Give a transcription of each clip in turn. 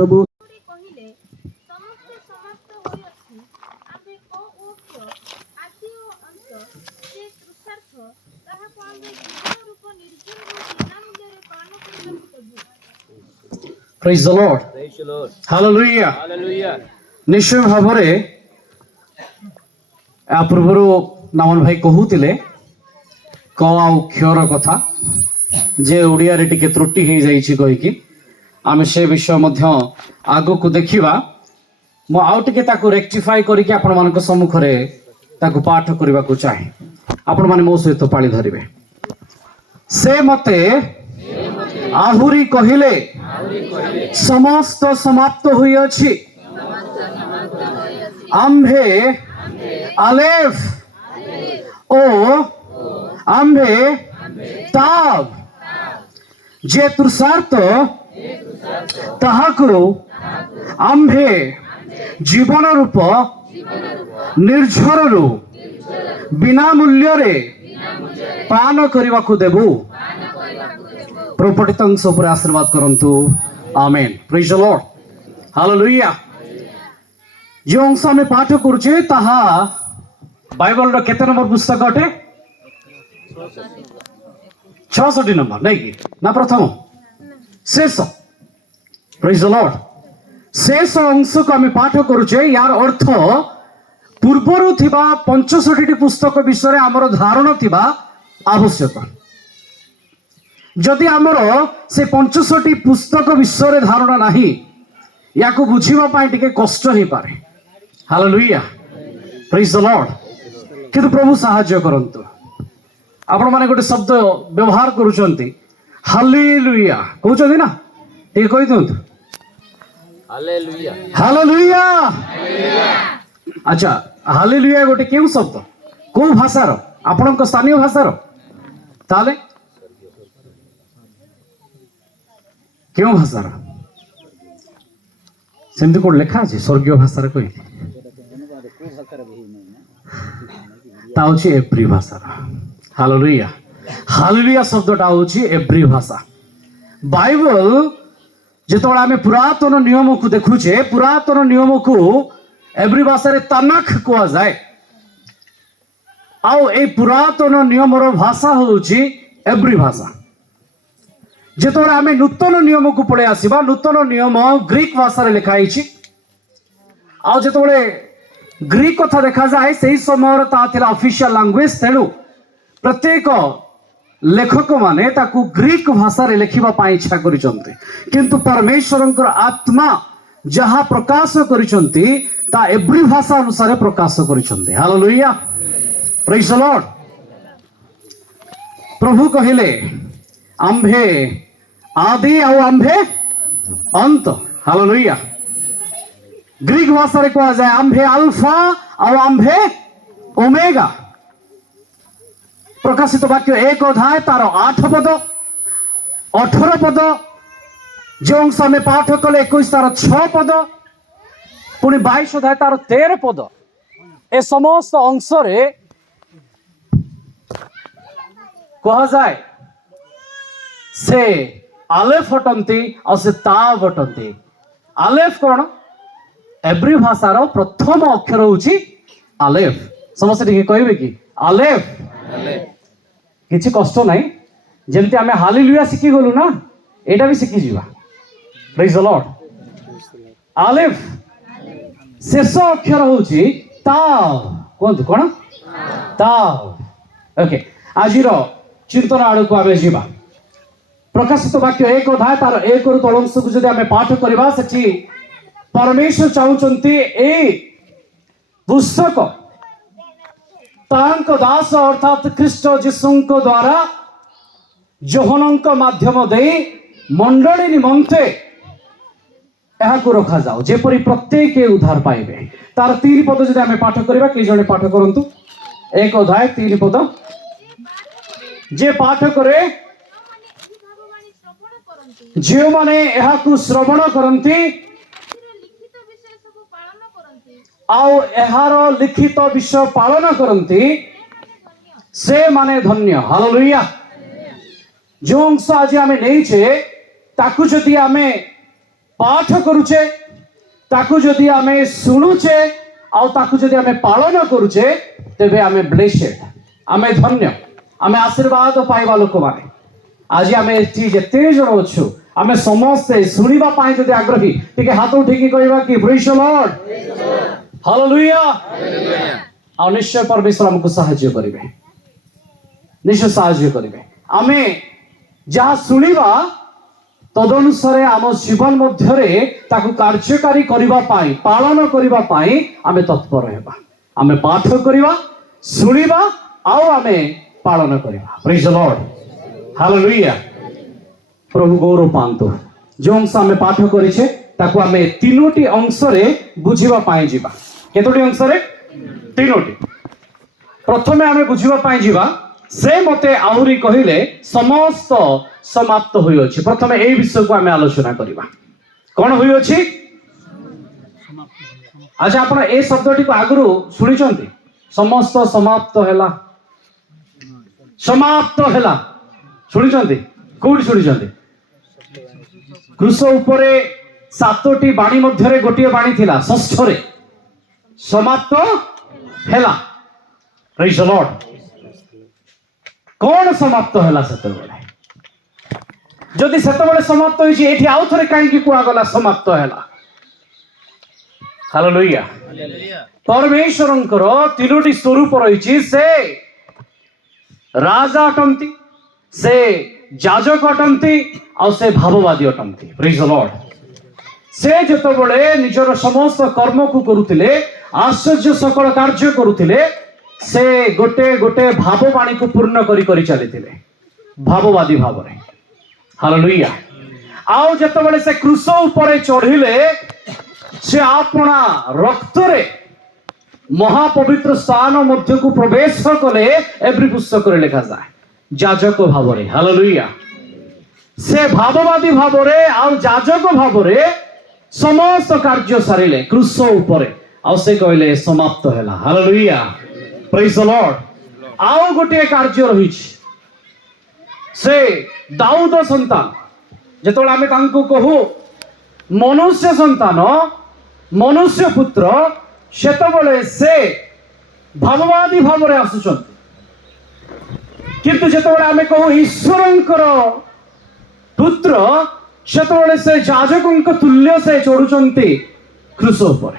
प्रभु କହିଲେ ସମସ୍ତେ ସମାପ୍ତ ହୋଇଅଛି ଆମ୍ଭେ କୋ ଆଦି ଓ ଅନ୍ତ ଯେ ତୃଷାର୍ଥ ତାହାକୁ ଆମ୍ଭେ ଜୀବନ ରୂପ ନିର୍ଜୀବ ବିନାମୂଲ୍ୟରେ ପାଳନ କରିବାକୁ ଦେବୁ। Praise the Lord. Praise the Lord. Hallelujah. Hallelujah. ନିଶ୍ଚୟ ଭାବରେ ୟା ପୂର୍ବରୁ ନମନ ଭାଇ କହୁଥିଲେ କ ଆଉ କ୍ଷର କଥା ଯେ ଓଡ଼ିଆରେ ଟିକେ ତ୍ରୁଟି ହେଇଯାଇଛି କହିକି ଆମେ ସେ ବିଷୟ ମଧ୍ୟ ଆଗକୁ ଦେଖିବା। ମୁଁ ଆଉ ଟିକେ ତାକୁ ରେକ୍ଟିଫାଏ କରିକି ଆପଣମାନଙ୍କ ସମ୍ମୁଖରେ ତାକୁ ପାଠ କରିବାକୁ ଚାହେଁ। ଆପଣମାନେ ମୋ ସହିତ ପାଳି ଧରିବେ। ସେ ମତେ ଆହୁରି କହିଲେ ସମସ୍ତ ସମାପ୍ତ ହୋଇଅଛି ଆମ୍ଭେ ଆଲେଫ ଓ ଆମ୍ଭେ ତାବ ଯେ ତୃଷାର୍ଥ ତାହାକୁ ଆମ୍ଭେ ଜୀବନ ରୂପ ନିର୍ଝରରୁ ବିନା ମୂଲ୍ୟରେ ପାନ କରିବାକୁ ଦେବୁ। ପ୍ରଭୁ ପଠିତ ଅଂଶ ଉପରେ ଆଶୀର୍ବାଦ କରନ୍ତୁ। ଆମେନ୍। ପ୍ରେଜ୍ ଦ ଲର୍ଡ। ହାଲେଲୁୟା। ଯେଉଁ ଅଂଶ ଆମେ ପାଠ କରୁଛେ ତାହା ବାଇବଲର କେତେ ନମ୍ବର ପୁସ୍ତକ ଅଟେ? 66 ନମ୍ବର ନାଇଁ କି ନା ପ୍ରଥମ ଶେଷ? ପ୍ରେଜ୍ ଦ ଲର୍ଡ। ଶେଷ ଅଂଶକୁ ଆମେ ପାଠ କରୁଛେ। ୟାର ଅର୍ଥ ପୂର୍ବରୁ ଥିବା 65ଟି ପୁସ୍ତକ ବିଷୟରେ ଆମର ଧାରଣା ଥିବା ଆବଶ୍ୟକ। ଯଦି ଆମର ସେ 65ଟି ପୁସ୍ତକ ବିଷୟରେ ଧାରଣା ନାହିଁ ୟାକୁ ବୁଝିବା ପାଇଁ ଟିକେ କଷ୍ଟ ହେଇପାରେ। ହାଲେଲୁୟା। ପ୍ରେଜ୍ ଦ ଲର୍ଡ। କିନ୍ତୁ ପ୍ରଭୁ ସାହାଯ୍ୟ କରନ୍ତୁ। ଆପଣମାନେ ଗୋଟେ ଶବ୍ଦ ବ୍ୟବହାର କରୁଛନ୍ତି ହାଲେଲୁୟା କହୁଛନ୍ତି ନା, ଟିକେ କହିଦିଅନ୍ତୁ। Hallelujah. ହାଲେଲୁୟା। ଆଚ୍ଛା, ହାଲେଲୁୟା ଗୋଟେ କେଉଁ ଶବ୍ଦ? କୋଉ ଭାଷାର? ଆପଣଙ୍କ ସ୍ଥାନୀୟ ଭାଷାର? ତାହେଲେ କେଉଁ ଭାଷାର? ସେମିତି କୋଉଠି ଲେଖା ଅଛି ସ୍ୱର୍ଗୀୟ ଭାଷାରେ କହିଲି? ତା ହଉଛି ଏବ୍ରି ଭାଷାର। ହାଲେଲୁୟା। ହାଲେଲୁୟା ଶବ୍ଦଟା ହଉଛି ଏବ୍ରି ଭାଷା। ବାଇବଲ ଯେତେବେଳେ ଆମେ ପୁରାତନ ନିୟମକୁ ଦେଖୁଛେ, ପୁରାତନ ନିୟମକୁ ଏବ୍ରି ଭାଷାରେ ତାନାଖ କୁହାଯାଏ। ଆଉ ଏଇ ପୁରାତନ ନିୟମର ଭାଷା ହଉଛି ଏବ୍ରି ଭାଷା। ଯେତେବେଳେ ଆମେ ନୂତନ ନିୟମକୁ ପଳେଇ ଆସିବା, ନୂତନ ନିୟମ ଗ୍ରୀକ ଭାଷାରେ ଲେଖା ହେଇଛି। ଆଉ ଯେତେବେଳେ ଗ୍ରୀକ କଥା ଦେଖାଯାଏ ସେହି ସମୟର ତାହା ଥିଲା ଅଫିସିଆଲ ଲାଙ୍ଗୁଏଜ। ତେଣୁ ପ୍ରତ୍ୟେକ ଲେଖକ ମାନେ ତାକୁ ଗ୍ରୀକ ଭାଷାରେ ଲେଖିବା ପାଇଁ ଇଚ୍ଛା କରିଛନ୍ତି। କିନ୍ତୁ ପରମେଶ୍ୱରଙ୍କର ଆତ୍ମା ଯାହା ପ୍ରକାଶ କରିଛନ୍ତି ତା ଏବ୍ରି ଭାଷା ଅନୁସାରେ ପ୍ରକାଶ କରିଛନ୍ତି। ହାଲେଲୁୟା। ପ୍ରେଜ୍ ଦ ଲର୍ଡ। ପ୍ରଭୁ କହିଲେ ଆମ୍ଭେ ଆଦି ଆଉ ଆମ୍ଭେ ଅନ୍ତ। ହାଲେଲୁୟା। ଗ୍ରୀକ ଭାଷାରେ କୁହାଯାଏ ଆମ୍ଭେ ଆଲଫା ଆଉ ଆମ୍ଭେ ଓମେଗା। ପ୍ରକାଶିତ ବାକ୍ୟ 1 ଅଧ୍ୟାୟ ତାର 8 ପଦ 18 ପଦ, ଯେଉଁ ଅଂଶ ଆମେ ପାଠ କଲେ 21 ତାର 6 ପଦ, ପୁଣି 22 ଅଧ୍ୟାୟ ତାର 13 ପଦ। ଏ ସମସ୍ତ ଅଂଶରେ କୁହାଯାଏ ସେ ଆଲେଫ ଅଟନ୍ତି ଆଉ ସେ ତାବ ଅଟନ୍ତି। ଆଲେଫ କଣ? ଏବ୍ରି ଭାଷାର ପ୍ରଥମ ଅକ୍ଷର ହଉଛି ଆଲେଫ। ସମସ୍ତେ ଟିକେ କହିବେ କି ଆଲେଫ? କିଛି କଷ୍ଟ ନାହିଁ। ଯେମିତି ଆମେ ହାଲେଲୁୟା ଶିଖିଗଲୁ ନା, ଏଇଟା ବି ଶିଖିଯିବା। ପ୍ରେଜ୍ ଦ ଲର୍ଡ। ଆଲେଫ ଶେଷ ଅକ୍ଷର ହଉଛି ତାବ। କୁହନ୍ତୁ କଣ? ତାବ। ଓକେ, ଆଜିର ଚିନ୍ତନ ଆଡ଼କୁ ଆମେ ଯିବା। ପ୍ରକାଶିତ ବାକ୍ୟ 1 ଅଧ୍ୟାୟ ତାର 1ରୁ ତଳ ଅଂଶକୁ ଯଦି ଆମେ ପାଠ କରିବା, ସେଠି ପରମେଶ୍ୱର ଚାହୁଁଛନ୍ତି ଏଇ ପୁସ୍ତକ ତାଙ୍କ ଦାସ ଅର୍ଥାତ୍ ଖ୍ରୀଷ୍ଟ ଯୀଶୁଙ୍କ ଦ୍ୱାରା ଯୋହନଙ୍କ ମାଧ୍ୟମ ଦେଇ ମଣ୍ଡଳୀ ନିମନ୍ତେ ଏହାକୁ ରଖାଯାଉ, ଯେପରି ପ୍ରତ୍ୟେକ ଉଦ୍ଧାର ପାଇବେ। ତାର 3 ପଦ ଯଦି ଆମେ ପାଠ କରିବା, କେହି ଜଣେ ପାଠ କରନ୍ତୁ। 1 ଅଧ୍ୟାୟ 3 ପଦ। ଯେ ପାଠ କରେ, ଯେଉଁମାନେ ଏହାକୁ ଶ୍ରବଣ କରନ୍ତି ଆଉ ଏହାର ଲିଖିତ ବିଷୟ ପାଳନ କରନ୍ତି ସେମାନେ ଧନ୍ୟ। ହାଲେଲୁୟା। ଯେଉଁ ଅଂଶ ଆଜି ଆମେ ନେଇଛେ ତାକୁ ଯଦି ଆମେ पाठ करुचे ताकू जदि आमे शुणुचे आउ ताकू जदि आमे पालन करुचे तेबे आमे ब्लेसेड आमे धन्य आमे आशीर्वाद पाइबा लोक माने आज आमे एठी जेते जण अछु आमे समस्ते शुणिबा पाई जदि आग्रही टिके हाथ उठेकी कहबा कि प्रेज द लॉर्ड हालेलुया आ निश्चय परमेश्वर हमको सहायता करिवे निश्चय सहायता करिवे आमे जहाँ शुणिबा तदनुसारे आम जीवन मध्य ताकू कार्यकारी करिबा पाई पालन करिबा पाई आमे तत्पर हेबा आमे पाठ करिबा शुणिबा आउ आमे पालन करिबा प्रेज द लॉर्ड हालेलुया प्रभु गौरव पांतु जो अंश आमे पाठ करिछे ताकू आमे तीनोटी अंश रे बुझिबा पाई जिबा केतोटी अंश रे तीनोटी प्रथमे आमे बुझिबा पाई जिबा से मते आहुरी कहिले समस्त समाप्त होई अछि प्रथमे एई विषय को आमे आलोचना करिबा कोन होई अछि अच्छा आपण ए शब्दटी को आगुरु सुनि चंती समस्त समाप्त हेला सुनि चंती कोठी सुनि चंती क्रूस उपरे सातोटी बाणी मध्यरे गोटिए बाणी थिला षष्ठ रे समाप्त हेला प्रेज द लॉर्ड कौन समाप्त है सेतबेले जदि सेतबेले समाप्त होइछि एठी आउ थरे काहे कि कुआ गला समाप्त हैला हालेलुया परमेश्वरंकर तीनोटी स्वरूप रहिछि से राजा अटंती से जाजक अटंती और से भाववादी अटंती प्रेज द लॉर्ड से जेतबेले निजर समस्त कर्म को करुथिले आश्चर्य सकल कार्य करुथिले से गोटे गोटे भाववाणी को पूर्ण करी चलीथिले भाववादी भाव रे हालेलुया आउ जेतबेले से क्रूस ऊपर चढ़िले से आपना रक्त रे महापवित्र स्थान मध्य को प्रवेश कले एवरी पुस्तक रे लिखा जाए जाजक भाव रे हालेलुया से भाववादी भाव रे आउ जाजक भाव रे समस्त कार्य सारिले क्रूस ऊपर आउ से कहले समाप्त हैला हालेलुया प्रेज द लॉर्ड आउ गोटे कार्य रहिछि से दाऊद संतान जेतोले आमे तांको कहू मनुष्य संतान मनुष्य पुत्र सेतबेले से भाववादी भाव रे आसुचंती किंतु जेतोले आमे कहू ईश्वरंकर पुत्र सेतबेले से याजकंक तुल्य से चढ़ुचंती क्रूस ऊपर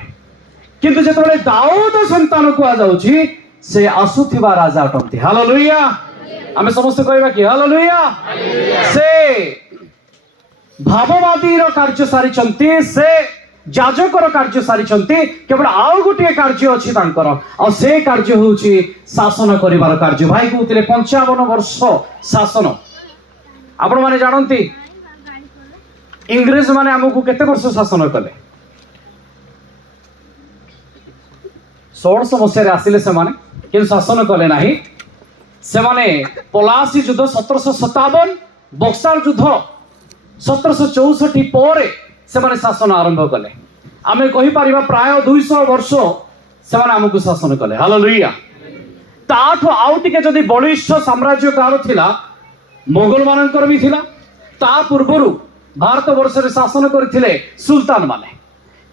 किंतु जेतोले दाऊद संतान को आ जाउछि से आसुथिबा राजा अटंती हालेलुया आमे समस्त कहबा कि हालेलुया से भाववादी रो कार्य सारिचंती से याजकर कार्य सारिचंती केवल आउ गोटे कार्य अछि तांकर आ से कार्य होउछि शासन करिवार कार्य भाई कहउतिले 55 वर्ष शासन आपण माने जानंती इंग्रेज माने हमकु केते वर्ष शासन कले 1600 मसीह आसिले से माने कि शासन कले नाही से माने पलासी युद्ध 1757 बक्सार युद्ध 1764 पर से माने शासन आरंभ कले आमे कहि परिबा प्राय 200 वर्ष से माने हमकु शासन कले हालेलुया ताठ आउ टिके जदी बलिष्ठ साम्राज्य कार थिला मोगल मानकर भी थिला ता पूर्वरु भारत वर्ष रे शासन करथिले सुल्तान माने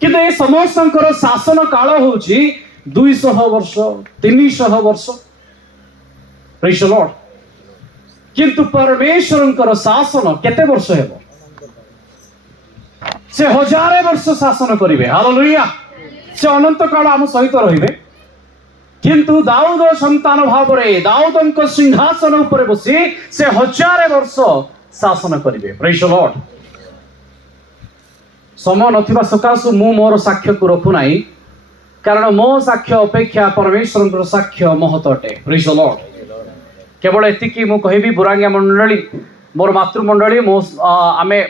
किंतु ए समस्तंकर शासन काल होउची 200 वर्ष 300 वर्ष प्रेज द लॉर्ड किंतु परमेश्वरंकर शासन केते वर्ष हेबो से हजारे वर्ष शासन करिवे हालेलुया से अनंत काल हम सहित रहिबे किंतु दाऊद संतान भाव रे दाऊदंक सिंहासन ऊपर बसी से हजारे वर्ष शासन करिवे प्रेज द लॉर्ड समय नथिबा सकासु मु मोर साक्ष्य को रखु नाही कारण मो साक्ष्य अपेक्षा परमेश्वरंकर साक्ष्य महत अटे प्रेज द लॉर्ड केवल एतिकी मु कहबी बुरांगिया मंडली मोर मातृमंडली मो आमे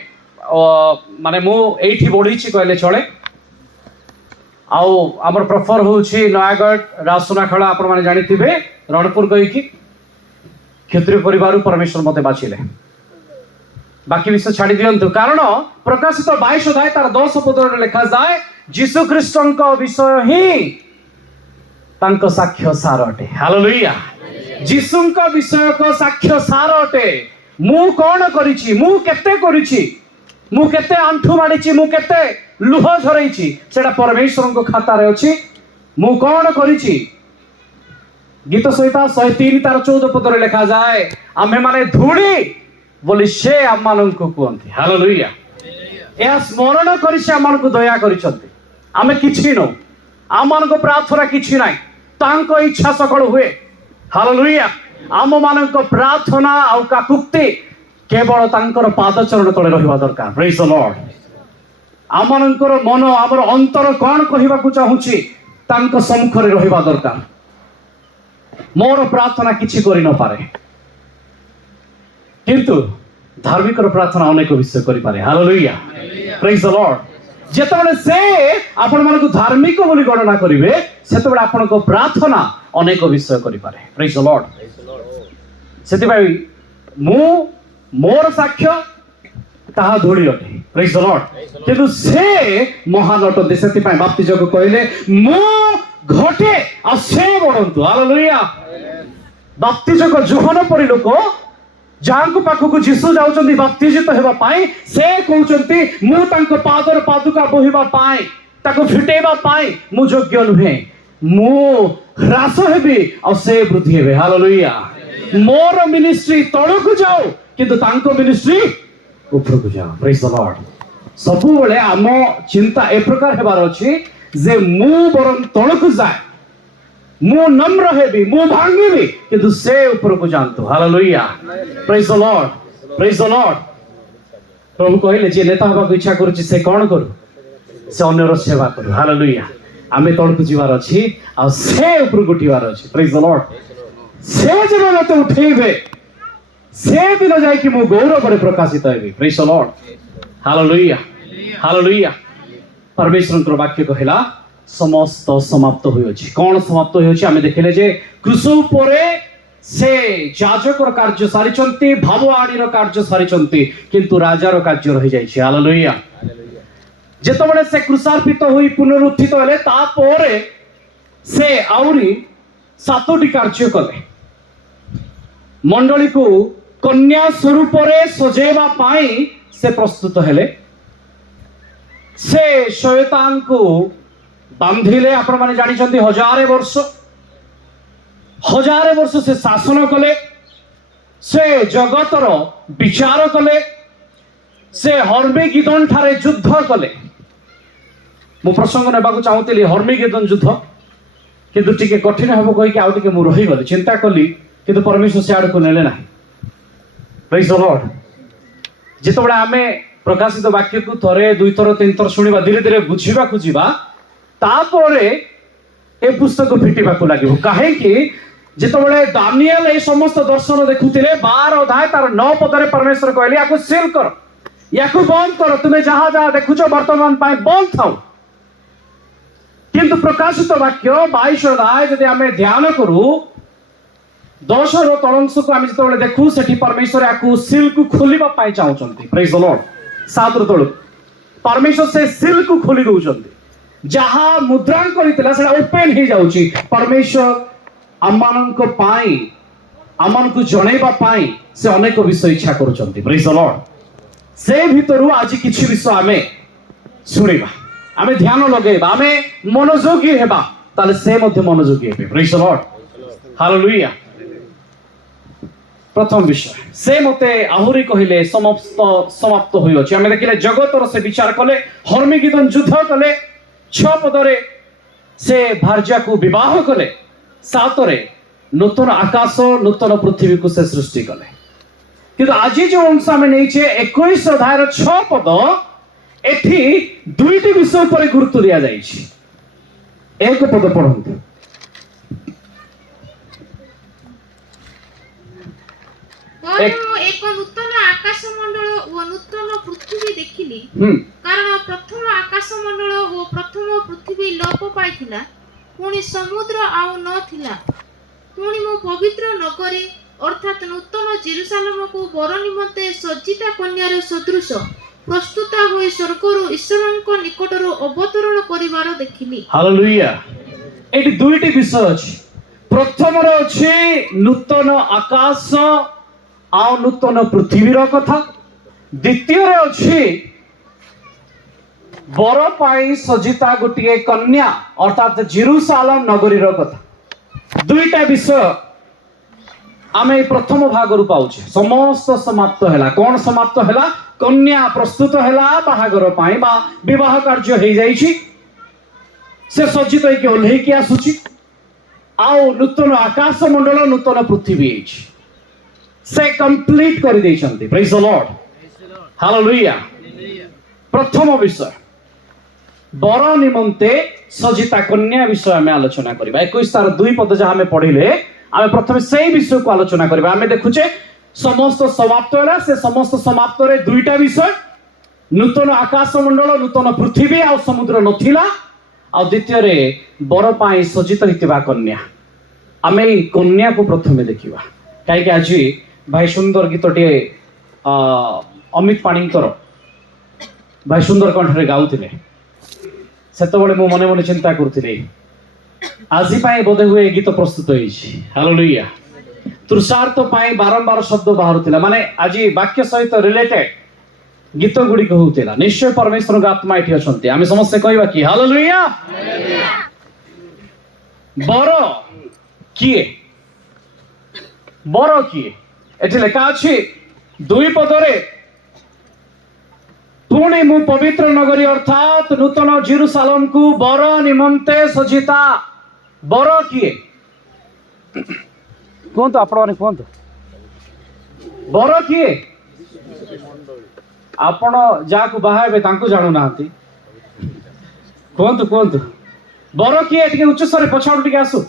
माने मु एठी बढीची कहले चले आउ हमर प्रॉपर होउची नयागढ़ राजसुनाखेड़ा आपण माने जानिथिबे रणपुर गईकी क्षत्रिय परिवार परमेश्वर मते बाछिले बाकी विषय छाड़ी दियंतु कारण प्रकाशित 22 अध्याय तार 10 पद रे लिखा जाए जीसु ख्रीष्टंक विषय ही तांको साक्ष्य सार अटे हालेलुया जीसुंक विषय को साक्ष्य सार अटे मु कोन करिछि मु केते करिछि ମୁଁ କେତେ ଆଣ୍ଠୁ ମାଡ଼ିଛି, ମୁଁ କେତେ ଲୁହ ଝରେଇଛି, ସେଟା ପରମେଶ୍ୱରଙ୍କ ଖାତାରେ ଅଛି। ମୁଁ କଣ କରିଛି? ଗୀତ ସଂହିତା 103 ତାର 14 ପଦରେ ଲେଖାଯାଏ, ଆମେମାନେ ଧୂଳି ବୋଲି ସେ ଆମମାନଙ୍କୁ କୁହନ୍ତି। ହାଲେଲୁୟା। ଏହା ସ୍ମରଣ କରି ସେ ଆମମାନଙ୍କୁ ଦୟା କରିଛନ୍ତି। ଆମେ କିଛି ନଉ, ଆମମାନଙ୍କ ପ୍ରାର୍ଥନା କିଛି ନାହିଁ, ତାଙ୍କ ଇଚ୍ଛା ସକଳ ହୁଏ। ହାଲେଲୁୟା। ଆମମାନଙ୍କ ପ୍ରାର୍ଥନା ଆଉ କାକୁକ୍ତି କେବଳ ତାଙ୍କର ପାଦଚରଣ ତଳେ ରହିବା ଦରକାର। ପ୍ରେଜ୍ ଦ ଲର୍ଡ। ଆମମାନଙ୍କର ମନ, ଆମର ଅନ୍ତର କଣ କହିବାକୁ ଚାହୁଁଛି, ତାଙ୍କ ସମ୍ମୁଖରେ ରହିବା ଦରକାର। ମୋର ପ୍ରାର୍ଥନା କିଛି କରିନପାରେ, କିନ୍ତୁ ଧାର୍ମିକର ପ୍ରାର୍ଥନା ଅନେକ ବିଷୟ କରିପାରେ। ହାଲେଲୁୟା। ପ୍ରେଜ୍ ଦ ଲର୍ଡ। ଯେତେବେଳେ ସେ ଆପଣମାନଙ୍କୁ ଧାର୍ମିକ ବୋଲି ଗଣନା କରିବେ, ସେତେବେଳେ ଆପଣଙ୍କ ପ୍ରାର୍ଥନା ଅନେକ ବିଷୟ କରିପାରେ। ପ୍ରେଜ୍ ଦ ଲର୍ଡ। ସେଥିପାଇଁ ମୁଁ ମୋର ସାକ୍ଷ୍ୟ ତାହା ଧୂଳି ଅଟେ। ପ୍ରେଜ୍ ଦ ଲର୍ଡ। କିନ୍ତୁ ସେ ମହାନ ଅଟନ୍ତି। ସେଥିପାଇଁ ବାପ୍ତିଜକ କହିଲେ, ମୁଁ ଘଟେ ଆଉ ସେ ବଢନ୍ତୁ। ହାଲେଲୁୟା। ବାପ୍ତିଜକ ଯୋହନ ପରି ଲୋକ, ଯାହାଙ୍କ ପାଖକୁ ଯୀଶୁ ଯାଉଛନ୍ତି ବାପ୍ତିଜିତ ହେବା ପାଇଁ, ସେ କହୁଛନ୍ତି ମୁଁ ତାଙ୍କ ପାଦର ପାଦୁକା ବୋହିବା ପାଇଁ, ତାକୁ ଫିଟେଇବା ପାଇଁ ମୁଁ ଯୋଗ୍ୟ ନୁହେଁ। ମୁଁ ହ୍ରାସ ହେବି ଆଉ ସେ ବୃଦ୍ଧି ହେବେ। ହାଲେଲୁୟା। ମୋର ମିନିଷ୍ଟ୍ରି ତଳକୁ ଯାଉ, କିନ୍ତୁ ତାଙ୍କ ମିନିଷ୍ଟ୍ରି ଉପରକୁ ଯାଉ। ପ୍ରେଜ୍ ଦ ଲର୍ଡ। ସବୁବେଳେ ଆମ ଚିନ୍ତା ଏ ପ୍ରକାର ହେବାର ଅଛି ଯେ ମୁଁ ବରଂ ତଳକୁ ଯାଏ, ମୁଁ ନମ୍ର ହେବି, ମୁଁ ଭାଙ୍ଗିବି, କିନ୍ତୁ ସେ ଉପରକୁ ଯାଆନ୍ତୁ। ହାଲେଲୁୟା। ପ୍ରେଜ୍ ଦ ଲର୍ଡ। ପ୍ରେଜ୍ ଦ ଲର୍ଡ। ପ୍ରଭୁ କହିଲେ, ଯିଏ ନେତା ହେବାକୁ ଇଚ୍ଛା କରୁଛି ସେ କଣ କରୁ? ସେ ଅନ୍ୟର ସେବା କରୁ। ହାଲେଲୁୟା। ଆମେ ତଳକୁ ଯିବାର ଅଛି ଆଉ ସେ ଉପରକୁ ଉଠିବାର ଅଛି। ପ୍ରେଜ୍ ଦ ଲର୍ଡ। ସେ ଯେବେ ମତେ ଉଠେଇବେ, ସେ ଦିନ ଯାଇକି ମୁଁ ଗୌରବରେ ପ୍ରକାଶିତ ହେବି। ପ୍ରେଜ୍ ଦ ଲର୍ଡ। ହାଲେଲୁୟା। ହାଲେଲୁୟା। ପରମେଶ୍ୱରଙ୍କର ବାକ୍ୟ କହିଲା, ସମସ୍ତ ସମାପ୍ତ ହୋଇଅଛି। କଣ ସମାପ୍ତ ହୋଇଅଛି? ଆମେ ଦେଖିଲେ ଯେ କ୍ରୁଶ ଉପରେ ସେ ଯାଜକର କାର୍ଯ୍ୟ ସାରିଛନ୍ତି, ଭାବଆଣୀର କାର୍ଯ୍ୟ ସାରିଛନ୍ତି, କିନ୍ତୁ ରାଜାର କାର୍ଯ୍ୟ ରହିଯାଇଛି। ହାଲେଲୁୟା। ଯେତେବେଳେ ସେ କ୍ରୁଶାର୍ପିତ ହୋଇ ପୁନରୁତ୍ଥିତ ହେଲେ, ତାପରେ ସେ ଆହୁରି 7ଟି କାର୍ଯ୍ୟ କଲେ। ମଣ୍ଡଳୀକୁ କନ୍ୟା ସ୍ୱରୂପରେ ସଜେଇବା ପାଇଁ ସେ ପ୍ରସ୍ତୁତ ହେଲେ। ସେ ଶୟତାନକୁ ବାନ୍ଧିଲେ। ଆପଣମାନେ ଜାଣିଛନ୍ତି, 1000 ବର୍ଷ ସେ ଶାସନ କଲେ, ସେ ଜଗତର ବିଚାର କଲେ, ସେ ହର୍ମିଗିଦନ ଠାରେ ଯୁଦ୍ଧ କଲେ। ମୁଁ ପ୍ରସଙ୍ଗ ନେବାକୁ ଚାହୁଁଥିଲି ହର୍ମିଗିଦନ ଯୁଦ୍ଧ, କିନ୍ତୁ ଟିକେ କଠିନ ହେବ କହିକି ଆଉ ଟିକେ ମୁଁ ରହିଗଲି, ଚିନ୍ତା କଲି, କିନ୍ତୁ ପରମେଶ୍ୱର ସେ ଆଡ଼କୁ ନେଲେ ନାହିଁ। ପ୍ରେଜ୍ ଦ ଲର୍ଡ। ଯେତେବେଳେ ଆମେ ପ୍ରକାଶିତ ବାକ୍ୟକୁ ଥରେ, 2 ଥର, 3 ଥର ଶୁଣିବା, ଧୀରେ ଧୀରେ ବୁଝିବାକୁ ଯିବା, ତାପରେ ଏ ପୁସ୍ତକ ଫିଟିବାକୁ ଲାଗିବ। କାହିଁକି? ଯେତେବେଳେ ଦାନିଏଲ এই সমস্ত ଦର୍ଶନ ଦେଖୁଥିଲେ, 12 ଅଧ୍ୟାୟ ତାର 9 ପଦରେ ପରମେଶ୍ୱର କହିଲେ, ୟାକୁ ସିଲ୍ କର, ୟାକୁ ବନ୍ଦ କର, ତୁମେ ଯାହା ଯାହା ଦେଖୁଛ ବର୍ତ୍ତମାନ ପାଇଁ ବନ୍ଦ ଥାଉ। କିନ୍ତୁ ପ୍ରକାଶିତ ବାକ୍ୟ 22 ଅଧ୍ୟାୟ ଯଦି ଆମେ ଧ୍ୟାନ କରୁ, 10ର ତଳଂଶକୁ ଆମେ ଯେତେବେଳେ ଦେଖୁ, ସେଠି ପରମେଶ୍ୱର ୟାକୁ ସିଲ୍କୁ ଖୋଲିବା ପାଇଁ ଚାହୁଁଛନ୍ତି। ପ୍ରେଜ୍ ଦ ଲର୍ଡ। 7ର ତଳକୁ ପରମେଶ୍ୱର ସେ ସିଲ୍କୁ ଖୋଲି ଦଉଛନ୍ତି। ଯାହା ମୁଦ୍ରାଙ୍କ କରିଥିଲା ସେଟା ଓପେନ ହେଇଯାଉଛି। ପରମେଶ୍ୱର ଆମମାନଙ୍କ ପାଇଁ, ଆମମାନଙ୍କୁ ଜଣେଇବା ପାଇଁ ସେ ଅନେକ ବିଷୟ ଇଚ୍ଛା କରୁଛନ୍ତି। ପ୍ରେଜ୍ ଦ ଲର୍ଡ। ସେ ଭିତରୁ ଆଜି କିଛି ବିଷୟ ଆମେ ଶୁଣିବା, ଆମେ ଧ୍ୟାନ ଲଗେଇବା, ଆମେ ମନୋଯୋଗୀ ହେବା, ତାହେଲେ ସେ ମଧ୍ୟ ମନୋଯୋଗୀ ହେବେ। ପ୍ରେଜ୍ ଦ ଲର୍ଡ। ହାଲେଲୁୟା। ପ୍ରଥମ ବିଷୟ, ସେ ମତେ ଆହୁରି କହିଲେ ସମସ୍ତ ସମାପ୍ତ ହୋଇଅଛି। ଆମେ ଦେଖିଲେ ଜଗତର ସେ ବିଚାର କଲେ, ହର୍ମିଗିଦନ ଯୁଦ୍ଧ କଲେ, 6 ପଦରେ ସେ ଭାର୍ଯ୍ୟାକୁ ବିବାହ କଲେ, 7ରେ ନୂତନ ଆକାଶ ନୂତନ ପୃଥିବୀକୁ ସେ ସୃଷ୍ଟି କଲେ। କିନ୍ତୁ ଆଜି ଯେଉଁ ଅଂଶ ଆମେ ନେଇଛେ 21 ଅଧ୍ୟାୟର 6 ପଦ, ଏଠି 2ଟି ବିଷୟ ଉପରେ ଗୁରୁତ୍ୱ ଦିଆଯାଇଛି। 1 ପଦ ପଢନ୍ତୁ। ମୁଁ ଏକ ନୂତନ ଆକାଶ ମଣ୍ଡଳ ଓ ନୂତନ ପୃଥିବୀ ଦେଖିଲି, କାରଣ ପ୍ରଥମ ଆକାଶ ମଣ୍ଡଳ ଓ ପ୍ରଥମ ପୃଥିବୀ ଲୋପ ପାଇଥିଲା, ପୁଣି ସମୁଦ୍ର ଆଉ ନଥିଲା। ପୁଣି ମୁଁ ପବିତ୍ର ନଗରୀ ଅର୍ଥାତ୍ ନୂତନ ଜେରୁସାଲେମକୁ ବର ନିମନ୍ତେ ସଜ୍ଜିତା କନ୍ୟାର ସଦୃଶ ପ୍ରସ୍ତୁତ ହୋଇ ସ୍ୱର୍ଗରୁ ଈଶ୍ୱରଙ୍କ ନିକଟରୁ ଅବତରଣ କରିବାର ଦେଖିଲି। ହାଲେଲୁୟା। ଏଠି 2ଟି ବିଷୟ ଅଛି। ପ୍ରଥମରେ ଅଛି ନୂତନ ଆକାଶ ଆଉ ନୂତନ ପୃଥିବୀର କଥା। ଦ୍ୱିତୀୟରେ ଅଛି बर पाई सजिता गोटे कन्या अर्थात जेरुसालेम नगरी कथा दुईटा विषय आम प्रथम भाग रू पाउछे समस्त समाप्त हैला कौन समाप्त हैला कन्या प्रस्तुत हैला बाहागर पाई बा विवाह कार्य हो जाइछि से सज्जित होइके ओल्हेकी आसुछि आउ नूतन आकाश मंडल नूतन पृथ्वी अछि से कंप्लीट कर देइछन्ति प्रेज द लॉर्ड हालेलुया प्रथम विषय बर निमंते सजिता कन्या विषय आम आलोचना करबा 21 तार 2 पद जहाँ आम पढ़िले आम प्रथम से विषय को आलोचना करबा आम देखुचे समस्त समाप्त होला से समस्त समाप्त रे दुईटा विषय नूतन आकाश मंडल नूतन पृथ्वी आ समुद्र नथिला आ द्वितीय रे बर पाई सजित हितबा कन्या आम कन्या को प्रथमे देखिबा काई आज भाई सुंदर गीतटे अमित पाणीकर भाई सुंदर कंठरे गाउथिले सेतबेले मु मने मने चिंता करथिले आज बोधे हुए गीत प्रस्तुत हालेलुया तृषार्थ पाई बारंबार शब्द बाहर माने आज वाक्य सहित रिलेटेड गीत गुड़िक होता निश्चय परमेश्वर आत्मा ये अच्छा आम समस्ते कहवा कि हालेलुया बर किए बर किए एठी लेखा अछि 2 पदरे पुणी मु पवित्र नगरी अर्थात नूतन जेरुसालेम को बर निमंते सजिता बर किए कहतु आपण मैंने कहतु बर किए आपण जहाँ बाहे जानू ना कहतु कहतु बर किए उच्च स्वर पछाड़ टे आसु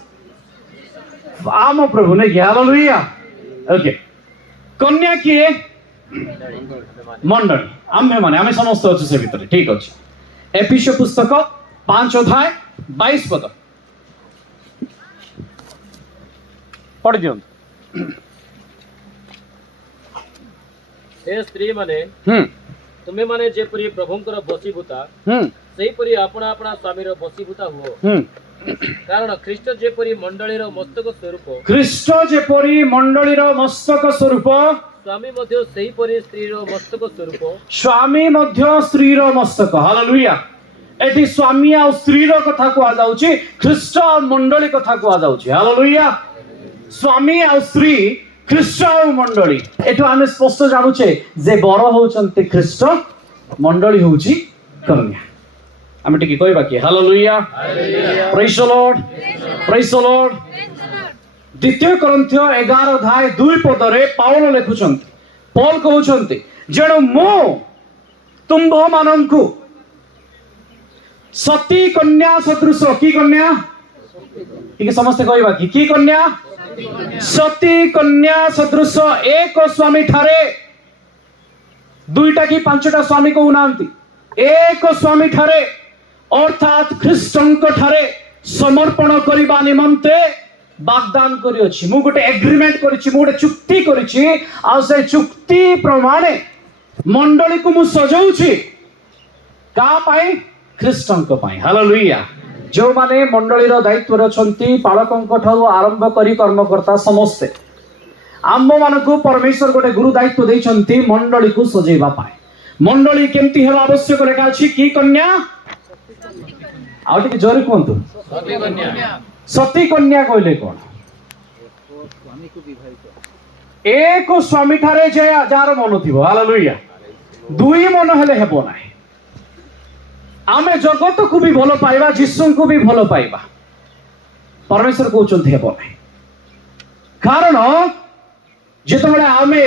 आम प्रभु नहीं हालेलुया ओके कन्या किए मंडली आम्भे माने आमे समस्त अच्छे से भीतर ठीक अच्छे एफिसियो पुस्तक 5 अध्याय 22 पद पढ़ दियो हे स्त्री माने तुम्हें माने जेपरी प्रभुंकर बसीभूता सेहीपरि आपणा आपणा स्वामीर बसीभूता हुओ कारण ख्रीष्ट जेपरी मंडलीर मस्तक स्वरूप स्वामी मध्य सेहीपरि स्त्रीर मस्तक स्वरूप स्वामी मध्य स्त्रीर मस्तक हालेलुया एटी स्वामी आ स्त्रीर कथा कुआ जाउची ख्रीष्ट मंडली कथा कुआ जाउची हालेलुया स्वामी आ स्त्री ख्रीष्ट मंडली एटो आमे स्पष्ट जानुचे जे बर होचंती ख्रीष्ट मंडली होची कन्या आमे टिके कहबा कि hallelujah praise the Lord praise the Lord द्वितीय कोरिन्थीय 11 अध्याय 2 पदरे पाउल लिखुचंती पौल कहउचंती जेणु मु तुम्भ माननकु सती कन्या सदृश की कन्या टिके समस्त कहबा कि की कन्या सती कन्या सदृश एक स्वामी ठारे दुईटा की पांचटा स्वामी को उनांती एक स्वामी ठारे अर्थात ख्रीष्टंक ठारे समर्पण करिबा निमंते वाग्दान करी अछि मु गोटे एग्रीमेंट करिछि मु गोटे चुक्ति करिछि आ से चुक्ति प्रमाणे मंडली को मु सजाउछि का पाई ख्रीष्टंक पाई हालेलुया जो माने मंडलीर दायित्व रछंती पालकंक ठाउ आरंभ करी कर्मकर्ता समस्ते आम्भ मानकु परमेश्वर गोटे गुरु दायित्व दैछंती मंडली को सजेबा पाई मंडली केमती हेबा आवश्यक लेखा अछि की कन्या आउटी जोरे कोंतु सती कन्या कहले कोन एक स्वामी ठारे जे जार मन थिबो हालेलुया दुई मन हेले हेबो नाही आमे जगत को भी भलो पाइबा यीशु को भी भलो पाइबा परमेश्वर कहउचंती हेबो नाही कारण जेतबेले आमे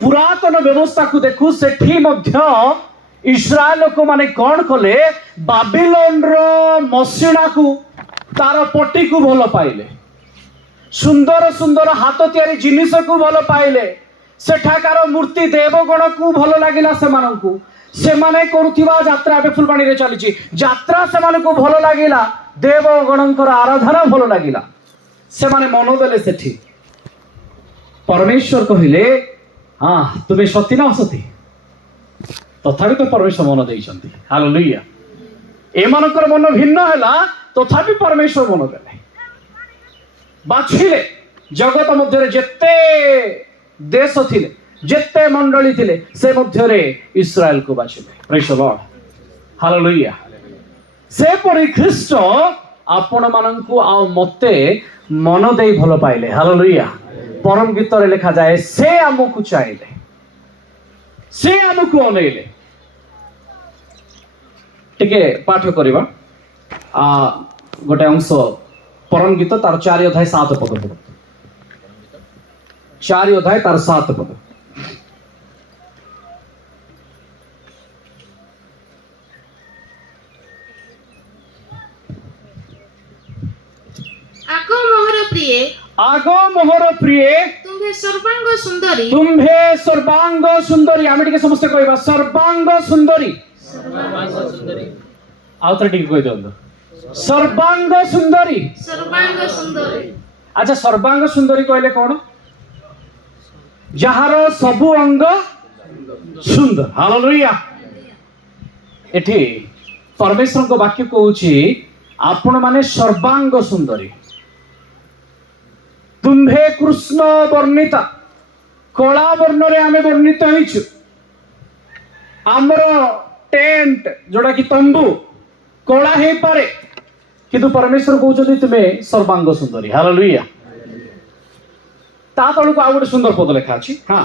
पुरातन व्यवस्था को देखु सेठी मध्य इस्राएल लोक माने कौन कले बाबिलोन रो मसिणा को तार पट्टी को भल पाइले सुंदर सुंदर हाथ तैयारी जिनिस को भल पाइले सेठाकार मूर्ति देवगण को भल लागिला सेमानंकु सेमाने करुथिबा यात्रा एबे फुलबाणी रे चलीची यात्रा सेमाने को भल लागिला देवगणंकर आराधना भल लागिला सेमाने मन देले सेठी परमेश्वर कहिले हाँ तुम्हें सती ना असती तथापि तो परमेश्वर मन देइछंती हालेलुया एमानकर मन भिन्न हैला तथापि परमेश्वर मन देले बाछिले जगत मध्य जेते देश थिले जेते मंडली थिले से मध्य इस्राएल को बाछिले प्रेज द लॉर्ड हालेलुया सेपरि ख्रीष्ट आपण माननकु आ मते मन देई भलो पाइले हालेलुया परम गीत रे लिखा जाए से हमकु चाहिले से हमकु अनेले टिके पाठ करिबा गोटे अंश परम गीत तार 4 अध्याय 7 पद 4 अध्याय तार 7 पद आगो मोहर प्रिय तुम्भे सर्वांग सुंदरी आमे टिके समस्त कहबा सर्वांग सुंदरी आउत्र टिके कहि दंदो सर्वांग सुंदरी अच्छा सर्वांग सुंदरी कहले कोन जहार सबु अंग सुंदर हालेलुया एठी परमेश्वर को वाक्य कहूची आपण माने सर्वांग सुंदरी तुम्भे कृष्ण वर्णिता कला वर्ण रे आमे वर्णित होइछु हमरो टेंट जोड़ा कि तंबू कला हे पारे किंतु परमेश्वर कहउछथि तुमे सर्वांग सुंदरी हालेलुया ता तळु को आ गोटे सुंदर पद लेखा अछि हां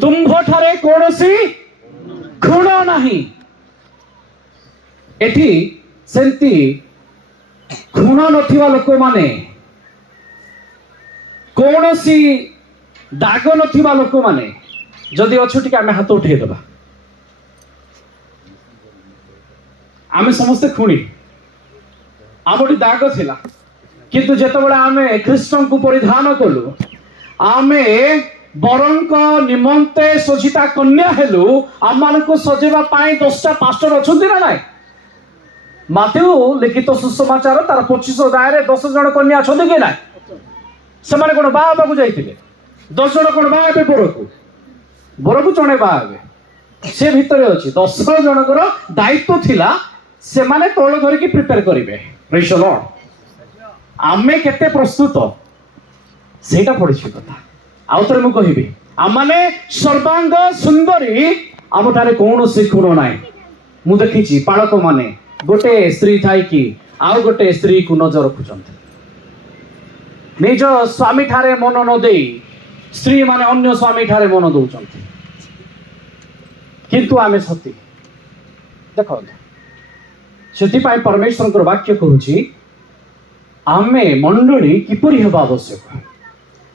तुम्भो ठारे कोनोसी खुण नाही एठी सेंती खुण नथिबा लोक माने कोनोसी दाग नथिबा लोक माने जदि अछु टिके आमे हाथ उठे देबा आमे समस्त खुणी आमोटी दाग थिला किंतु जेतबेला आमे कृष्ण को परिधान कलु आमे बरंक निमंते सजिता कन्या हेलु आमान को सजेबा पाई 10टा पास्टर अछंती ना नाही माथेउ लिखित सुसमाचार तार 25 अध्याय रे 10 जण कन्या अछंती के नाही समाने कोन बाबा को जाइतिले 10 जण कोन बाबे बरकु चणे बाबे से भितरे अछि 10 जनकर दायित्व थिला से माने तोळ धरि की प्रिपेयर करिवे प्रेज द लॉर्ड आमे केते प्रस्तुत सेटा पड़िछि कथा आउतरे मु कहिबी आमाने सर्वांग सुंदरी आमठारे कोनोसी खुण नाही मु देखिछि पालक माने गोटे स्त्री थाई कि आउ गोटे स्त्री को नजर रखुचंती निज स्वामी ठारे मन न देई स्त्री माने अन्य स्वामी ठारे मन दउचंती किंतु आमे सती देखो सेति पाई परमेश्वर को वाक्य कहूची आमे मंडली किपरि हेबा आवश्यक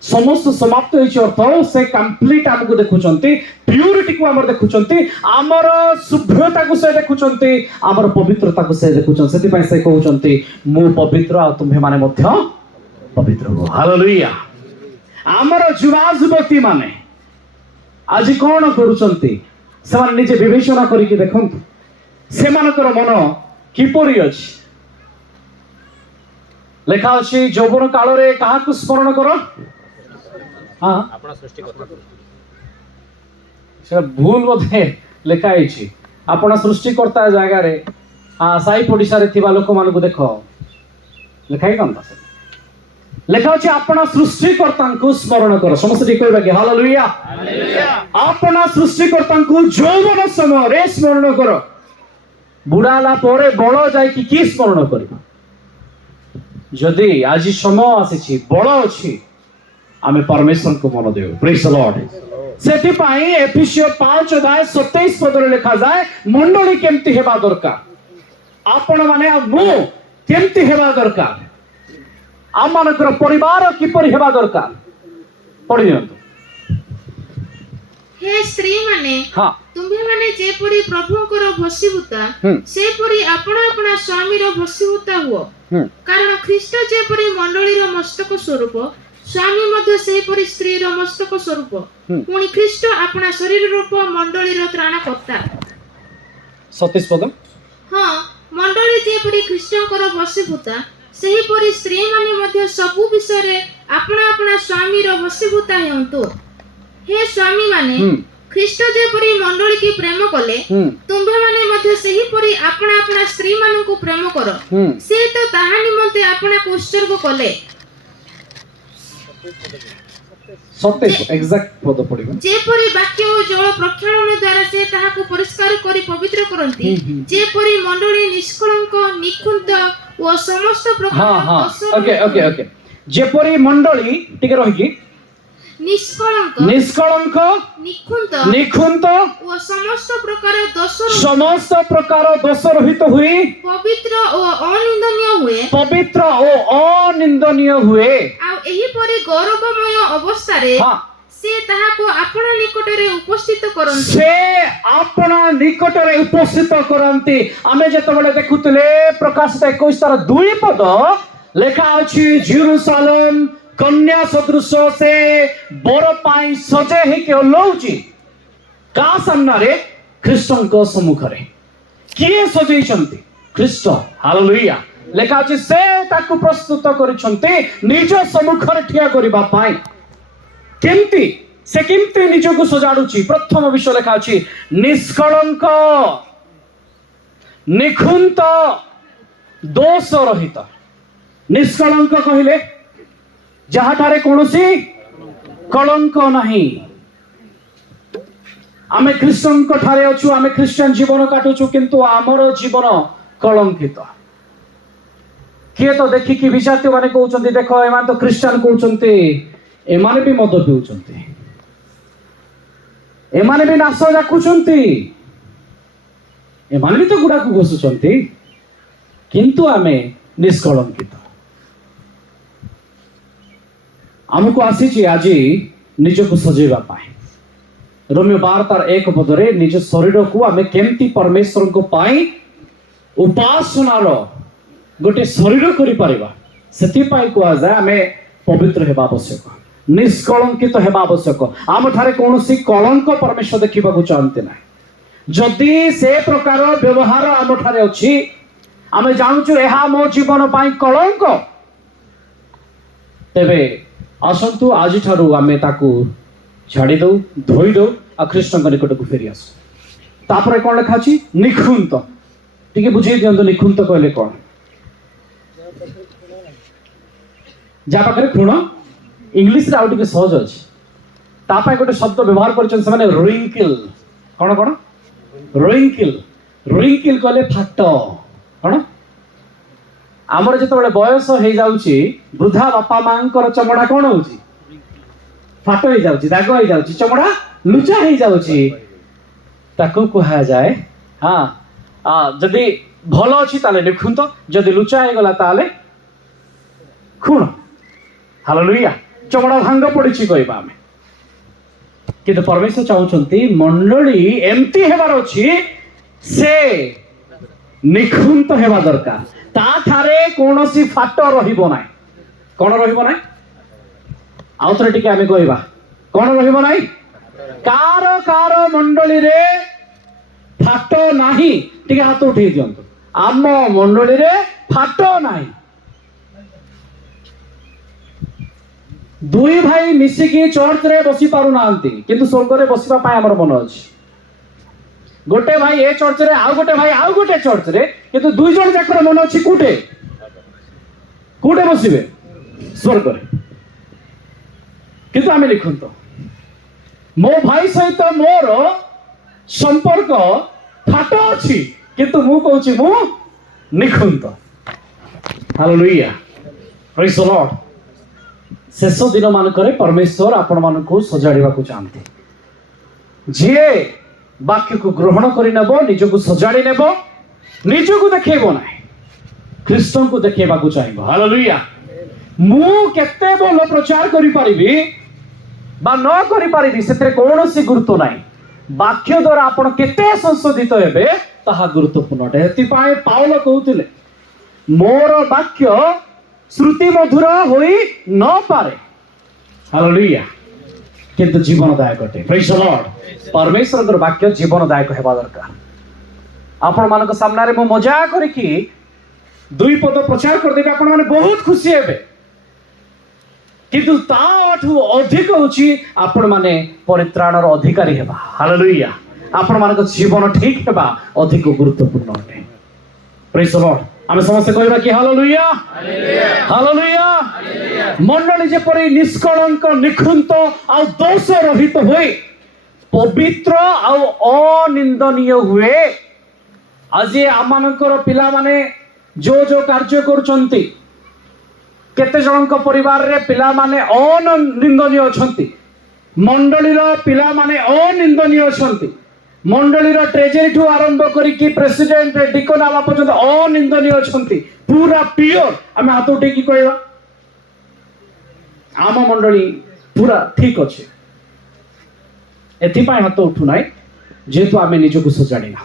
समस्त समाप्त होइछ अर्थ से कंप्लीट हमको देखुचंती प्यूरिटी को हमर देखुचंती हमर शुभ्रता को से देखुचंती हमर पवित्रता को से देखुचंती सेति पाई से कहउचंती मु पवित्र आ तुम्हे माने मध्य पवित्र हो हालेलुया हमर जुवाजुवती माने आज कोन करूचंती से माने निजे विवेचना करी के देखंतु से मानकर मन किपरि अछि लेखा अछि यौवन काल रे काहा को स्मरण करो हां अपना सृष्टि करता से भूल बोधे लेखा आइछि अपना सृष्टिकर्ता जगह रे साई पडिसा रे थिबा लोक मान को देखो लेखाई कोन बस लेखा अछि अपना सृष्टिकर्ता को स्मरण करो समस्त ठीक कहबा कि हालेलुया अपना सृष्टिकर्ता को यौवन समय रे स्मरण करो बुढ़ाला परे बड़ जाय कि स्मरण करबा जदि आज समय आसी बड़ अच्छी आमे परमेश्वर को मन देव प्रेज द लॉर्ड सेति पाई एफिसियो 5 अध्याय 27 पद रे लिखा जाय मंडली केमती हेबा दरकार आपण माने मु केमती हेबा दरकार आमानकर परिवार किपरि हेबा दरकार पढि दियंतु हे स्त्री माने हां तुम्हे माने जेपरि प्रभुकर भसीभूता सेपरि आपण आपणा स्वामीर भसीभूता हुओ कारण ख्रीष्ट जेपरि मंडलीर मस्तक स्वरूप स्वामी मध्य सेपरि स्त्रीर मस्तक स्वरूप पुनी ख्रीष्ट आपणा शरीर रूप मंडलीर त्राणकर्ता 27 पद हां मंडली जेपरि ख्रीष्टकर भसीभूता सेहीपरि स्त्री माने मध्य सबु विषय रे आपणा आपणा स्वामीर भसीभूता हेउंतु हे स्वामी माने ख्रीष्ट जेपरि मंडली की प्रेम कले तुम्भे माने मध्य सही परि आपना आपना स्त्री मानन को प्रेम करो से तो ताहा निमंते आपना को उत्सर्ग कले ସତେଜ ଏକ୍ସାକ୍ଟ ପଦ ପଡିବ। ଯେପରି ବାକ୍ୟ ଓ ଜଳ ପ୍ରକ୍ଷାଳନ ଦ୍ୱାରା ସେ ତାହାକୁ ପରିଷ୍କାର କରି ପବିତ୍ର କରନ୍ତି, ଯେପରି ମଣ୍ଡଳୀ ନିଷ୍କଳଙ୍କ ନିଖୁନ୍ତ ଓ ସମସ୍ତ ପ୍ରକାର ହଁ ହଁ ଦୋଷ ଓକେ ଓକେ ଓକେ ଯେପରି ମଣ୍ଡଳୀ ଟିକେ ରହିକି ନିଷ୍କଳଙ୍କ ନିଷ୍କଳଙ୍କ ନିଖୁନ୍ତ ନିଖୁନ୍ତ ଓ ସମସ୍ତ ପ୍ରକାର ଦୋଷରୁ ସମସ୍ତ ପ୍ରକାର ଦୋଷ ରହିତ ହୁଏ, ପବିତ୍ର ଓ ଅନିନ୍ଦନୀୟ ହୁଏ, ପବିତ୍ର ଓ ଅନିନ୍ଦନୀୟ ହୁଏ। ଆଉ ଏହିପରି ଗୌରବମୟ ଅବସ୍ଥାରେ ହଁ ସେ ତାହାକୁ ଆପଣା ନିକଟରେ ଉପସ୍ଥିତ କରନ୍ତି। ସେ ଆପଣା ନିକଟରେ ଉପସ୍ଥିତ କରନ୍ତି। ଆମେ ଯେତେବେଳେ ଦେଖୁଥିଲେ ପ୍ରକାଶିତ 21:2 ପଦ ଲେଖା ଅଛି, ଜେରୁସାଲେମ କନ୍ୟା ସଦୃଶ ସେ ବର ପାଇଁ ସଜେଇ ହେଇକି ଓହ୍ଲଉଛି। କା ସାମ୍ନାରେ? ଖ୍ରୀଷ୍ଟଙ୍କ ସମ୍ମୁଖରେ। କିଏ ସଜେଇଛନ୍ତି? ଖ୍ରୀଷ୍ଟ। ହାଲେଲୁୟା। ଲେଖା ଅଛି ସେ ତାକୁ ପ୍ରସ୍ତୁତ କରିଛନ୍ତି ନିଜ ସମ୍ମୁଖରେ ଠିଆ କରିବା ପାଇଁ। କେମିତି? ସେ କେମିତି ନିଜକୁ ସଜାଡୁଛି? ପ୍ରଥମ ବିଷୟ ଲେଖା ଅଛି, ନିଷ୍କଳଙ୍କ ନିଖୁନ୍ତ ଦୋଷ ରହିତ। ନିଷ୍କଳଙ୍କ କହିଲେ ଯାହାଠାରେ କୌଣସି କଳଙ୍କ ନାହିଁ। ଆମେ ଖ୍ରୀଷ୍ଟଙ୍କ ଠାରେ ଅଛୁ, ଆମେ ଖ୍ରୀଷ୍ଟିଆନ ଜୀବନ କାଟୁଛୁ, କିନ୍ତୁ ଆମର ଜୀବନ କଳଙ୍କିତ। କିଏ ତ ଦେଖିକି ବିଜାତୀୟ ମାନେ କହୁଛନ୍ତି, ଦେଖ ଏମାନେ ତ ଖ୍ରୀଷ୍ଟିଆନ କହୁଛନ୍ତି, ଏମାନେ ବି ମଦ ପିଉଛନ୍ତି, ଏମାନେ ବି ନାଶ ଯାକୁଛନ୍ତି, ଏମାନେ ବି ତ ଗୁଡାକୁ ଘୋଷୁଛନ୍ତି, କିନ୍ତୁ ଆମେ ନିଷ୍କଳଙ୍କିତ। ଆମକୁ ଆସିଛି ଆଜି ନିଜକୁ ସଜେଇବା ପାଇଁ। ରୋମିଓ 12:1 ପଦରେ ନିଜ ଶରୀରକୁ ଆମେ କେମିତି ପରମେଶ୍ୱରଙ୍କ ପାଇଁ ଉପାସନାର ଗୋଟେ ଶରୀର କରିପାରିବା, ସେଥିପାଇଁ କୁହାଯାଏ ଆମେ ପବିତ୍ର ହେବା ଆବଶ୍ୟକ, ନିଷ୍କଳଙ୍କିତ ହେବା ଆବଶ୍ୟକ। ଆମଠାରେ କୌଣସି କଳଙ୍କ ପରମେଶ୍ୱର ଦେଖିବାକୁ ଚାହାନ୍ତି ନାହିଁ। ଯଦି ସେ ପ୍ରକାର ବ୍ୟବହାର ଆମଠାରେ ଅଛି, ଆମେ ଜାଣୁଛୁ ଏହା ମୋ ଜୀବନ ପାଇଁ କଳଙ୍କ, ତେବେ ଆସନ୍ତୁ ଆଜିଠାରୁ ଆମେ ତାକୁ ଛାଡ଼ି ଦଉ, ଧୋଇ ଦଉ, ଆଉ ଖ୍ରୀଷ୍ଟଙ୍କ ନିକଟକୁ ଫେରି ଆସୁ। ତାପରେ କ'ଣ ଲେଖା ଅଛି? ନିଖୁନ୍ତ। ଟିକେ ବୁଝେଇ ଦିଅନ୍ତୁ, ନିଖୁନ୍ତ କହିଲେ କ'ଣ? ଯାହା ପାଖରେ ଖୁଣ, ଇଂଲିଶରେ ଆଉ ଟିକେ ସହଜ ଅଛି, ତା ପାଇଁ ଗୋଟେ ଶବ୍ଦ ବ୍ୟବହାର କରିଛନ୍ତି ସେମାନେ, ରିଙ୍କିଲ। କ'ଣ କ'ଣ? ରିଙ୍କିଲ। ରିଙ୍କିଲ କହିଲେ ଫାଟ। କ'ଣ? ଆମର ଯେତେବେଳେ ବୟସ ହେଇଯାଉଛି, ବୃଦ୍ଧା ବାପା ମାଙ୍କର ଚମଡ଼ା କ'ଣ ହଉଛି? ଫାଟ ହେଇଯାଉଛି, ଦାଗ ହେଇଯାଉଛି, ଚମଡ଼ା ଲୁଚା ହେଇଯାଉଛି। ତାକୁ କୁହାଯାଏ, ହଁ ଯଦି ଭଲ ଅଛି ତାହେଲେ ନିଖୁନ୍ତ, ଯଦି ଲୁଚା ହେଇଗଲା ତାହେଲେ ଖୁଣ। ହାଲେଲୁୟା। ଚମଡ଼ା ଭାଙ୍ଗ ପଡିଛି କହିବା ଆମେ। କିନ୍ତୁ ପରମେଶ୍ୱର ଚାହୁଁଛନ୍ତି ମଣ୍ଡଳୀ ଏମିତି ହେବାର ଅଛି, ସେ ନିଖୁନ୍ତ ହେବା ଦରକାର। ତାଠାରେ କୌଣସି ଫାଟ ରହିବ ନାହିଁ। କ'ଣ ରହିବ ନାହିଁ? ଆଉ ଥରେ ଟିକେ ଆମେ କହିବା, କ'ଣ ରହିବ ନାହିଁ? କାର ମଣ୍ଡଳୀରେ ଫାଟ ନାହିଁ? ଟିକେ ହାତ ଉଠେଇ ଦିଅନ୍ତୁ। ଆମ ମଣ୍ଡଳୀରେ ଫାଟ ନାହିଁ। ଦୁଇ ଭାଇ ମିଶିକି ଚର୍ଚ୍ଚରେ ବସି ପାରୁନାହାନ୍ତି, କିନ୍ତୁ ସ୍ୱର୍ଗରେ ବସିବା ପାଇଁ ଆମର ମନ ଅଛି। ଗୋଟେ ଭାଇ ଏ ଚର୍ଚ୍ଚରେ, ଆଉ ଗୋଟେ ଭାଇ ଆଉ ଗୋଟେ ଚର୍ଚ୍ଚରେ, କିନ୍ତୁ ଦୁଇ ଜଣ ଯାକର ମନ ଅଛି କୋଉଟେ? କୋଉଟେ ବସିବେ? ସ୍ୱର୍ଗରେ। କିନ୍ତୁ ଆମେ ନିଖୁନ୍ତ। ମୋ ଭାଇ ସହିତ ମୋର ସମ୍ପର୍କ ଫାଟ ଅଛି, କିନ୍ତୁ ମୁଁ କହୁଛି ମୁଁ ନିଖୁନ୍ତ। ହାଲେଲୁୟା। ପ୍ରେଜ୍ ଦ ଲର୍ଡ। ଶେଷ ଦିନ ମାନଙ୍କରେ ପରମେଶ୍ୱର ଆପଣ ମାନଙ୍କୁ ସଜାଡ଼ିବାକୁ ଚାହାନ୍ତି। ଯିଏ ବାକ୍ୟକୁ ଗ୍ରହଣ କରିନେବ, ନିଜକୁ ସଜାଡ଼ି ନେବ, ନିଜକୁ ଦେଖେଇବ ନାହିଁ, ଖ୍ରୀଷ୍ଟଙ୍କୁ ଦେଖେଇବାକୁ ଚାହିଁବ। ହାଲେଲୁୟା। ମୁଁ କେତେ ଭଲ ପ୍ରଚାର କରିପାରିବି ବା ନ କରିପାରିବି, ସେଥିରେ କୌଣସି ଗୁରୁତ୍ୱ ନାହିଁ। ବାକ୍ୟ ଦ୍ୱାରା ଆପଣ କେତେ ସଂଶୋଧିତ ହେବେ ତାହା ଗୁରୁତ୍ୱପୂର୍ଣ୍ଣ ଅଟେ। ସେଥିପାଇଁ ପାଉଲ କହୁଥିଲେ, ମୋର ବାକ୍ୟ ଶ୍ରୁତି ମଧୁର ହୋଇ ନପାରେ, ହାଲେଲୁୟା, କିନ୍ତୁ ଜୀବନଦାୟକ ଅଟେ। ପ୍ରେଜ୍ ଦ ଲର୍ଡ। ପରମେଶ୍ୱରଙ୍କର ବାକ୍ୟ ଜୀବନଦାୟକ ହେବା ଦରକାର। ଆପଣମାନଙ୍କ ସାମ୍ନାରେ ମୁଁ ମଜା କରିକି ଦୁଇ ପଦ ପ୍ରଚାର କରିଦେବି, ଆପଣମାନେ ବହୁତ ଖୁସି ହେବେ, କିନ୍ତୁ ତାଠୁ ଅଧିକ ହେଉଛି ଆପଣମାନେ ପରିତ୍ରାଣର ଅଧିକାରୀ ହେବା। ହାଲେଲୁୟା। ଆପଣମାନଙ୍କ ଜୀବନ ଠିକ ହେବା ଅଧିକ ଗୁରୁତ୍ୱପୂର୍ଣ୍ଣ ଅଟେ। ପ୍ରେଜ୍ ଦ ଲର୍ଡ। ଆମେ ସମସ୍ତେ କହିବା କି ହାଲେଲୁୟା ହାଲେଲୁୟା। ମଣ୍ଡଳୀ ଯେପରି ନିଷ୍କଳଙ୍କ ନିଖୁନ୍ତ ଆଉ ଦୋଷ ରହିତ ହୁଏ, ପବିତ୍ର ଆଉ ଅନିନ୍ଦନୀୟ ହୁଏ। ଆଜି ଆମମାନଙ୍କର ପିଲାମାନେ ଯୋଉ କାର୍ଯ୍ୟ କରୁଛନ୍ତି, କେତେ ଜଣଙ୍କ ପରିବାରରେ ପିଲାମାନେ ଅନିନ୍ଦନୀୟ ଅଛନ୍ତି, ମଣ୍ଡଳୀର ପିଲାମାନେ ଅନିନ୍ଦନୀୟ ଅଛନ୍ତି, ମଣ୍ଡଳୀର ଟ୍ରେଜେରୀଠୁ ଆରମ୍ଭ କରିକି ପ୍ରେସିଡେଣ୍ଟ ଡିକନ ହେବା ପର୍ଯ୍ୟନ୍ତ ଅନିନ୍ଦନୀୟ ଅଛନ୍ତି, ପୁରା ପିଓର। ଆମେ ହାତ ଉଠେଇକି କହିବା ଆମ ମଣ୍ଡଳୀ ପୁରା ଠିକ ଅଛି। ଏଥିପାଇଁ ହାତ ଉଠୁନାହିଁ ଯେହେତୁ ଆମେ ନିଜକୁ ସଜାଡ଼ିନା,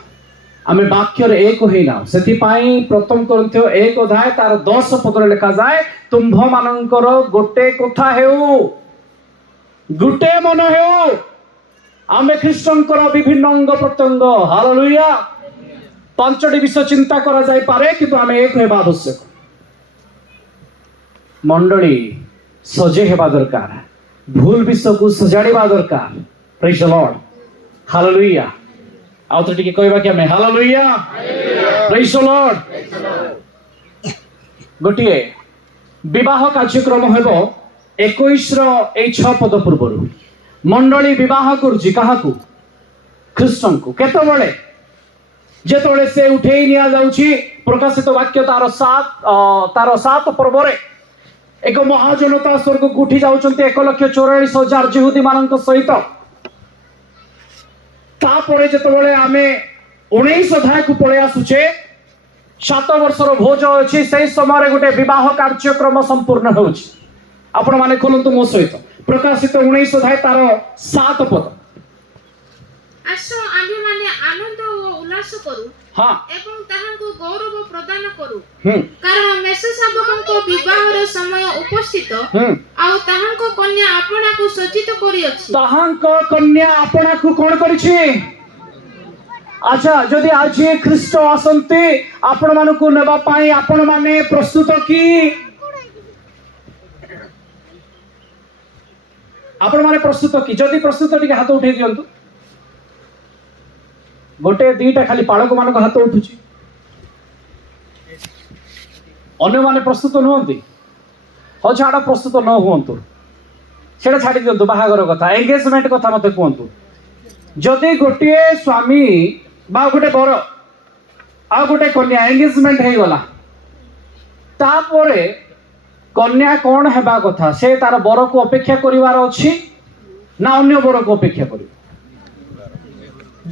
ଆମେ ବାକ୍ୟରେ ଏକ ହେଇନା। ସେଥିପାଇଁ ପ୍ରଥମ କରିନ୍ଥିଓ 1 ଅଧ୍ୟାୟ ତାର 10 ପଦରେ ଲେଖାଯାଏ, ତୁମ୍ଭମାନଙ୍କର ଗୋଟେ କଥା ହେଉ, ଗୋଟେ ମନ ହେଉ। ଆମେ ଖ୍ରୀଷ୍ଟଙ୍କର ବିଭିନ୍ନ ଅଙ୍ଗ ପ୍ରତ୍ୟଙ୍ଗ, ହାଲେଲୁୟା। 5ଟି ବିଷୟ ଚିନ୍ତା କରାଯାଇପାରେ, କିନ୍ତୁ ଆମେ ଏକ ହେବା ଆବଶ୍ୟକ। ମଣ୍ଡଳୀ ସଜେଇ ହେବା ଦରକାର, ଭୁଲ ବିଷୟକୁ ସଜାଡ଼ିବା ଦରକାର। ପ୍ରେଜ୍ ଦ ଲର୍ଡ, ହାଲେଲୁୟା। ଆଉ ଥରେ ଟିକେ କହିବା କି ଆମେ ହାଲେଲୁୟା, ପ୍ରେଜ୍ ଦ ଲର୍ଡ। ଗୋଟିଏ ବିବାହ କାର୍ଯ୍ୟକ୍ରମ ହେବ 21ର ଏଇ 6 ପଦ ପୂର୍ବରୁ। ମଣ୍ଡଳୀ ବିବାହ କରୁଛି କାହାକୁ? ଖ୍ରୀଷ୍ଟଙ୍କୁ। କେତେବେଳେ? ଯେତେବେଳେ ସେ ଉଠେଇ ନିଆଯାଉଛି। ପ୍ରକାଶିତ ବାକ୍ୟ ତାର 7 ପର୍ବରେ ଏକ ମହାଜନତା ସ୍ୱର୍ଗକୁ ଉଠି ଯାଉଛନ୍ତି 1,44,000 ଜିହୁଦୀ ମାନଙ୍କ ସହିତ। ତାପରେ ଯେତେବେଳେ ଆମେ 19 ଅଧ୍ୟାୟକୁ ପଳେଇ ଆସୁଛେ, 7 ବର୍ଷର ଭୋଜ ଅଛି, ସେହି ସମୟରେ ଗୋଟେ ବିବାହ କାର୍ଯ୍ୟକ୍ରମ ସମ୍ପୂର୍ଣ୍ଣ ହେଉଛି। ଆପଣ ମାନେ ଖୋଲନ୍ତୁ ମୋ ସହିତ ପ୍ରକାଶିତ 19 ଅଧ୍ୟାୟ ତାର 7 ପଦ। ଆସ ଆମ୍ଭେମାନେ ଆନନ୍ଦ ଓ ଉଲ୍ଲାସ କରୁ ଏବଂ ତାହାଙ୍କୁ ଗୌରବ ପ୍ରଦାନ କରୁ, କାରଣ ମେଷଶାବକଙ୍କ ବିବାହର ସମୟ ଉପସ୍ଥିତ ଆଉ ତାହାଙ୍କ କନ୍ୟା ଆପଣାକୁ ସଜ୍ଜିତ କରିଅଛି। ତାହାଙ୍କ କନ୍ୟା ଆପଣାକୁ କ'ଣ କରିଛି? ଆଚ୍ଛା, ଯଦି ଆଜି ଖ୍ରୀଷ୍ଟ ଆସନ୍ତି ଆପଣମାନଙ୍କୁ ନେବା ପାଇଁ, ଆପଣମାନେ ପ୍ରସ୍ତୁତ କି? ଆପଣମାନେ ପ୍ରସ୍ତୁତ କି? ଯଦି ପ୍ରସ୍ତୁତ ଟିକେ ହାତ ଉଠେଇ ଦିଅନ୍ତୁ। ଗୋଟେ ଦିଟା ଖାଲି ପାଳକ ମାନଙ୍କ ହାତ ଉଠୁଛି, ଅନ୍ୟମାନେ ପ୍ରସ୍ତୁତ ନୁହନ୍ତି। ହଉ ଛାଡ଼, ପ୍ରସ୍ତୁତ ନ ହୁଅନ୍ତୁ, ସେଟା ଛାଡ଼ି ଦିଅନ୍ତୁ। ବାହାଘର କଥା, ଏଙ୍ଗେଜମେଣ୍ଟ କଥା ମତେ କୁହନ୍ତୁ। ଯଦି ଗୋଟିଏ ସ୍ୱାମୀ ବା ଗୋଟେ ବର ଆଉ ଗୋଟେ କନ୍ୟା ଏଙ୍ଗେଜମେଣ୍ଟ ହେଇଗଲା, ତାପରେ କନ୍ୟା କ'ଣ ହେବା କଥା? ସେ ତାର ବରକୁ ଅପେକ୍ଷା କରିବାର ଅଛି ନା ଅନ୍ୟ ବରକୁ ଅପେକ୍ଷା କରିବ?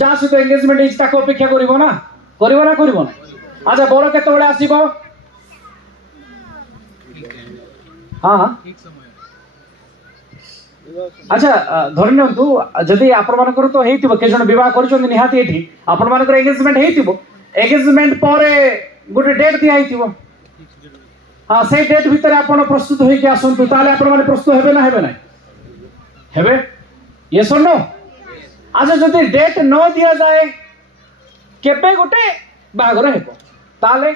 ଯାହା ସହିତ ଏଙ୍ଗେଜମେଣ୍ଟ ହେଇଛି ତାକୁ ଅପେକ୍ଷା କରିବ ନା? କରିବ ନା କରିବ ନା? ଆଚ୍ଛା, ବର କେତେବେଳେ ଆସିବ? ହଁ, ଆଚ୍ଛା ଧରି ନିଅନ୍ତୁ, ଯଦି ଆପଣମାନଙ୍କର ତ ହେଇଥିବ, କେତେ ଜଣ ବିବାହ କରିଛନ୍ତି ନିହାତି ଏଠି, ଆପଣମାନଙ୍କର ଏଙ୍ଗେଜମେଣ୍ଟ ହେଇଥିବ। ଏଙ୍ଗେଜମେଣ୍ଟ ପରେ ଗୋଟେ ଡେଟ୍ ଦିଆ ହେଇଥିବ। ହଁ, ସେଇ ଡେଟ୍ ଭିତରେ ଆପଣ ପ୍ରସ୍ତୁତ ହେଇକି ଆସନ୍ତୁ, ତାହେଲେ ଆପଣମାନେ ପ୍ରସ୍ତୁତ ହେବେ ନା ହେବେ ନାହିଁ? ହେବେ? ୟେସ୍ ଅର୍ ନୋ? ଆଚ୍ଛା, ଯଦି ଡେଟ୍ ନ ଦିଆଯାଏ କେବେ ଗୋଟେ ବାହାଘର ହେବ, ତାହେଲେ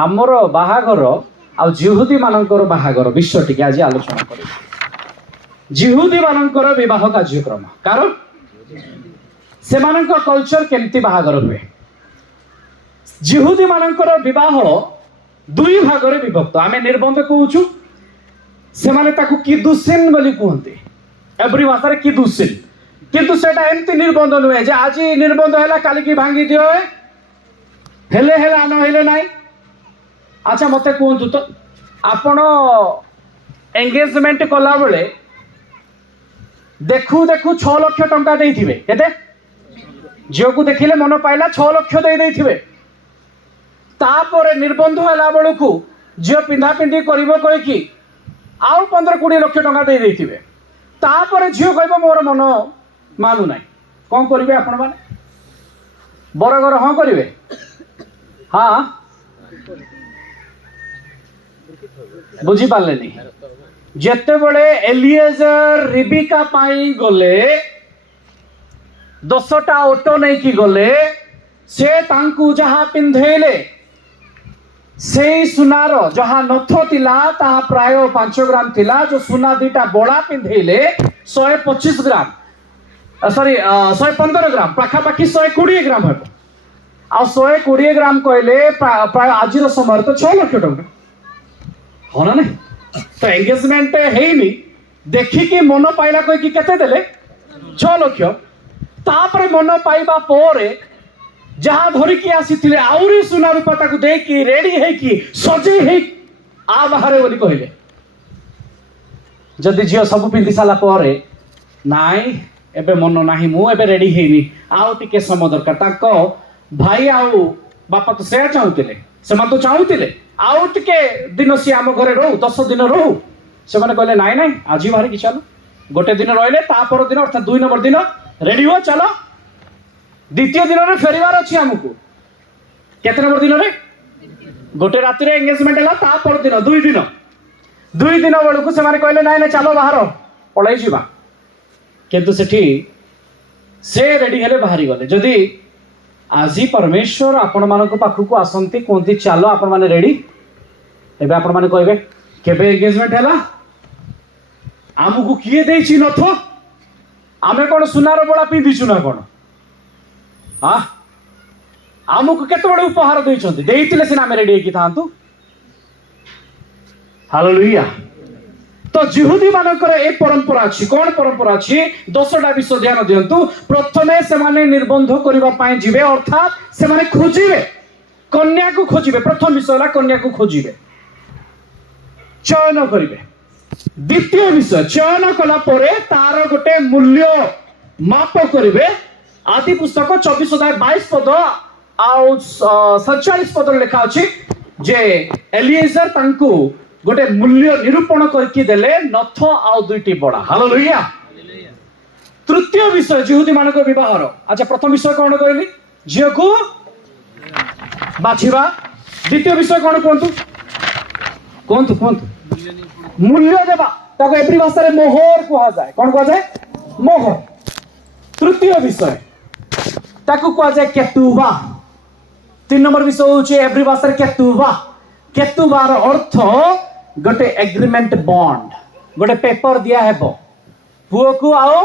ଆମର ବାହାଘର ଆଉ ଜିହୁଦୀ ମାନଙ୍କର ବାହାଘର ବିଷୟ ଟିକେ ଆଜି ଆଲୋଚନା କରିବା। ଜିହୁଦୀ ମାନଙ୍କର ବିବାହ କାର୍ଯ୍ୟକ୍ରମ, କାରଣ ସେମାନଙ୍କ କଲଚର କେମିତି ବାହାଘର ହୁଏ। ଜିହୁଦୀ ମାନଙ୍କର ବିବାହ 2 ଭାଗରେ ବିଭକ୍ତ। ଆମେ ନିର୍ବନ୍ଧ କହୁଛୁ, ସେମାନେ ତାକୁ କିଦୁସିନ୍ ବୋଲି କୁହନ୍ତି, ଏଭ୍ରି ଭାଷାରେ କିଦୁସିନ୍। କିନ୍ତୁ ସେଟା ଏମିତି ନିର୍ବନ୍ଧ ନୁହେଁ ଯେ ଆଜି ନିର୍ବନ୍ଧ ହେଲା କାଲିକି ଭାଙ୍ଗି ଦିଅ, ହେଲେ ହେଲା ନ ହେଲେ ନାହିଁ। ଆଚ୍ଛା ମତେ କୁହନ୍ତୁ ତ, ଆପଣ ଏଙ୍ଗେଜମେଣ୍ଟ କଲାବେଳେ ଦେଖୁ ଦେଖୁ 6 ଲକ୍ଷ ଟଙ୍କା ଦେଇଥିବେ। କେତେ? ଝିଅକୁ ଦେଖିଲେ ମନ ପାଇଲା 6 ଲକ୍ଷ ଦେଇଥିବେ। ତାପରେ ନିର୍ବନ୍ଧ ହେଲା ବେଳକୁ ଝିଅ ପିନ୍ଧା ପିନ୍ଧି କରିବ କହିକି ଆଉ 15-20 ଲକ୍ଷ ଟଙ୍କା ଦେଇଥିବେ। ତାପରେ ଝିଅ କହିବ ମୋର ମନ ମାନୁ ନାହିଁ। କ'ଣ କରିବେ ଆପଣମାନେ? ବରଘର ହଁ କରିବେ? ହଁ, ବୁଝିପାରିଲେନି? ଯେତେବେଳେ ଏଲିଏଜର ରିବିକା ପାଇଁ ଗଲେ, 10ଟା ଓଟ ନେଇକି ଗଲେ, ସେ ତାଙ୍କୁ ଯାହା ପିନ୍ଧେଇଲେ, ସେଇ ସୁନାର ଯାହା ନଥ ଥିଲା ତାହା ପ୍ରାୟ 5 ଗ୍ରାମ ଥିଲା। ଯୋଉ ସୁନା 2ଟା ବଳା ପିନ୍ଧେଇଲେ 125 ଗ୍ରାମ। सॉरी 115 ग्राम पाखापाखि 120 ग्राम हे आ 120 ग्राम कहले प्राय आज समय तो 6 लाख टंका हो ना नहीं तो एंगेजमेंट हेनी देखिकी मन पाइला कहीकि केते देले 6 लाख तापर मन पाइबा पोरे जहाँ धरिकी आसीथिले आउरी सुना रूपा ताकू देकी रेडी हेकी सजे हे आ बाहरे बोली कहले जदि झील सब पिंधि सारा पर नाई एबे मन नाही मु एबे रेडी हेनी आउ टिके समय दरकार ताको भाई आउ बापा तो से चाहूतिले से तो चाहूतिले आउ टिके दिन सी आम घरे रहू 10 दिन रहू से माने कहले नाई नाई आज बाहर कि चलो गोटे दिन रहिले ता पर दिन अर्थात 2 नंबर दिन रेडी हो चलो द्वितीय दिन रे फेरिवार अछि हमकु केते नंबर दिन रे गोटे राति रे एंगेजमेंट हला ता पर दिन 2 दिन बेलू से माने कहले नाई ना चलो बाहर पळाई जिबा किंतु सेठी से रेडी हेले बाहरी गले जदि आज परमेश्वर आपण मानक पाखु आसंती कोंती चलो आपण माने रेडी एबे आपण माने कहबे केबे एंगेजमेंट हला आमको किए देछि नथो आमे कोन सुनार बळा पिंदिछु ना कोन हाँ आमको केते बड़े उपहार देइछन्ती देइतिले सिना आमे रेडी की थांतु हालेलुया तो जिहुदी मानकर एक परंपरा अछि कोन परंपरा अछि 10टा विषय ध्यान दियंतु प्रथमे से माने निर्बंध करिबा पाए जिवे अर्थात से माने खोजिबे कन्या को खोजिबे प्रथम विषय हला कन्या को खोजिबे चयन करिबे द्वितीय विषय चयन कला परे तार गोटे मूल्य माप करिबे आदि पुस्तक 24 अध्याय 22 पद आउ 47 पद लिखा अछि जे एलिएजर तांकु गोटे मूल्य निरूपण करके देले नथ आउ दुईटी बड़ा हालेलुया तृतीय विषय जिहुदी मानक विवाहर अच्छा प्रथम विषय कौन कहली झील को बाछिबा द्वितीय विषय कौन कहतु कहतु कहतु मूल्य देवा ताको एप्री भाषा रे मोहर कहा जाए कौन कहा जाए मोहर तृतीय विषय ताको कहा जाए केतुबा 3 नंबर विषय होचे एप्री भाषा रे केतुबार अर्थ गोटे एग्रीमेंट बॉन्ड गोटे पेपर दिया हेबो पुओ को आओ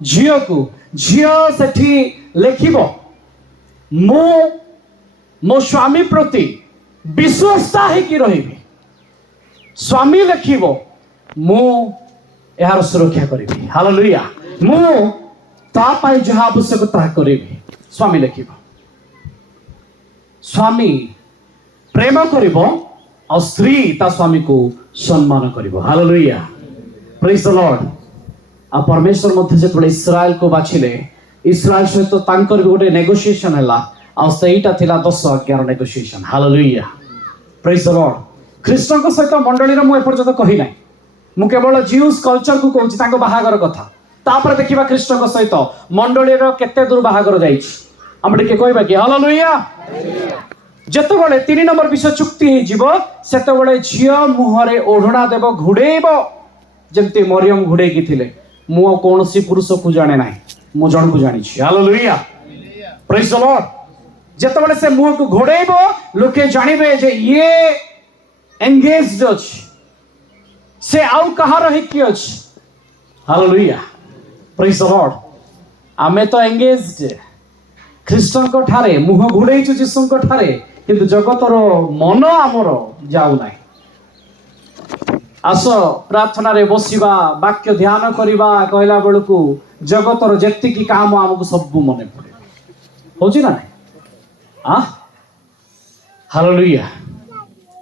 झियो को झियो सेठी लेखिबो मो स्वामी प्रति विश्वस्ता है कि रहिबी स्वामी लेखिबो मु यार सुरक्षा करिबी हालेलुया मु ता पाई जहा आवश्यकता करिबी स्वामी लेखिबो स्वामी प्रेम करिबो और स्त्री ता स्वामी को सम्मान करिबो हालेलुया प्रेज द लॉर्ड आ परमेश्वर मध्य जे थोड़े इस्राएल को बाछिले इस्राएल सहित तो तांकर भी गोटे नेगोशिएशन हला आ सेईटा थिला 10 11 negotiation hallelujah praise the Lord ख्रीष्टन को सहित मंडली रो मु एपर्यंत कहि नै मु केवल ज्यूस कल्चर को कहूची तांको बाहागर कथा तापर देखिबा ख्रीष्टन को सहित मंडली रो केते दूर बाहागर जाईछ हम टिके कहबा कि हालेलुया जते बळे 3 नंबर विषय चुक्ति हे जीव सेते बळे झियो मुहरे ओढणा देव घुडेइबो जेमते मरियम घुडे की थिले मु कोनसी पुरुष को जाने नाही मु जण को जानि छी हालेलुया प्रेज द लॉर्ड जते बळे से मुह को घुडेइबो लोके जानिबे जे ये एंगेज्ड अछि से आउ कहा रही कि अछि हालेलुया प्रेज द लॉर्ड आमे तो एंगेज्ड ख्रीष्टन को ठारे मुह घुडेइछु जीसु को ठारे किंतु जगतर मन आमर जाऊ नाही आस प्रार्थना रे बसिबा वाक्य ध्यान करिबा कहला बेलकू जगतर जेति की काम हमको सब मने पड़े होची ना आ हालेलुया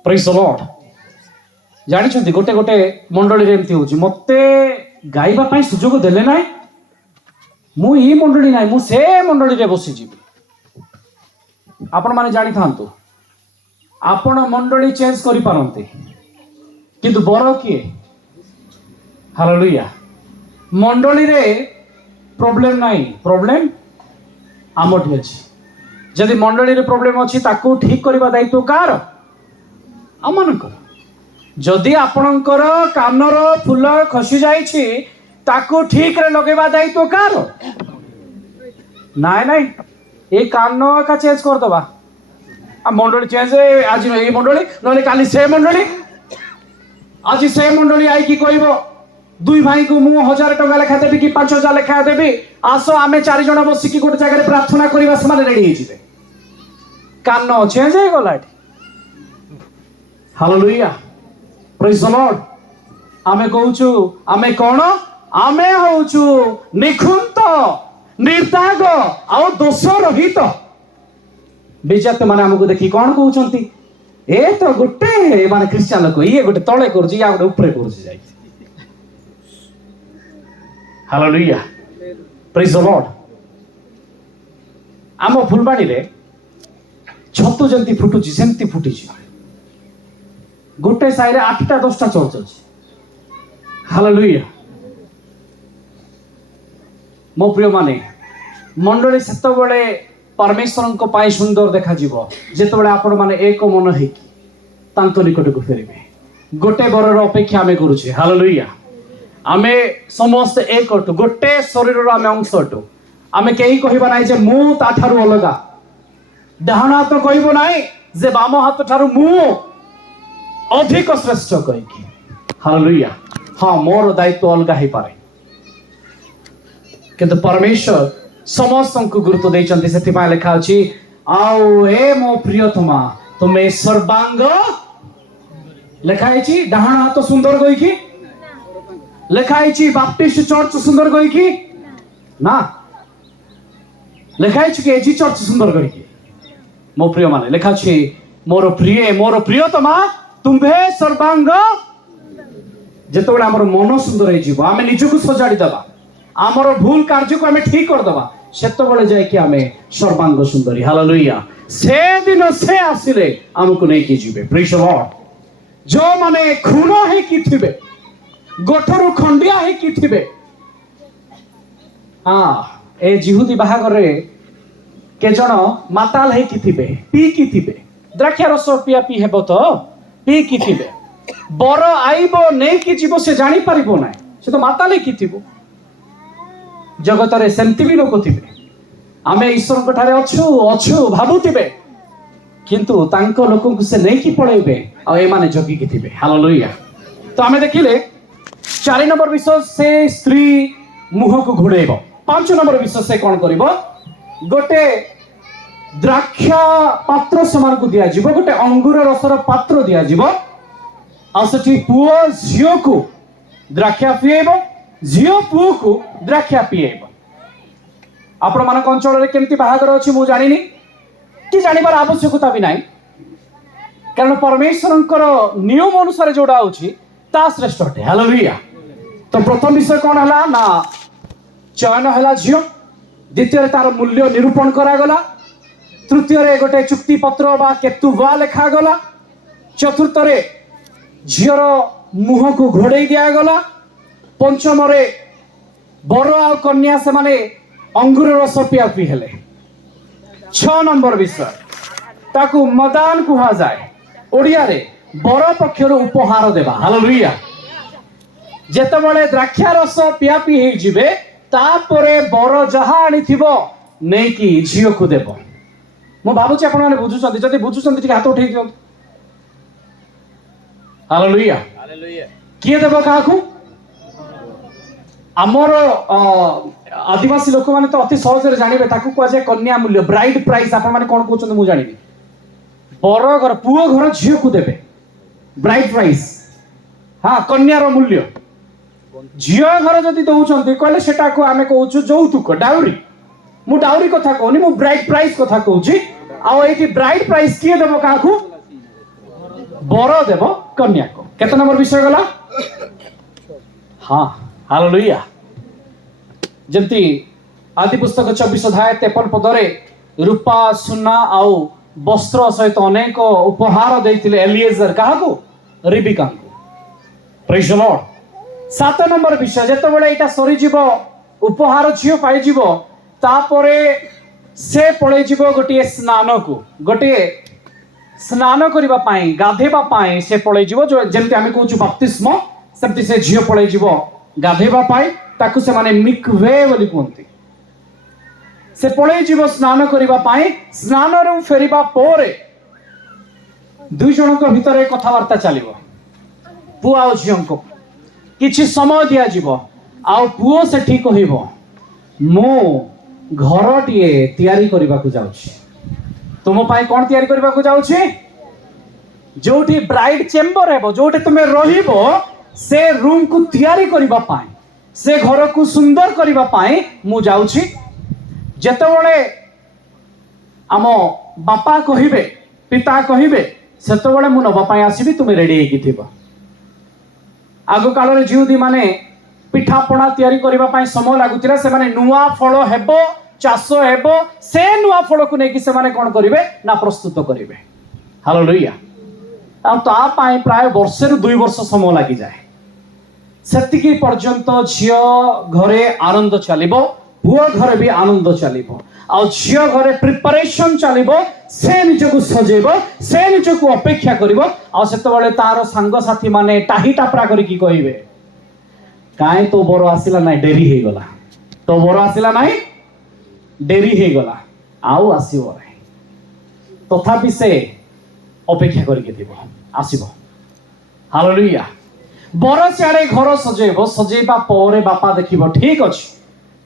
प्रेज द लॉर्ड जानि छथि गोटे गोटे मंडली रे एमती होची मते गाइबा पई सुजोग देले नाही मु ई मंडली नाही मु से मंडली रे बसी जीवी आपण माने जानि थांतु आपण मंडली चेंज करि पारंते किंतु बर किए हालेलुया मंडली रे प्रॉब्लम नाही प्रॉब्लम आमठी अछि जदि मंडली रे प्रॉब्लम अछि ताकू ठीक करबा दायित्व कार आमनकर जदि आपणकर कानर फूल खसी जाइछि ताकू ठीक रे लगेबा दायित्व कार नाय नाय ए कान का चेंज कर दबा आ मंडली चेंज आज ए मंडली नले काली से मंडली आज से मंडली आई की कहबो दुई भाई को मु 1000 टंका लेखा देबी कि 5000 लेखा देबी आस आमे 4 जण बसिकी गोटे जगह प्रार्थना करबा से माने रेडी हिजिबे कान चेंज हो गला हालेलुया प्रेज द लॉर्ड आमे कहूछु आमे कोन आमे होछु निखुंत निर्ताग आ दोष रहित बेजात माने हमको देखि कोन कहउचंती ए तो गोटे माने क्रिश्चियन लोक ये गोटे तळे करछि या गोटे ऊपर करछि जाई हालेलुया प्रेज द लॉर्ड आम फुलबाणी रे छतु जंती फुटुची सेमती फुटिची गोटे साइड 8टा 10टा चर्च अछि हालेलुया मो प्रिय माने मंडली सेत बळे परमेश्वर को पाई सुंदर देखा जीवो जेते बळे आपण माने एक मन हेकी तांतो निकट को फेरिबे गोटे बरर अपेक्षा आमे करूछे हालेलुया आमे समस्त एक अटु गोटे शरीर रो आमे अंश अटु आमे केही कहिबा नाही जे मु ता थारु अलगा डाहण हाथ कहबो नाही जे बाम हाथ थारु मु अधिक श्रेष्ठ कहिकी हालेलुया हां मोर दायित्व अलगा हे पारे किंतु परमेश्वर समस्त को गुरुत्व देइचंती सेति पा लिखा अछि आउ ए मो प्रियतमा तुमे सर्वांग लेखाइछि डाहण हाथ सुंदर कहिकी लेखाइछि बाप्टिस्ट चर्च सुंदर कहिकी ना लेखाइछि कि एजी चर्च सुंदर कहिकी मो प्रिय माने लेखाछि मोर प्रियतमा तुम्भे सर्वांग जेतबेला हमर मन सुंदर हे जीव आमे निजको सजाडी दबा हमर भूल कार्य को आमे ठीक कर दबा सेतबेले जाय कि आमे सर्वांग सुंदरी हालेलुया से दिन से आसिले हमको नै कि जीवे प्रेज द लॉर्ड जो माने खून हे कि थिबे गोठरू खंडिया हे कि थिबे हां ए जिहुदी बाहागर रे के जण माताल हे कि थिबे पी कि थिबे द्राक्षा रस पिया पी हेबो तो पी कि थिबे बर आइबो नै कि जीवो से जानि परिबो नै से तो माताल हे कि थिबो जगत रे सेंति भी लोक थिबे आमे ईश्वर को ठारे अछु भाबुथिबे किंतु तांको लोक को से नै कि पळेबे आ ए माने जगी कि थिबे हालेलुया तो आमे देखिले 4 नंबर विषय से स्त्री मुह को घोड़ेब 5 नंबर विषय से कौन करिब गोटे द्राक्षा पात्र समान को दिया जीव गोटे अंगूर रसर पात्र दिया जीव आ सेठी पुओ झियो को द्राक्षा पिएब झियो पुओ को द्राक्षा पिएब आपण मान अंचल रे केमती बाहागर अछि मु जानिनी कि जानिबार आवश्यकता भी नाही कारण परमेश्वरंकर नियम अनुसार जोड़ा अछि ता श्रेष्ठ अटे हालेलुया तो प्रथम विषय कौन है ना चयन है झील द्वितीय तार मूल्य निरूपण करागला तृतीय गोटे चुक्ति पत्र बा केतु बा लिखागला चतुर्थ झीर मुह को घोड़े दिगला पंचम बर आ कन्या से माने अंगूर रस पिया पी हेले 6 नंबर विषय ताकू मदान कुहा जाए ओडिया रे बर पक्षर उपहार देवा हालेलुया जेतेबेले द्राक्षा रस पिया पी हे जिवे तापरे बर जहा आनिथिबो नै कि झियो को देबो मो भाबुची आपण माने बुझुचंती जदी बुझुचंती टिके हाथ उठेइ दियो हालेलुया हालेलुया किए देबो काकू हमर आदिवासी लोक माने तो अति सहज रे जानिबे ताकू को जे कन्या मूल्य ब्राइड प्राइस आपण माने कोन कहउचंती मु जानिबी बर घर पुओ घर झियो को देबे ब्राइड प्राइस हाँ कन्यार मूल्य झियो घर जदि दउचंती कहले सेटा को आमे कहउछु जौतुक डाउरी मु डाउरी कथा कहउनी मु ब्राइड प्राइस कथा कहउची आ एठी ब्राइड प्राइस किए देबो काकू बर देबो कन्या को केते नंबर विषय गला हाँ हालेलुया जंती आदि पुस्तक 24 अध्याय 53 पदरे रूपा सुना आउ वस्त्र सहित अनेक उपहार देइतिले एलिएजर काहाकू रिबिका को प्रेज द लॉर्ड 7 नंबर विषय जेतेबेले एटा सरी जीवो उपहार झियो पाई जीवो तापरे से पळे जीवो गोटे स्नान को गोटे स्नान करिबा पाई गाधेबा पाई से पळे जीवो जो जेमते आमे कहूछु बप्तिस्म सेमती से झियो पळे जीवो गाधेबा पाई ताकू से माने मिकवे बोली कहंती से पळे जीवो स्नान करिबा पाई स्नान रो फेरिबा पोरे दुई जनक भितरे कथावार्ता चलिबो पुआ झियो को किछि समय दिया जीवो आउ पुओ सेठी कहिबो मो घरटिए तैयारी करबा को जाउछि तुम पाई कोन तैयारी करबा को जाउछि जोठी ब्राइड चेंबर हेबो जोठी तुमे रहिबो से रूम को तैयारी करबा पाई से घर को सुंदर करबा पाई मु जाउछि जेतेबेले आमो बापा कहिबे पिता कहिबे सेतेबेले मु नबा पाई आसीबी तुमे रेडी हेकि थिबो आगो काल रे जिउदी माने पिठा पणा तैयारी करबा पाई समय लागुतिरा से माने नुवा फळ हेबो चाष हेबो से नुवा फळ को नेकी से माने कोन करिवे ना प्रस्तुत करिवे हालेलुया आ ता पाई प्राय वर्ष रु 2 वर्ष समय लागि जाय सेतिकी पर्यंत झियो घरे आनंद चलिबो पुओ घरे भी आनंद चलिबो आ झियो घरे प्रिपरेशन चलिबो से निजको सजेबो से निजको अपेक्षा करिबो आ सेतबेले तार संग साथी माने टाही टापरा करी की कहिबे काहे तो बरो आसिला नाही डेरी हे गला तो बरो आसिला नाही डेरी हे गला आउ आसीबो नाही तथापि से अपेक्षा करी के दिबो आसीबो हालेलुया बरो सियाडे घर सजेबो सजेबा परे बापा देखिबो ठीक अछि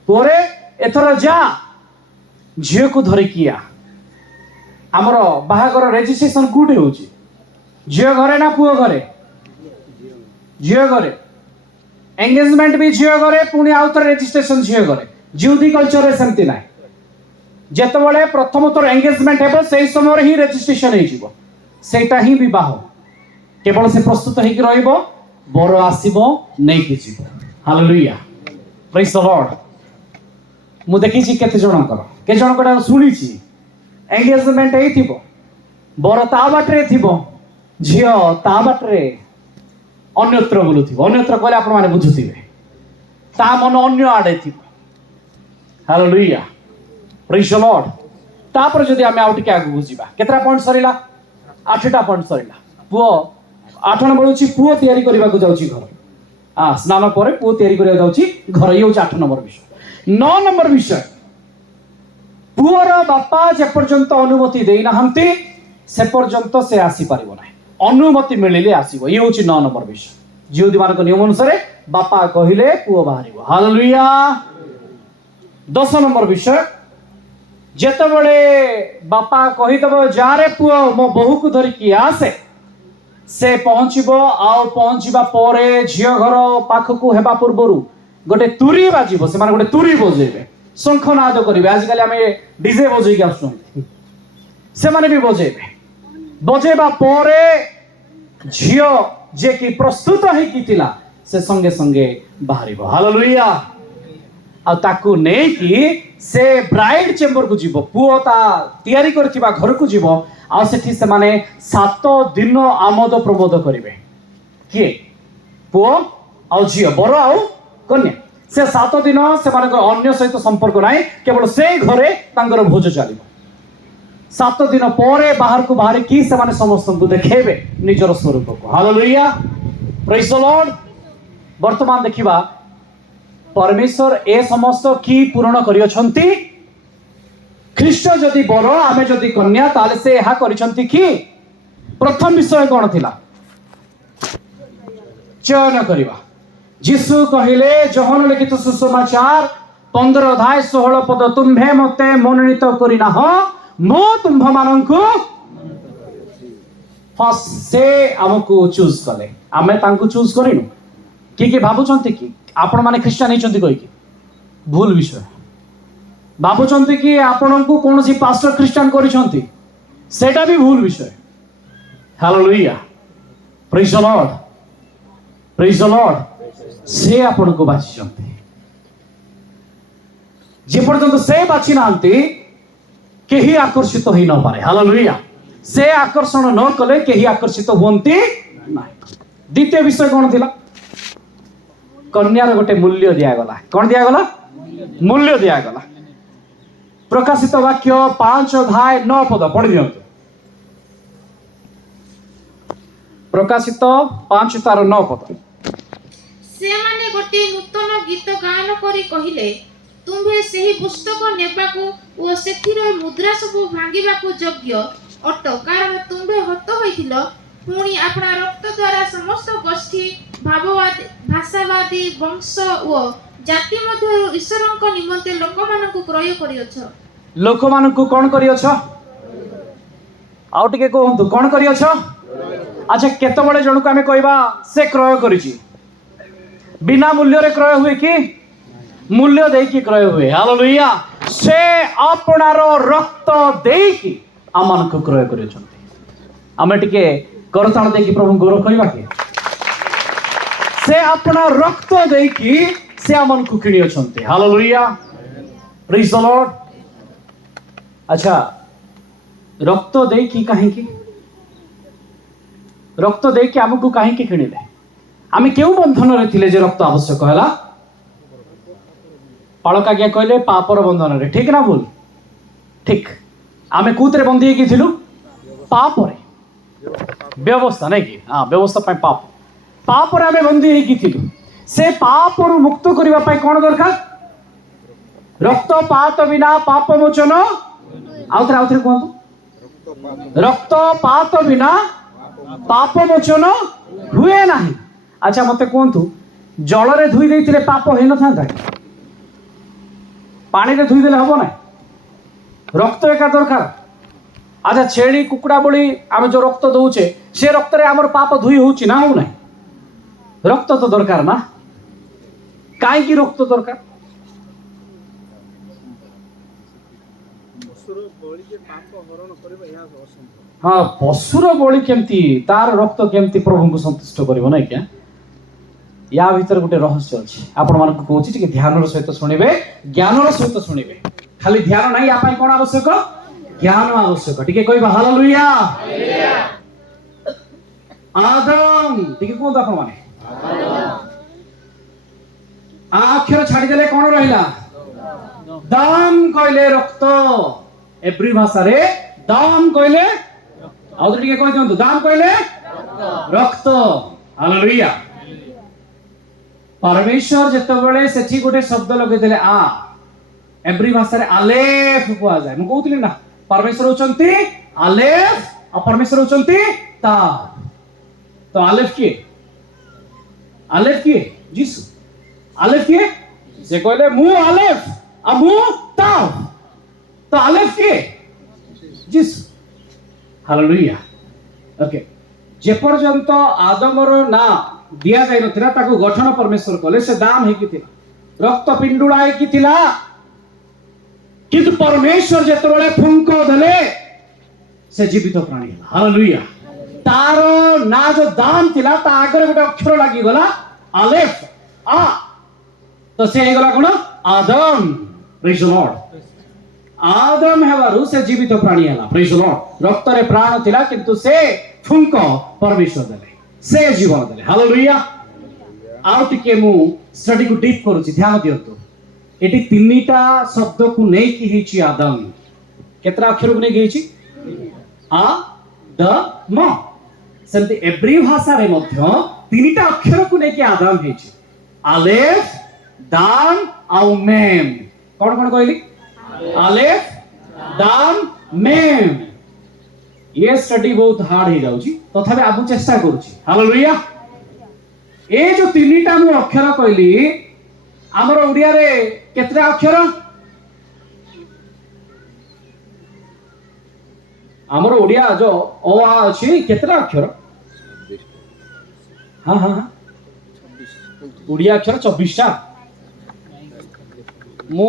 परे एथरा जा झियो को धरि किया हमरो बाहागर रजिस्ट्रेशन कोठे होची झियो घरे ना पुओ घरे झियो घरे एंगेजमेंट भी झियो घरे पुणी आउतर रजिस्ट्रेशन झियो घरे ज्यूदी कल्चर रे सेमति नाही जेतबेले प्रथम तोर एंगेजमेंट हेबो सेही समय ही रजिस्ट्रेशन हे जिवो सेटा ही विवाह केवल से प्रस्तुत हे कि रहइबो बरो आसीबो नै कि जिवो हालेलुया प्रेज द लॉर्ड मु देखि छी केते जनकर के जनकर सुनी छी एंगेजमेंट हे थिबो बरो ता बाटरे थिबो झियो ता बाटरे अन्यत्र बोलुथिबो अन्यत्र कहले आपण माने बुझुथिबे ता मन अन्य आडे थिबो हालेलुया प्रेज द लॉर्ड तापर जदि आमे आउट के आगु बुझिबा केतरा पॉइंट सरिला 8टा पॉइंट सरिला पुओ 8 नंबर होची पुओ तयारी करबा को जाउची घर स्नान परे पुओ तयारी करबा जाउची घर ये होची 8 नंबर विषय 9 नंबर विषय पुओर बापा जे पर्यंत अनुमति देई नाहंती से पर्यंत से आसी पारिबो नाही अनुमति मिलिले आसीबो ये होची 9 नंबर विषय जिउदी मानको नियम अनुसार बापा कहिले पुओ बाहरिबो हालेलुया 10 नंबर विषय जेतेबेले बापा कहिदबो जारे पुओ मो बहु को धरि कि आसे से पहुंचबो आ पहुंचबा परे झियो घर पाखकु हेबा पूर्वरु गोटे तुरी बाजिबो से माने गोटे तुरी बजेबे शंखनाद करिवे आज काली हमें डीजे बजै के आसु से माने भी बजेबे बजेबा परे झियो जे कि प्रस्तुत हे कितिला से संगे संगे बाहरिबो हालेलुया आ ताकू नै कि से ब्राइड चेंबर को जीवो पुओ ता तैयारी करथिबा घर को जीवो आ सेठी से माने 7 दिन आमोद प्रमोद करिवे के पुओ आ झियो बरो आ कन्या से 7 दिन से माने अन्य सहित संपर्क नाही केवल से घरे तांगर भोज चलिबो 7 दिन परे बाहर को बाहर की से माने समस्त को देखेबे निजर स्वरूप को हालेलुया प्रेज द लॉर्ड वर्तमान देखिबा परमेश्वर ए समस्त की पूर्ण करियछंती ख्रीष्ट जदि बर आमे जदि कन्या ताले से एहा करिसंती कि प्रथम विषय कोन थिला चयन करिवा यीशु कहिले जोहन लिखित सुसमाचार 15 अध्याय 16 पद तुम्भे मते मनोनीत करिना हो मो तुम्भ माननकु फर्स्ट से हमकु चूज कले आमे तांकु चूज करिनु कि भाबुचंती कि आपण माने ख्रिस्टियन हेचंती कहि कि भूल विषय भाबुचंती कि आपणको कोनोसी पास्टर ख्रिस्टियन करिसंती सेटा भी भूल विषय hallelujah praise the Lord praise the Lord से आपणको बाचिसंती जे पर्यंत से बाची नांती केही आकर्षित होई न पारे हालेलुया से आकर्षण न कले केही आकर्षित होंती नाही द्वितीय विषय कोन थिला कन्यार गोटे मूल्य दिया गला कौन दिया गला मूल्य दिया गला प्रकाशित वाक्य 5 अध्याय 9 पद पढ़ दियंतु प्रकाशित 5 तार 9 पद से माने गोटे नूतन गीत गान करी कहिले तुम्हे सेही पुस्तक नेबाकू ओ सेथिर मुद्रा सब भांगिबाकू योग्य अट कारण तुम्हे हत होइथिलो पुणी अपना रक्त द्वारा समस्त गोष्ठी ଭାବବାଦୀ ଭାଷାବାଦୀ ବଂଶ ଓ ଜାତି ମଧ୍ୟରୁ ଈଶ୍ୱରଙ୍କ ନିମନ୍ତେ ଲୋକମାନଙ୍କୁ କ୍ରୟ କରିଅଛ। ଲୋକମାନଙ୍କୁ କ'ଣ କରିଅଛ? ଆଉ ଟିକେ କୁହନ୍ତୁ, କ'ଣ କରିଅଛ? ଆଚ୍ଛା, କେତେବେଳେ ଜଣକୁ ଆମେ କହିବା ସେ କ୍ରୟ କରିଛି? ବିନା ମୂଲ୍ୟରେ କ୍ରୟ ହୁଏ କି? ମୂଲ୍ୟ ଦେଇକି କ୍ରୟ ହୁଏ। ହାଲେଲୁୟା। ସେ ଆପଣାର ରକ୍ତ ଦେଇକି ଆମମାନଙ୍କୁ କ୍ରୟ କରିଛନ୍ତି। ଆମେ ଟିକେ କରତାଳ ଦେଇକି ପ୍ରଭୁ ଗୌରବ କରିବା କି? ସେ ଆପଣା ରକ୍ତ ଦେଇକି ସେ ଆମମାନଙ୍କୁ କିଣି ଅଛନ୍ତି। ହାଲେଲୁୟା। ପ୍ରେଜ୍ ଦ ଲର୍ଡ। ଆଚ୍ଛା, ରକ୍ତ ଦେଇକି କାହିଁକି? ରକ୍ତ ଦେଇକି ଆମକୁ କାହିଁକି କିଣିଲେ? ଆମେ କେଉଁ ବନ୍ଧନରେ ଥିଲେ ଯେ ରକ୍ତ ଆବଶ୍ୟକ ହେଲା? ପାଳକ ଆଜ୍ଞା କହିଲେ ପାପର ବନ୍ଧନରେ। ଠିକ ନା ଭୁଲ? ଠିକ। ଆମେ କୋଉଥିରେ ବନ୍ଦୀ ହେଇକି ଥିଲୁ? ପାପରେ। ବ୍ୟବସ୍ଥା ନାଇଁ କି? ହଁ, ବ୍ୟବସ୍ଥା ପାଇଁ ପାପ। ପାପରେ ଆମେ ବନ୍ଦୀ ହେଇକି ଥିଲୁ। ସେ ପାପରୁ ମୁକ୍ତ କରିବା ପାଇଁ କ'ଣ ଦରକାର? ରକ୍ତପାତ ବିନା ପାପ ମୋଚନ। ଆଉଥରେ କୁହନ୍ତୁ, ରକ୍ତପାତ ବିନା ପାପ ମୋଚନ ହୁଏ ନାହିଁ। ଆଚ୍ଛା, ମତେ କୁହନ୍ତୁ, ଜଳରେ ଧୋଇ ଦେଇଥିଲେ ପାପ ହେଇନଥାନ୍ତା? ପାଣିରେ ଧୋଇ ଦେଲେ ହବ ନାହିଁ? ରକ୍ତ ଏକା ଦରକାର। ଆଚ୍ଛା, ଛେଳି କୁକୁଡ଼ା ଭଳି ଆମେ ଯୋଉ ରକ୍ତ ଦଉଛେ, ସେ ରକ୍ତରେ ଆମର ପାପ ଧୋଇ ହଉଛି ନା ହଉ ନାହିଁ? ରକ୍ତ ତ ଦରକାର ନା? କାହିଁକି ରକ୍ତ ଦରକାର? ହଁ, ପଶୁର ବଳି କେମିତି, ତାର ରକ୍ତ କେମିତି ପ୍ରଭୁଙ୍କୁ ସନ୍ତୁଷ୍ଟ କରିବ ନାଇଁ କି? ୟା ଭିତରେ ଗୋଟେ ରହସ୍ୟ ଅଛି। ଆପଣମାନଙ୍କୁ କହୁଛି, ଟିକେ ଧ୍ୟାନର ସହିତ ଶୁଣିବେ, ଜ୍ଞାନର ସହିତ ଶୁଣିବେ। ଖାଲି ଧ୍ୟାନ ନାହିଁ, ୟା ପାଇଁ କ'ଣ ଆବଶ୍ୟକ? ଜ୍ଞାନ ଆବଶ୍ୟକ। ଟିକେ କହିବା ହାଲେଲୁୟା। ଆଦମ, ଟିକେ କୁହନ୍ତୁ ଆପଣ ମାନେ। ଆ ଅକ୍ଷର ଛାଡ଼ିଦେଲେ କ'ଣ ରହିଲା? ଦାମ କହିଲେ ରକ୍ତ। ଏବ୍ରି ଭାଷାରେ ଦାମ କହିଲେ, ଆଉ ଟିକେ କହି ଦିଅନ୍ତୁ, ଦାମ କହିଲେ ରକ୍ତ। ହାଲେଲୁୟା। परमेश्वर ଯେତେବେଳେ ସେଠି ଗୋଟେ ଶବ୍ଦ ଲଗେଇଦେଲେ ଆ, ଏବ୍ରି ଭାଷାରେ ଆଲେଫ କୁହାଯାଏ। ମୁଁ କହୁଥିଲି ନା, परमेश्वर ହେଉଛନ୍ତି ଆଲେଫ ଆଉ परमेश्वर ହେଉଛନ୍ତି ତା। ତ ଆଲେଫ କିଏ? ଆଲେଫ କିଏ? ଯୀଶୁ। ଆଲେଫ କିଏ? ସେ କହିଲେ ମୁଁ ଆଲେଫ ଆଉ ମୁଁ ତା। ତ ଆଲେଫ କିଏ? ଯୀଶୁ। ହାଲେଲୁୟା। ଓକେ, ଯେ ପର୍ଯ୍ୟନ୍ତ ଆଦମର ନାଁ ଦିଆ ଯାଇ ନଥିଲା, ତାକୁ ଗଠନ परमेश्वर କଲେ। ସେ ଦାମ ହେଇକି ଥିଲା, ରକ୍ତ ପିଣ୍ଡୁଳା ହେଇକି ଥିଲା। କିନ୍ତୁ परमेश्वर ଯେତେବେଳେ ଫୁଙ୍କ ଦେଲେ, ସେ ଜୀବିତ ପ୍ରାଣୀ ହେଲା। ହାଲେଲୁୟା। ତାର ନାଁ ଯୋଉ ଦାମ ଥିଲା, ତା ଆଗରେ ଗୋଟେ ଅକ୍ଷର ଲାଗିଗଲା ଆଲେଫ, ଆ। ତ ସେ ହେଇଗଲା କ'ଣ? ଆଦମ। ପ୍ରେଜ୍ ଦ ଲର୍ଡ। ଆଦମ ହେବାରୁ ସେ ଜୀବିତ ପ୍ରାଣୀ ହେଲା। ପ୍ରେଜ୍ ଦ ଲର୍ଡ। ରକ୍ତରେ ପ୍ରାଣ ଥିଲା, କିନ୍ତୁ ସେ ଫୁଙ୍କ परमेश्वर ଦେଲେ, ସେ ଜୀବନ ଦେଲେ। ହାଲେଲୁୟା। ଆଉ ଟିକେ ମୁଁ ଷ୍ଟଡିକୁ ଡିପ୍ କରୁଛି, ଧ୍ୟାନ ଦିଅନ୍ତୁ। ଏଠି ତିନିଟା ଶବ୍ଦକୁ ନେଇକି ହେଇଛି ଆଦମ। କେତେଟା ଅକ୍ଷରକୁ ନେଇକି ହେଇଛି? ଆ ଦ ମ। ସେମିତି ଏବ୍ରି ଭାଷାରେ ମଧ୍ୟ ତିନିଟା ଅକ୍ଷରକୁ ନେଇକି ଆଦମ ହେଇଛି। ଆଲେଫ, ଦାମ ଆଉ ମେମ୍। କ'ଣ କ'ଣ କହିଲି? ଆଲେଫ, ଦାମ, ମେମ୍। ये स्टडी बहुत हार्ड ही जाउची, तथापि आबु चेष्टा करूची। हालेलुया। ए जो तीनटा मु अक्षर कहली, हमर ओडिया रे केतरा अक्षर? हमर ओडिया जो ओ आ अछि, केतरा अक्षर? हां हां हां, ओडिया अक्षर 24 टा। मु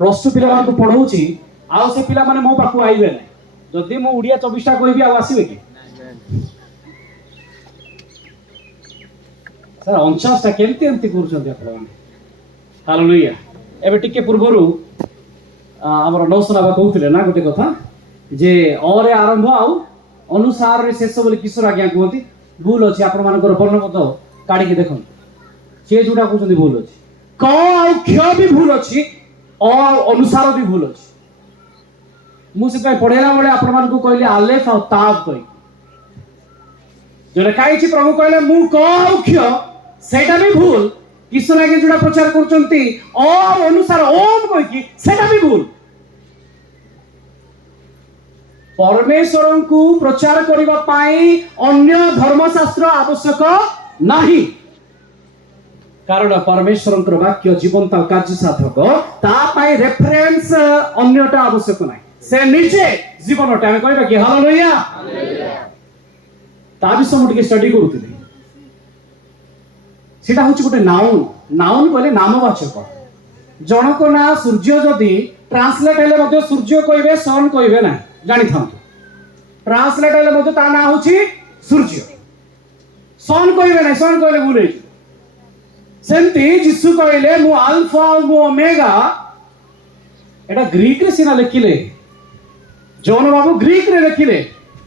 प्लस 2 पिला को पढौची, आउ से पिला माने मो पाखु आइबे नै। जदि मु ओडिया 24 टा कहबी, आ आसीबे कि? सर 49 टा केमती एमती करूछन्ती आपण माने। हालेलुया। एबे टिके पूर्वरु हमर नौसनाबा कहउथिले ना गोटे कथा, जे अरे आरंभ आउ अनुसार रे शेष बोली किशोर आज्ञा कहती। भूल अछि, आपण मानकर वर्णपद काढी के देखन, से जोडा कहउछन्ती भूल अछि। क आउ क्ष भी भूल अछि, अ अनुसार भी भूल अछि। मुझे पढ़ेला बेले आपण मानकु कहले आलेफ और ताब कहि, जो लिखा है प्रभु कहले मु कौख्य, सेटा भी भूल। किशोर आगे जोड़ा प्रचार करचंती ओ अनुसार ओम कहि कि सेटा भी भूल। परमेश्वर को प्रचार करबा पाई अन्य धर्मशास्त्र आवश्यक ନାହିଁ କାରଣ ପରମେଶ୍ୱରଙ୍କର ବାକ୍ୟ ଜୀବନ୍ତ ଆଉ କାର୍ଯ୍ୟ ସାଧକ ତା ପାଇଁ ରେଫରେନ୍ସ ଅନ୍ୟଟା ଆବଶ୍ୟକ ନାହିଁ ସେ ନିଜେ ଜୀବନଟା ଆମେ କହିବା କି ହାଲେଲୁୟା ତା ବିଷୟ ମୁଁ ଟିକେ ଷ୍ଟଡି କରୁଥିଲି ସେଟା ହଉଛି ଗୋଟେ ନାଉନ୍ ନାଉନ୍ କହିଲେ ନାମବାଚକ ଜଣକ ନାଁ ସୂର୍ଯ୍ୟ ଯଦି ଟ୍ରାନ୍ସଲେଟ୍ ହେଲେ ମଧ୍ୟ ସୂର୍ଯ୍ୟ କହିବେ ସନ୍ କହିବେ ନାହିଁ ଜାଣିଥାନ୍ତୁ ଟ୍ରାନ୍ସଲେଟ୍ ହେଲେ ମଧ୍ୟ ତା ନାଁ ହଉଛି ସୂର୍ଯ୍ୟ ସନ୍ କହିବେ ନାହିଁ ସନ୍ କହିଲେ ଭୁଲ ହେଇଯିବ ସେମିତି ଯୀଶୁ କହିଲେ ମୁଁ ଆଲଫା ଆଉ ମୁଁ ଓମେଗା ଏଟା ଗ୍ରୀକ୍ ରେ ସିନା ଲେଖିଲେ ଜୋନ ବାବୁ ଗ୍ରୀକ୍ ରେ ଲେଖିଲେ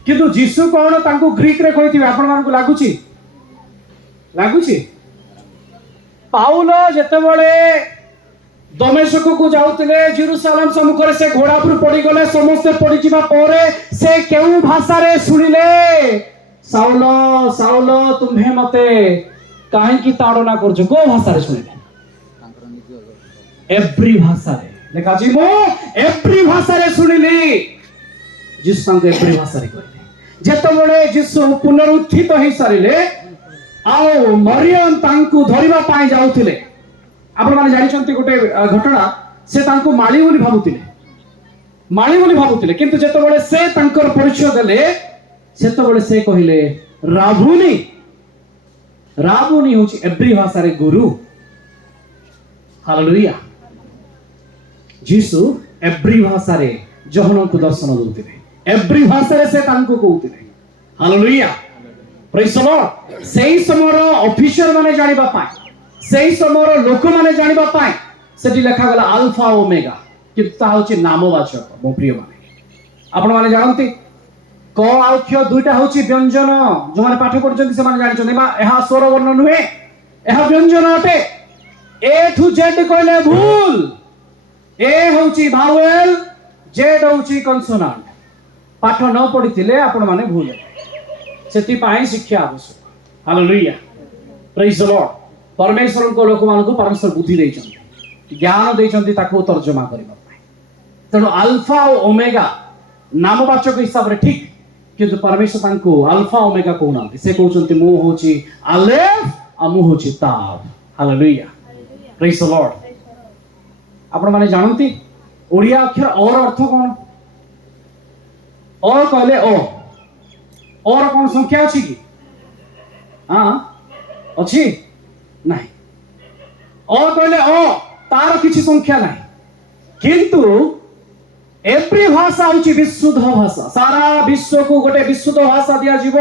କିନ୍ତୁ ଯୀଶୁ କଣ ତାଙ୍କୁ ଗ୍ରୀକ୍ ରେ କହିଥିବେ ଆପଣମାନଙ୍କୁ ଲାଗୁଛି ପାଉଲ ଯେତେବେଳେ ଦମେଶକକୁ ଯାଉଥିଲେ ଜେରୁସାଲେମ ସମ୍ମୁଖରେ ସେ ଘୋଡ଼ା ଉପରୁ ପଡ଼ିଗଲେ ସମସ୍ତେ ପଡ଼ିଯିବା ପରେ ସେ କେଉଁ ଭାଷାରେ ଶୁଣିଲେ ସାଉଲ ସାଉଲ ତୁମ୍ଭେ ମତେ କାହିଁକି ତାଡ଼ନା କରୁଛ କୋଉ ଭାଷାରେ ଶୁଣିଲେ ଏଭ୍ରି ଭାଷାରେ ଲେଖାଛି ମୁଁ ଏଭ୍ରି ଭାଷାରେ ଶୁଣିଲି ଯୀଶୁ ତାଙ୍କୁ ଏଭ୍ରି ଭାଷାରେ କହିଲେ ଯେତେବେଳେ ଯୀଶୁ ପୁନରୁତ୍ଥିତ ହେଇ ସାରିଲେ ଆଉ ମରିୟମ ତାଙ୍କୁ ଧରିବା ପାଇଁ ଯାଉଥିଲେ ଆପଣମାନେ ଜାଣିଛନ୍ତି ଗୋଟେ ଘଟଣା ସେ ତାଙ୍କୁ ମାଳି ବୋଲି ଭାବୁଥିଲେ କିନ୍ତୁ ଯେତେବେଳେ ସେ ତାଙ୍କର ପରିଚୟ ଦେଲେ ସେତେବେଳେ ସେ କହିଲେ ରାଭୁନି ହେଉଛି ଏଭ୍ରି ଭାଷାରେ ଗୁରୁ ହାଲେଲୁୟା ଯୀଶୁ ଏଭ୍ରି ଭାଷାରେ ଯୋହନଙ୍କୁ ଦର୍ଶନ ଦଉଥିଲେ ଏଭ୍ରି ଭାଷାରେ ସେ ତାଙ୍କୁ କହୁଥିଲେ ହାଲେଲୁୟା ପ୍ରେଜ୍ ଦ ଲର୍ଡ ସେହି ସମୟର ଅଫିସର ମାନେ ଜାଣିବା ପାଇଁ ସେହି ସମୟର ଲୋକମାନେ ଜାଣିବା ପାଇଁ ସେଠି ଲେଖାଗଲା ଆଲଫା ଓମେଗା କିନ୍ତୁ ତାହା ହେଉଛି ନାମବାଚକ ମୋ ପ୍ରିୟମାନେ ଆପଣମାନେ ଜାଣନ୍ତି କ ଆଉ କ୍ଷ ଦୁଇଟା ହେଉଛି ବ୍ୟଞ୍ଜନ ଯେଉଁମାନେ ପାଠ ପଢୁଛନ୍ତି ସେମାନେ ଜାଣିଛନ୍ତି ଏହା ସ୍ୱର ବର୍ଣ୍ଣ ନୁହେଁ ଏହା ବ୍ୟଞ୍ଜନ ଅଟେ ଏ ଠୁ ଜେଡ୍ କହିଲେ ଭୁଲ ଏ ହେଉଛି ଭାୱେଲ ଜେଡ୍ ହେଉଛି କନସୋନାଣ୍ଟ ପାଠ ନ ପଢିଥିଲେ ଆପଣମାନେ ଭୁଲ ସେଥିପାଇଁ ଶିକ୍ଷା ଆବଶ୍ୟକ ହାଲେଲୁୟା ପ୍ରେଜ୍ ଦ ଲର୍ଡ ପରମେଶ୍ୱରଙ୍କ ଲୋକମାନଙ୍କୁ ପରମେଶ୍ୱର ବୁଦ୍ଧି ଦେଇଛନ୍ତି ଜ୍ଞାନ ଦେଇଛନ୍ତି ତାକୁ ତର୍ଜମା କରିବା ପାଇଁ ତେଣୁ ଆଲଫା ଆଉ ଓମେଗା ନାମବାଚକ ହିସାବରେ ଠିକ କିନ୍ତୁ ପରମେଶ୍ୱର ତାଙ୍କୁ ଆଲଫା ଓମେଗା କହୁନାହାନ୍ତି ସେ କହୁଛନ୍ତି ମୁଁ ହେଉଛି ଆଲେଫ ଆଉ ମୁଁ ହେଉଛି ତାଭ ହାଲେଲୁୟା ପ୍ରେଜ୍ ଦ ଲର୍ଡ ଆପଣମାନେ ଜାଣନ୍ତି ଓଡ଼ିଆ ଅକ୍ଷର ଅର ଅର୍ଥ କ'ଣ ଅ କହିଲେ ଅର କ'ଣ ସଂଖ୍ୟା ଅଛି କି ଅଛି ନାହିଁ କହିଲେ ତାର କିଛି ସଂଖ୍ୟା ନାହିଁ କିନ୍ତୁ ଏଭ୍ରି ଭାଷା ହେଉଛି ବିଶୁଦ୍ଧ ଭାଷା ସାରା ବିଶ୍ୱକୁ ଗୋଟେ ବିଶୁଦ୍ଧ ଭାଷା ଦିଆଯିବ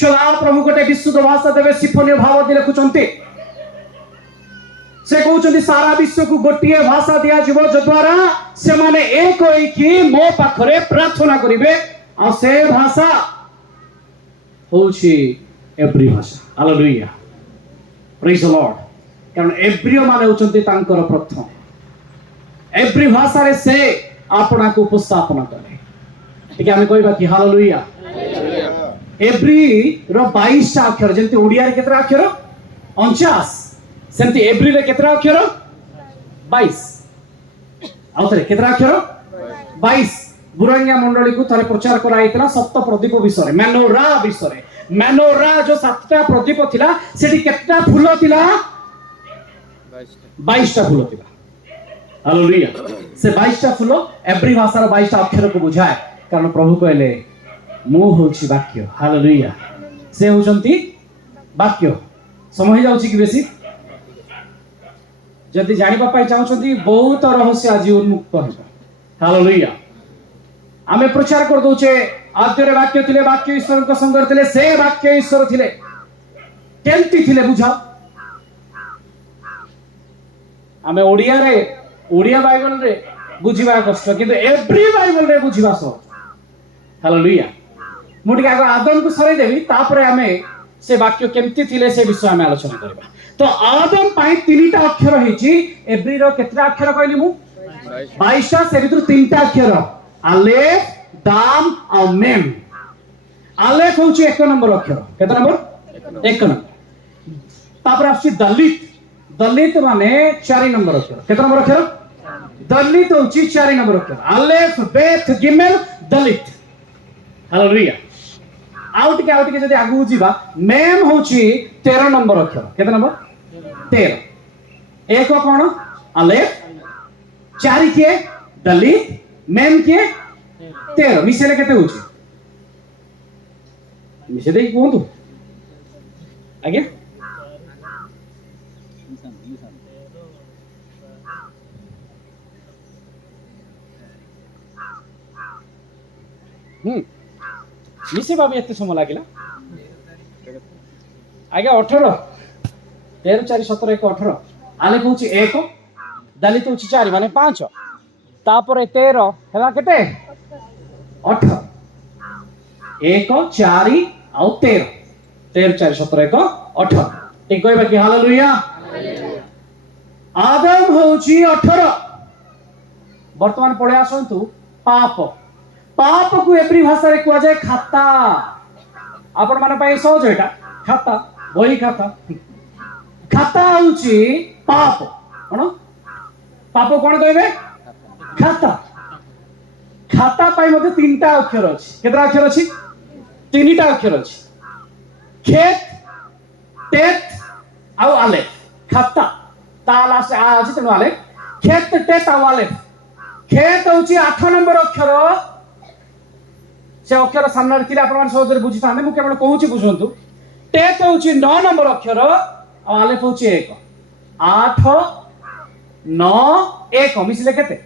ସଦା ପ୍ରଭୁ ଗୋଟେ ବିଶୁଦ୍ଧ ଭାଷା ଦେବେ ସିଫନୀୟ ଭାବତି ଲେଖୁଛନ୍ତି ସେ କହୁଛନ୍ତି ସାରା ବିଶ୍ୱକୁ ଗୋଟିଏ ଭାଷା ଦିଆଯିବ ଯଦ୍ୱାରା ସେମାନେ ଏକ ହେଇକି ମୋ ପାଖରେ ପ୍ରାର୍ଥନା କରିବେ ଆଉ ସେ ଭାଷା ହେଉଛି ଏଭ୍ରି ଭାଷା ହାଲେଲୁୟା ପ୍ରେଜ୍ ଦ ଲର୍ଡ କାରଣ ଏଭ୍ରିୟ ମାନେ ହେଉଛନ୍ତି ତାଙ୍କର ପ୍ରଥମ ଏଭ୍ରି ଭାଷାରେ ସେ ଆପଣାକୁ ଉପସ୍ଥାପନ କଲେ ଟିକେ ଆମେ କହିବା କି ହାଲେଲୁୟା ଏଭ୍ରି ର 22ଟା ଅକ୍ଷର ଯେମିତି ଓଡ଼ିଆରେ କେତେଟା ଅକ୍ଷର 49 ସେମିତି ଏଭ୍ରିରେ କେତେଟା ଅକ୍ଷର 22 ଆଉ ଥରେ କେତେଟା ଅକ୍ଷର 22 ବୁରାଙ୍ଗିଆ ମଣ୍ଡଳୀକୁ ଥରେ ପ୍ରଚାର କରାଯାଇଥିଲା ସପ୍ତ ପ୍ରଦୀପ ବିଷୟରେ ମେନୋରା ବିଷୟରେ ମେନୋରା ଯୋଉ 7ଟା ପ୍ରଦୀପ ଥିଲା ସେଠି କେତେଟା ଫୁଲ ଥିଲା 22ଟା ଫୁଲ ଥିଲା ହାଲେଲୁୟା ସେ 22ଟା ଫୁଲ ଏଭ୍ରି ଭାଷାର 22ଟା ଅକ୍ଷରକୁ ବୁଝାଏ କାରଣ ପ୍ରଭୁ କହିଲେ ମୁଁ ହେଉଛି ବାକ୍ୟ ହାଲେଲୁୟା ସେ ହେଉଛନ୍ତି ବାକ୍ୟ ସମୟ ହେଇଯାଉଛି କି ବେଶୀ ଯଦି ଜାଣିବା ପାଇଁ ଚାହୁଁଛନ୍ତି ବହୁତ ରହସ୍ୟ ଆଜି ଉନ୍ମୁକ୍ତ ହେବ ହାଲେଲୁୟା ଆମେ ପ୍ରଚାର କରିଦଉଛେ ଆଦ୍ୟରେ ବାକ୍ୟ ଥିଲେ ବାକ୍ୟ ଈଶ୍ୱରଙ୍କ ସଙ୍ଗରେ ଥିଲେ ସେ ବାକ୍ୟ ଈଶ୍ୱର ଥିଲେ କେମିତି ଥିଲେ ବୁଝାଅ ଆମେ ଓଡ଼ିଆ ବାଇବଲରେ ବୁଝିବା କଷ୍ଟ କିନ୍ତୁ ଏଭ୍ରି ବାଇବଲରେ ବୁଝିବା ସହଜ ହାଲେଲୁୟା ମୁଁ ଟିକେ ଆଗ ଆଦମକୁ ସରେଇଦେବି ତାପରେ ଆମେ ସେ ବାକ୍ୟ କେମିତି ଥିଲେ ସେ ବିଷୟ ଆମେ ଆଲୋଚନା କରିବା ତ ଆଦମ ପାଇଁ 3ଟା ଅକ୍ଷର ହେଇଛି ଏଭ୍ରିର କେତେଟା ଅକ୍ଷର କହିଲି ମୁଁ 22ଟା ସେ ଭିତରୁ 3ଟା ଅକ୍ଷର ଆଲେଫ ଦାମ ଆଉ ମେମ୍ ଆଲେଫ ହେଉଛି 1 ନମ୍ବର ଅକ୍ଷର କେତେ ନମ୍ବର 1 ନମ୍ବର ତାପରେ ଆସୁଛି ଦଲିତ ମାନେ 4 ନମ୍ବର ଅକ୍ଷର କେତେ ନମ୍ବର ଅକ୍ଷର ଦଲିତ ହେଉଛି 4 ନମ୍ବର ଅକ୍ଷର ଆଲେଫ ବେଥ ଗିମେଲ ଦଲିତ ହାଲେଲୁୟା ଆଉ ଟିକେ ଯଦି ଆଗକୁ ଯିବା ମେମ୍ ହେଉଛି 13 नंबर अक्षर केते नंबर 13 एक कौन अलेफ 4 किए दलित मेम किए 13 मिसेले केते होची मिसे देई कोंतु आगे मिसे बाबी एते समय लागिला आगे 18 13 4 17 1 18 आले कहूची 1 दलित होची 4 माने 5 तापरे 13 हेला केते 18 1 4 ଆଉ 13 13 4 17 1 18 ठीक कहबा कि हालेलुया आदम होची 18 वर्तमान पढ़े आसंतु पाप पाप को एप्री भाषा रे कुआ जाय खाता आपण माने पई सहज एटा खाता बही खाता खाता होची पाप कोन पाप कोन कहबे खाता खाता पाई मते तीनटा अक्षर अछि केतरा अक्षर अछि तीनटा अक्षर अछि खेत टेत आउ आलेफ खाता ताला से आ अछि तनो आलेफ खेत टेत आउ आलेफ खेत होची 8 नंबर अक्षर से अक्षर सामने थिले आपण मान सहज रे बुझी थाने मु केवल कहूची बुझंतु टेत होची 9 नंबर अक्षर आउ आलेफ होची 1 8 9 1 मिसले केते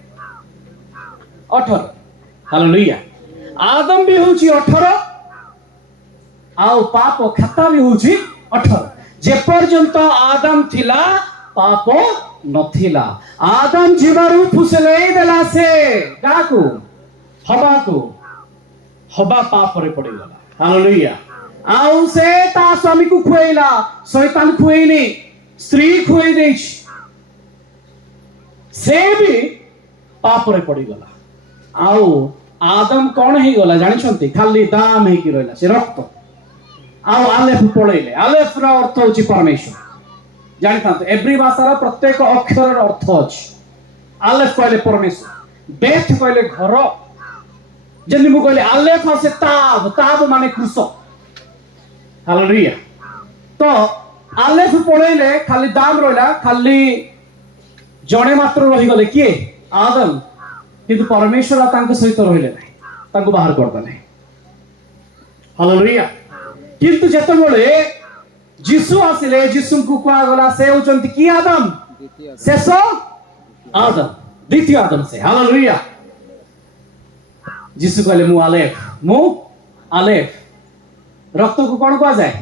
18 हालेलुया आदम भी होची 18 आउ पाप खाता भी होची 18 जे पर्यंत आदम थिला पाप नथिला आदम जीवारु फुसले देला से काकू हबा पाप रे पड़ी गला हालेलुया आउ से ता स्वामी को खुएला शैतान खुएनी स्त्री खुए देछ से भी पाप रे पड़ी गला आउ आदम कौन ही गला जानि छंती खाली दाम हे की रहला से रक्त आउ आलेफ पळैले आलेफ रा अर्थ होची परमेश्वर जानि थांत एवरी भाषा रा प्रत्येक अक्षर रा अर्थ अछि आलेफ कहले परमेश्वर बेथ कहले घर जनि मु कहले आलेफ से ताब माने क्रूस हालेलुया तो आलेफ पळैले खाली दाम रहला खाली जणे मात्र रही गले किए आदम किंतु परमेश्वर तांको सहित रहिले नाही तांको बाहर करता नाही हालेलुया किंतु जेतबेले जीसु आसिले जीसु को कुआ गला से होचंती की आदम शेष आदम द्वितीय आदम से हालेलुया जीसु कहले मु आलेफ रक्त को कोन कुआ जाय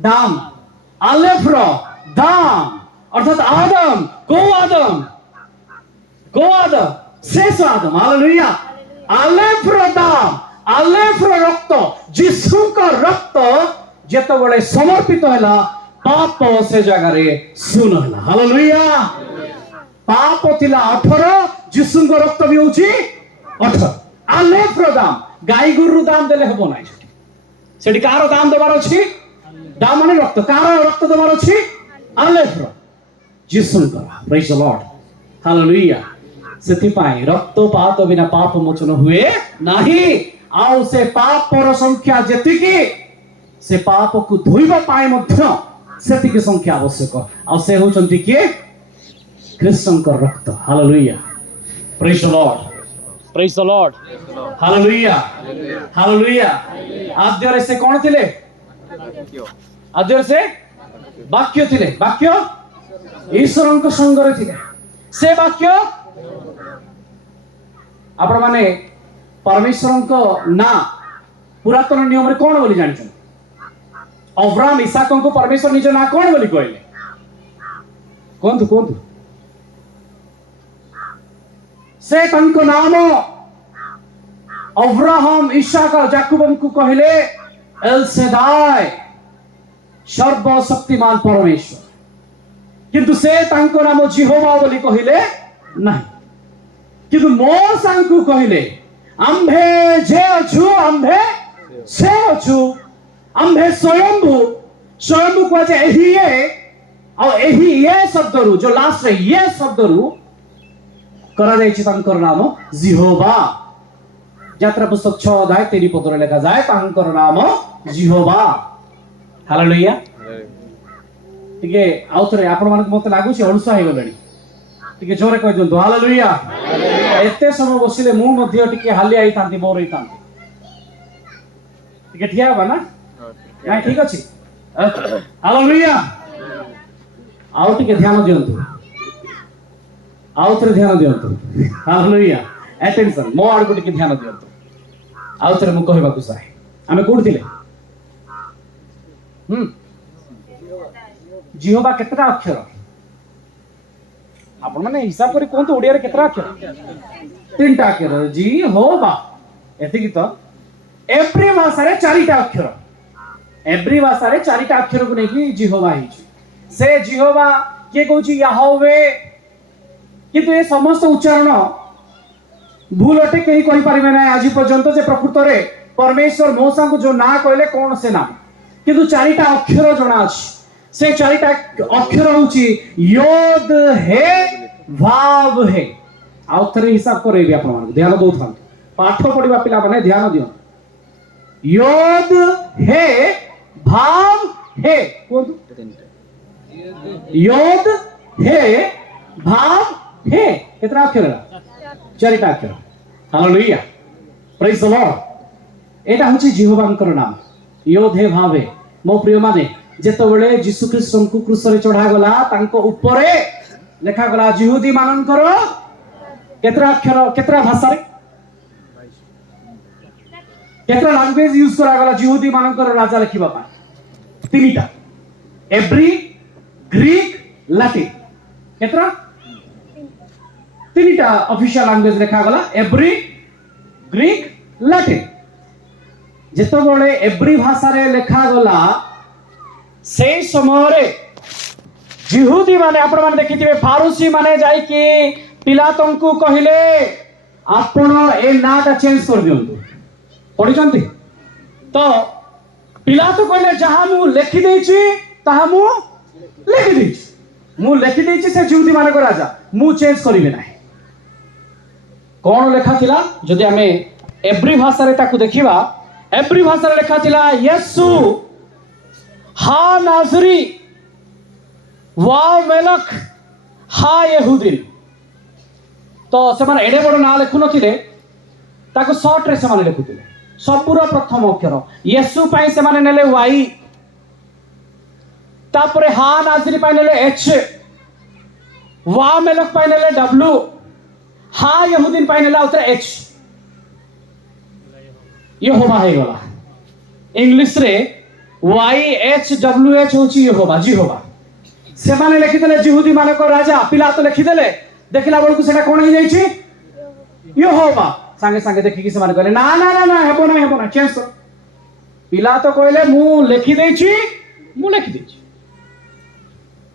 दाम आलेफ रो दाम अर्थात आदम को आदम शेष आदम हालेलुया आलेफ रो दाम आलेफ रो रक्त जीसु का रक्त जेतो बड़े समर्पित हैला पाप से जगह रे सुन हैला हालेलुया पाप थिला 18 जीसु का रक्त भी होची 18 आलेफ रो दाम गाय गुरु दाम देले हबो नाही सेठी कार दाम देबार अछि दाम माने रक्त कार रक्त देबार अछि आलेफ रो जीसु का प्रेज द लॉर्ड हालेलुया सेति पाई रक्त पात बिना पाप मोचन हुए नाही आउ से पाप पर संख्या जेतिकी से पाप को धोइबा पाए मध्य सेतिकी संख्या आवश्यक आउ से होचंती के कृष्ण का रक्त hallelujah praise the Lord hallelujah hallelujah आद्य रे से कोन थिले आद्य से वाक्य थिले वाक्य ईश्वरन को संग रे थिले से वाक्य आपण माने परमेश्वर को ना पुरातन नियम रे कोन बोली जानि अब्राहम इसहाक को परमेश्वर निज ना कोन बोली कहले कोंतु से तनको नाम अब्राहम इसहाक याकूब को कहले एल सदाय सर्वशक्तिमान परमेश्वर किंतु से तनको नाम यहोवा बोली कहले नहीं किंतु मोसा को कहले आंभे जे अछु आंभे से अछु आंभे स्वयंभू को जे एही ये शब्द रु जो लास्ट रे ये शब्द रु करा जाय छि तांकर नाम यहोवा यात्रा पुस्तक 6 अध्याय 3 पद रे लिखा जाय तांकर नाम यहोवा हालेलुया टिके आउ थरे आपण मानक मते लागुची अळुसा हे गलेनी टिके जोरे कहि दियंतु हालेलुया एते समय बसिले मु मध्ये टिके हाली आई तांती बोर ही तांती टिके ठिया बा ना ना ठीक अछि हालेलुया आउ टिके ध्यान दियंतु आउ थरे ध्यान दियंतु हालेलुया अटेंशन मो आड़ को टिके ध्यान दियंतु आउ थरे मु कहबा को चाहे आमे कोड दिले जिहोबा केतरा अक्षर आपण माने हिसाब करी कोन तो ओडिया रे केतरा अक्षर तीनटा अक्षर जिहोबा एतिकी तो एवरी भाषा रे चारिटा अक्षर एवरी भाषा रे चारिटा अक्षर को नेकी जिहोबा हिची से जिहोबा के कहूची याहोवे किंतु ए समस्त उच्चारण भूल अटे कहीं कहि परिबे ना आज पर्यंत जे प्रकृत रे परमेश्वर मौसा को जो ना कहले कोन से नाम किंतु चारिटा अक्षर जणा अछि से चारिटा अक्षर होची योद हे भाव हे आउ थरे हिसाब करेबी आपण मान ध्यान दउथान पाठ पढिबा पिला माने ध्यान दियो योद हे भाव हे कोन योद हे भाव हे कितना अक्षर चारिटा अक्षर हालेलुया प्रेज द लॉर्ड एटा होची जिहोबांकर नाम योद हे भाव हे मो प्रिय माने जेतबेले यीशु ख्रीष्ट को क्रूस रे चढ़ा गला तांको ऊपरे लेखा गला यहूदी मानकर केतरा अक्षर केतरा भाषा रे केतरा लैंग्वेज यूज करा गला यहूदी मानकर राजा लिखिबा पा तीनटा एब्री ग्रीक लैटिन केतरा तीनटा ऑफिशियल लैंग्वेज लिखा गला एब्री ग्रीक लैटिन जेतबेले एब्री भाषा रे लिखा गला से समय रे यहूदी माने आपण माने देखिथिबे फारूसी माने जाई कि पिलातन को कहिले आपण ए नाटा चेंज कर दियंतु पढिचंती तो पिलात कहिले जहा मु लिखि देछि ताहा मु लिखि देछि मु लिखि देछि से यहूदी माने को राजा मु चेंज करिवे नाही कोन लेखा थिला जदि हमें एवरी भाषा रे ताकू देखिबा एवरी भाषा रे लेखा थिला येसु हा नाजरी वाव मेलक हा यहूदी तो से माने एडे बड़ ना लेखु नथिले ताको शॉर्ट रे से माने लेखुतिले सबुरा प्रथम अक्षर येसु पाई से माने नेले वाई तापरे हा नाजरी पाई नेले एच वाव मेलक पाई नेले डब्ल्यू हा यहूदी पाई नेला उतरे एच यहोवा हे गला इंग्लिश रे YHWH होची यहोवा जिहोवा से माने लिखि देले यहूदी माने को राजा पिलात लिखि देले देखिला बळकु सेटा कोन हे जाई छी यहोवा संगे संगे देखि कि से माने कहले ना ना ना ना हेबो ना चेंज कर पिलात कहले मु लिखि देई छी मु लिखि देई छी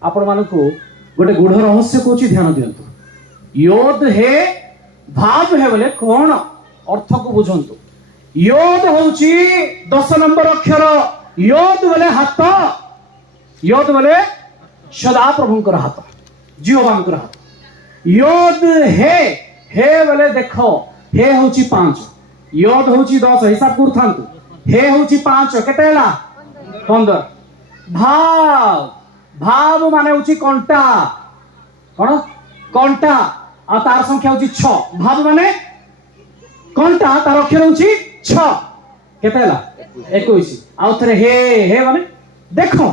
आपण मानकु गोटे गुढ़ रहस्य कोची ध्यान दियंतु योद हे भाव हे बोले कोन अर्थ को बुझंतु योद होची 10 नंबर अक्षर योद बोले हाथ योद बोले सदा प्रभुंकर हाथ जिहोबांकर हाथ योद हे बोले देखो हे होची 5 योद होची 10 हिसाब करथांतु हे होची 5 केते हला 15 भाव माने होची कंटा कोन कंटा आ तार संख्या होची 6 भाव माने कंटा तार अक्षर होची 6 केते हला 21 आउ थरे हे माने देखो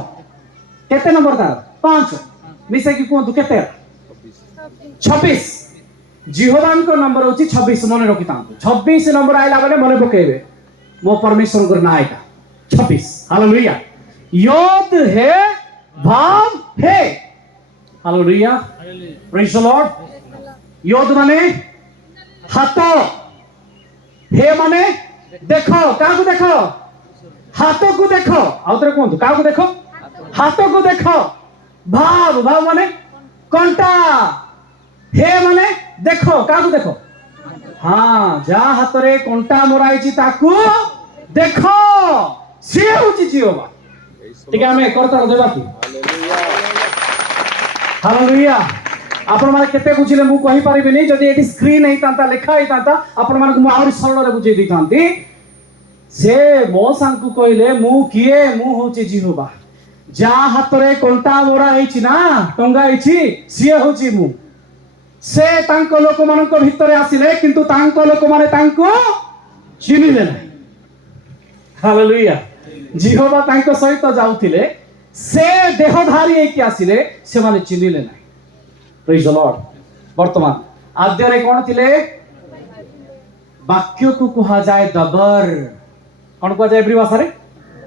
केते नंबर तार 5 मिसे की कोन केते 26 जिहोबान को नंबर होची 26 मने रखि तांतु 26 नंबर आइला बने मने पकेबे मो परमेश्वर को ना आइता 26 हालेलुया योद हे भाव हे हालेलुया प्रेज द लॉर्ड योद माने हाथ हे माने देखो काको देखो हाथ को देखो आउतरे कोन काको देखो हाथ को देखो भाव माने कंटा हे माने देखो काको देखो हाँ जा हाथ रे कंटा मोराइची ताकू देखो से होची जिहोवा ठीक है हमें करता देबा की हालेलुया आपण माने केते बुझिले मु कहि परिबेनी जदी एटी स्क्रीन हे तांता लेखा हे तांता आपण माने मु आउरी सरल रे बुझेई दी थांती से मो सांकु कहले मु किए मु होचे जिहोवा जा हाथ रे कंटा मोरा हेछि ना टंगा हेछि सिए होछि मु से तांको लोक मानक भितरे आसिले किंतु तांको लोक माने तांको चिनिले नाही हालेलुया जिहोवा तांको सहित जाउथिले से देहधारी हेकि आसिले से माने चिनिले नाही प्रेज द लॉर्ड वर्तमान आद्य रे कोन थिले वाक्य को कहा जाए दबर कौन कहा जाए एवरी भाषा रे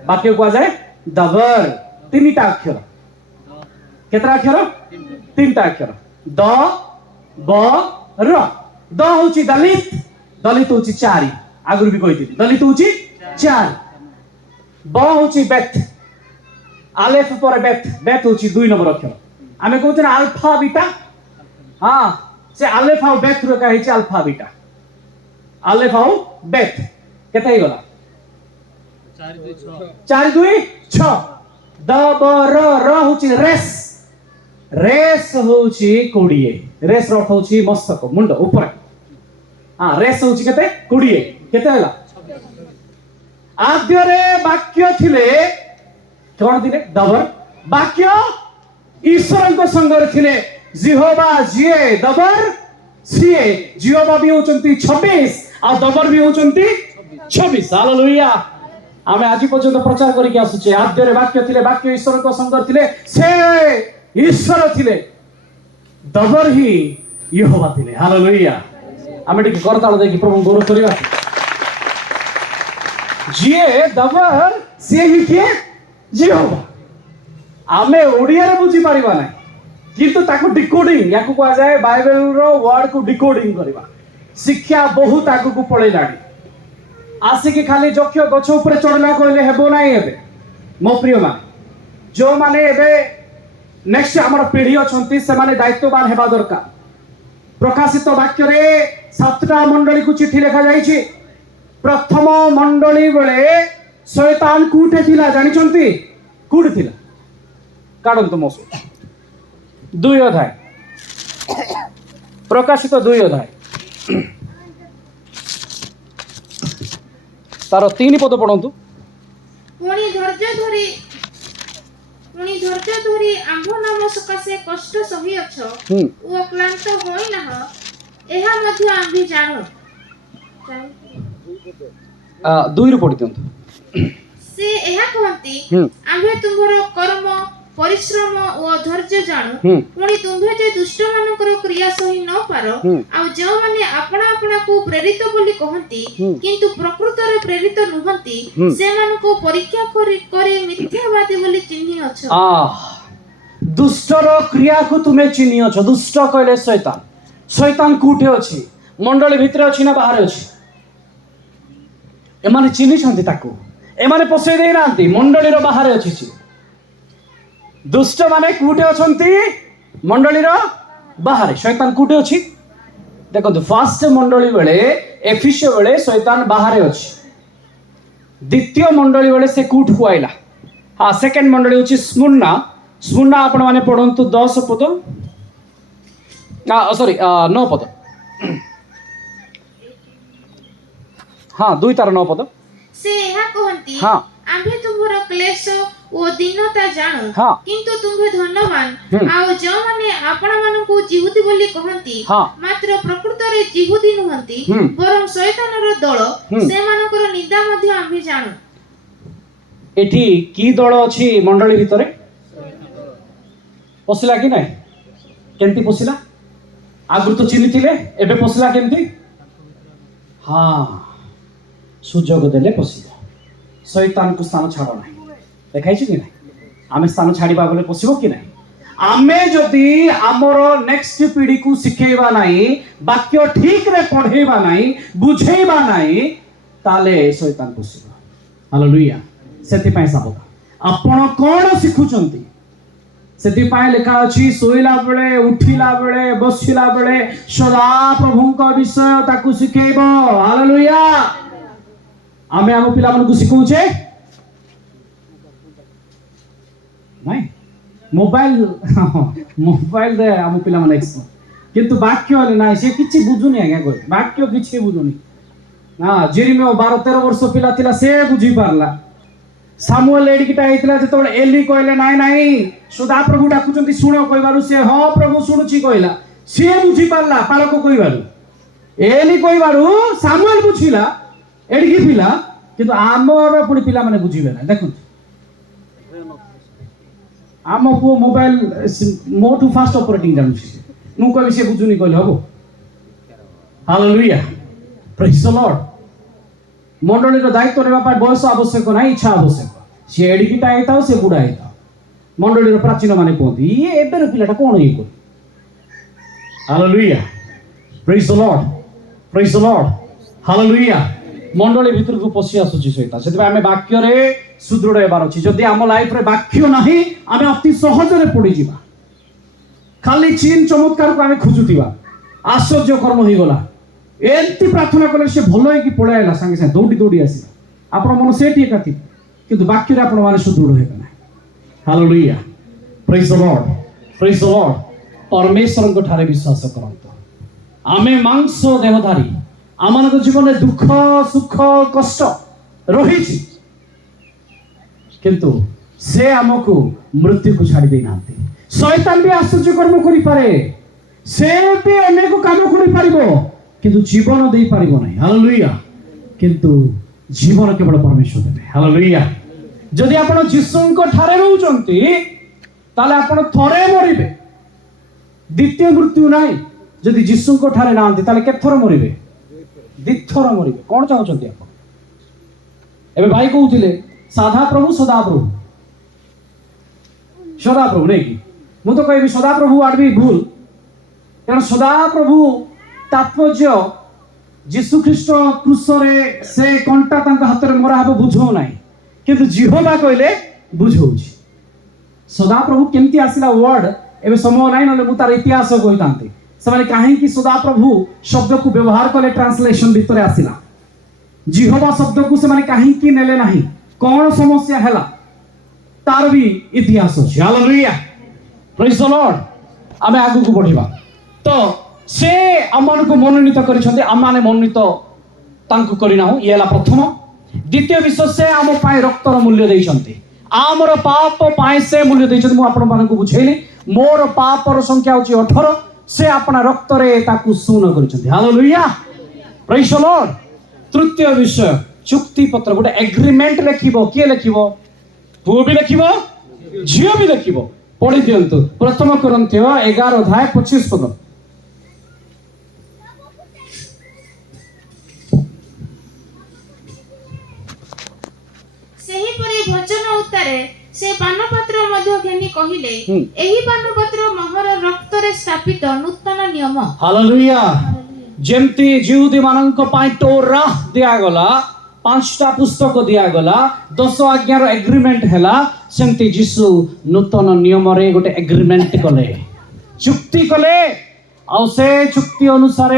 वाक्य को कहा जाए दबर तीनटा अक्षर केतरा अक्षर तीनटा अक्षर द ब र द होची दलित दलित होची चारि आगुर भी कहिथि दलित होची चारि ब होची बेथ आलेफ पर बेथ बेथ होची 2 नंबर अक्षर आमे कहू ना अल्फा बीटा हां से आलेफ और बेथ रो कहि छै अल्फा बीटा आलेफ और बेथ केते गला 4 2 6 द ब र होची रेस रेस होची कोडिए रेस रट होची मस्तक मुंड ऊपर हां रेस होची केते कोडिए केते होला आद्य रे वाक्य थिले कोन थिले दबर वाक्य ईश्वर को संगर थिले जिहोवा जिए दबर सिए जिहोवा भी होचंती 26 आ दबर भी होचंती 26 हालेलुया आमे आज पर्यंत प्रचार करिक आसुचे आद्य रे वाक्य थिले वाक्य ईश्वर को संगर थिले से ईश्वर थिले दबर ही यहोवा थिले हालेलुया आमे टिके करताळ देखि प्रभु गोर करिवा जिए दबर से ही के यहोवा आमे ओडिया रे बुझी पारिबा नै किंतु ताको डिकोडिंग याकू कहा जाए बाइबल रो वर्ड को डिकोडिंग करबा शिक्षा बहुत आगु को पळे लाडी आसी के खाली जक्ष गछ ऊपर चढ़ला कहले हेबो नाही हेबे मो प्रिय मा जो माने एबे नेक्स्ट हमर पीढ़ी अछंती से माने दायित्ववान हेबा दरकार प्रकाशित वाक्य रे 7टा मंडली को चिट्ठी लिखा जाई छी प्रथम मंडली बेले शैतान कूटे थिला जानि छंती कूट थिला काढन तो मोसो 2 अध्याय प्रकाशित 2 अध्याय तार 3 पद पढंतु पुणी धैर्य धरी आंभ नाम सकाशे कष्ट सही अछ ओ क्लांत होई ना एहा मध्य आंभी जानो 2 ରୁ पढि दियंतु से एहा कहंती आंभे तुमरो कर्म परिश्रम और धैर्य जानो पुणी तुम्हे जे दुष्ट मानकर क्रिया सही न पारो आ जो माने अपना अपना को प्रेरित बोली कहंती किंतु प्रकृत रे प्रेरित नुहंती से मान को परीक्षा करी मिथ्यावादी बोली चिन्हि अछ दुष्टर क्रिया को तुम्हें चिन्हि अछ दुष्ट कहले शैतान शैतान कोठे अछि मंडली भितर अछि ना बाहर अछि एमाने चिन्हि छंती ताको एमाने पसई देई नांती मंडली रो बाहर अछि दुष्ट माने कूटे अछंती मंडली रो बाहर शैतान कूटे अछि देखो फर्स्ट मंडली बेले एफिसियो बेले शैतान बाहर अछि द्वितीय मंडली बेले से कूट हुआइला हां सेकंड मंडली अछि स्मुर्ना स्मुर्ना आपण माने पढंतु 10 पद सॉरी 9 पद हां 2 तार 9 पद से एहा कहंती हां आम्भे तुमरो क्लेश ओ दीनता जानो हाँ। किंतु तुम्हे धन्यवान आउ जो माने आपन मानन को जिहुदी बोली कहंती हाँ। मात्र प्रकृत रे जिहुदी नुहंती बरम शैतान रो दल से मानकर निंदा मध्ये आम्भे जानो एठी की दल अछि मंडली भितरे पसिला कि नै केंती पसिला आगु तो चिनिथिले एबे पसिला केंती हां सुजोग देले पसिला शैतान को स्थान छाड़ ना देखाई कि ना आम स्थान छाड़ा बोले पशु कि ना आमे जदि आमर नेक्स्ट पीढ़ी को शिखेबा नहीं वाक्य ठीक रे पढ़ेबा नहीं बुझेबा नहीं ताले शैतान पशिबा हालेलुया सेति पय साबधान आपण कोन शिखुचंती सेति पय लिखा अछि सोइला बेले उठिला बेले बसिला बेले सदा प्रभु का विषय ताकू शिखेबो हालेलुया आमे आम पिला मन को शिखौछे नहीं मोबाइल दे आम पिला मन एक्स किंतु वाक्य हले ना से किछि बुझुनी आज्ञा कोइ वाक्य किछि बुझुनी हां जेरिमिया 12-13 वर्ष पिला थिला से बुझी पारला सामुएल एडिकिटा ହେଇଥିଲା ଯେତେବେଳେ ଏଲି କହିଲେ ନାଇଁ ନାଇଁ ସଦାପ୍ରଭୁ ଡାକୁଛନ୍ତି ଶୁଣ କହିବାରୁ ସେ ହଁ ପ୍ରଭୁ ଶୁଣୁଛି କହିଲା। ସିଏ ବୁଝି ପାରିଲା ପାଳକ କହିବାରୁ, ଏଲି କହିବାରୁ ସାମୁଏଲ ବୁଝିଲା ଏଡିକି ପିଲା, କିନ୍ତୁ ଆମର ପୁଣି ପିଲାମାନେ ବୁଝିବେ ନା। ଦେଖନ୍ତୁ ଆମ ପୁଅ ମୋବାଇଲ ମୋଠୁ ଫାଷ୍ଟ ଅପରେଟିଂ ଜାଣୁଛି, ମୁଁ କହିବି ସେ ବୁଝୁନି କହିଲେ ହବ? ହାଲେଲୁୟା, ପ୍ରେଜ୍ ଦ ଲର୍ଡ। ମଣ୍ଡଳୀର ଦାୟିତ୍ୱ ନେବା ପାଇଁ ବୟସ ଆବଶ୍ୟକ ନାହିଁ, ଇଚ୍ଛା ଆବଶ୍ୟକ। ସିଏ ଏଡିକିଟା ହେଇଥାଉ ସେ ବୁଢା ହେଇଥାଉ। ମଣ୍ଡଳୀର ପ୍ରାଚୀନ ମାନେ କୁହନ୍ତି ଇଏ ଏବେର ପିଲାଟା କଣ ଇଏ କରୁ। ହାଲେଲୁୟା, ପ୍ରେଜ୍ ଦ ଲର୍ଡ, ପ୍ରେଜ୍ ଦ ଲର୍ଡ, ହାଲେଲୁୟା। ମଣ୍ଡଳୀ ଭିତରକୁ ପଶି ଆସୁଛି ସେଇଟା। ସେଥିପାଇଁ ଆମେ ବାକ୍ୟରେ ସୁଦୃଢ ହେବାର ଅଛି। ଯଦି ଆମ ଲାଇଫରେ ବାକ୍ୟ ନାହିଁ ଆମେ ଅତି ସହଜରେ ପଡିଯିବା। ଖାଲି ଚିନ୍ ଚମତ୍କାରକୁ ଆମେ ଖୋଜୁଥିବା, ଆଶ୍ଚର୍ଯ୍ୟ କର୍ମ ହେଇଗଲା, ଏମିତି ପ୍ରାର୍ଥନା କଲେ ସେ ଭଲ ହେଇକି ପଳେଇ ଆଇଲା, ସାଙ୍ଗେ ସାଙ୍ଗେ ଦୌଡ଼ି ଦୌଡ଼ି ଆସିଲା। ଆପଣ ମନ ସେଠି ଏକା ଥିବ, କିନ୍ତୁ ବାକ୍ୟରେ ଆପଣ ମାନେ ସୁଦୃଢ ହେବେ ନାହିଁ। ହାଲେଲୁୟା, ପ୍ରେଜ୍ ଦ ଲର୍ଡ, ପ୍ରେଜ୍ ଦ ଲର୍ଡ। परमेश्वर ठारे विश्वास करंतु। आमे मांस देहधारी, आमनक जीवन में दुख सुख कष्ट रही, किंतु से आमको मृत्यु को छाड़ी दे नांती। शैतान भी आश्चर्य कर्म करि पारे, से भी अनेक काम करि पारिबो, किंतु जीवन दे पारिबो नहीं। हालेलुया, किंतु जीवन केवल परमेश्वर देबे। हालेलुया। जदि आपण जीसुंक ठारे रहउचंती ताले आपण थरे मरिबे, द्वितीय मृत्यु नाही। जदि जीसुंक ठारे नांती ताले केथर मरिबे? द्विथर मरिबे। कोन चाहउचंती आपण? एबे भाई कहउथिले साधा प्रभु सदा प्रभु, सदा प्रभु नहीं कि मु तो कहबी सदा प्रभु आड भी भूल। कारण सदा प्रभु तात्पर्य जीसु ख्रीष्ट क्रूसरे से कंटा तांका हाथ रे मरा हबो बुझौ नाही, किंतु जिहोवा कहले बुझौछि। सदा प्रभु केमती आसिला वर्ड एबे समय नाही, नले मु तार इतिहास कहितांते। समाने काहे कि सदा प्रभु शब्द को व्यवहार कले ट्रांसलेशन भितरे आसिला। जिहोवा शब्द को समाने काहे कि नेले नाही, कोन समस्या हैला तार भी इतिहास अछि। Hallelujah, praise the Lord. आमे आगु को बढ़िबा तो से अमन को मनोनीत करिसंते, आमाने मनोनीत तांको करिनाहु। ये हला प्रथम। द्वितीय विषय से आम पाए रक्तर मूल्य देइसंते, आमर पाप पाए से मूल्य देइसंते। मु आपण मानकु बुझेली मोर पापर संख्या होची 18, से अपना रक्त रे ताकु सुन करिसंते। Hallelujah, praise the Lord. तृतीय विषय चुक्ति पत्र, गोटे एग्रीमेंट लेखिबो। किए लेखिबो? पुओ भी लेखिबो, झियो भी लेखिबो। पढ़ी दियंतु प्रथम कोरिन्थियो 11:25। ସେହି ପରି ଭୋଜନ ଉତ୍ତାରେ ସେ ପାନପାତ୍ର ମଧ୍ୟ ଘେନି କହିଲେ, ଏହି ପାନପାତ୍ର ମୋହର ରକ୍ତରେ ସ୍ଥାପିତ ନୂତନ ନିୟମ। हालेलुया। जेमती जिहुदी मानक पाई टोरा दिया गला, 5टा पुस्तक दिया गला, 10 आज्ञार एग्रीमेंट हैला, सेमती जीसु नूतन नियम रे गोटे एग्रीमेंट कले, चुक्ति कले। आ से चुक्ति अनुसार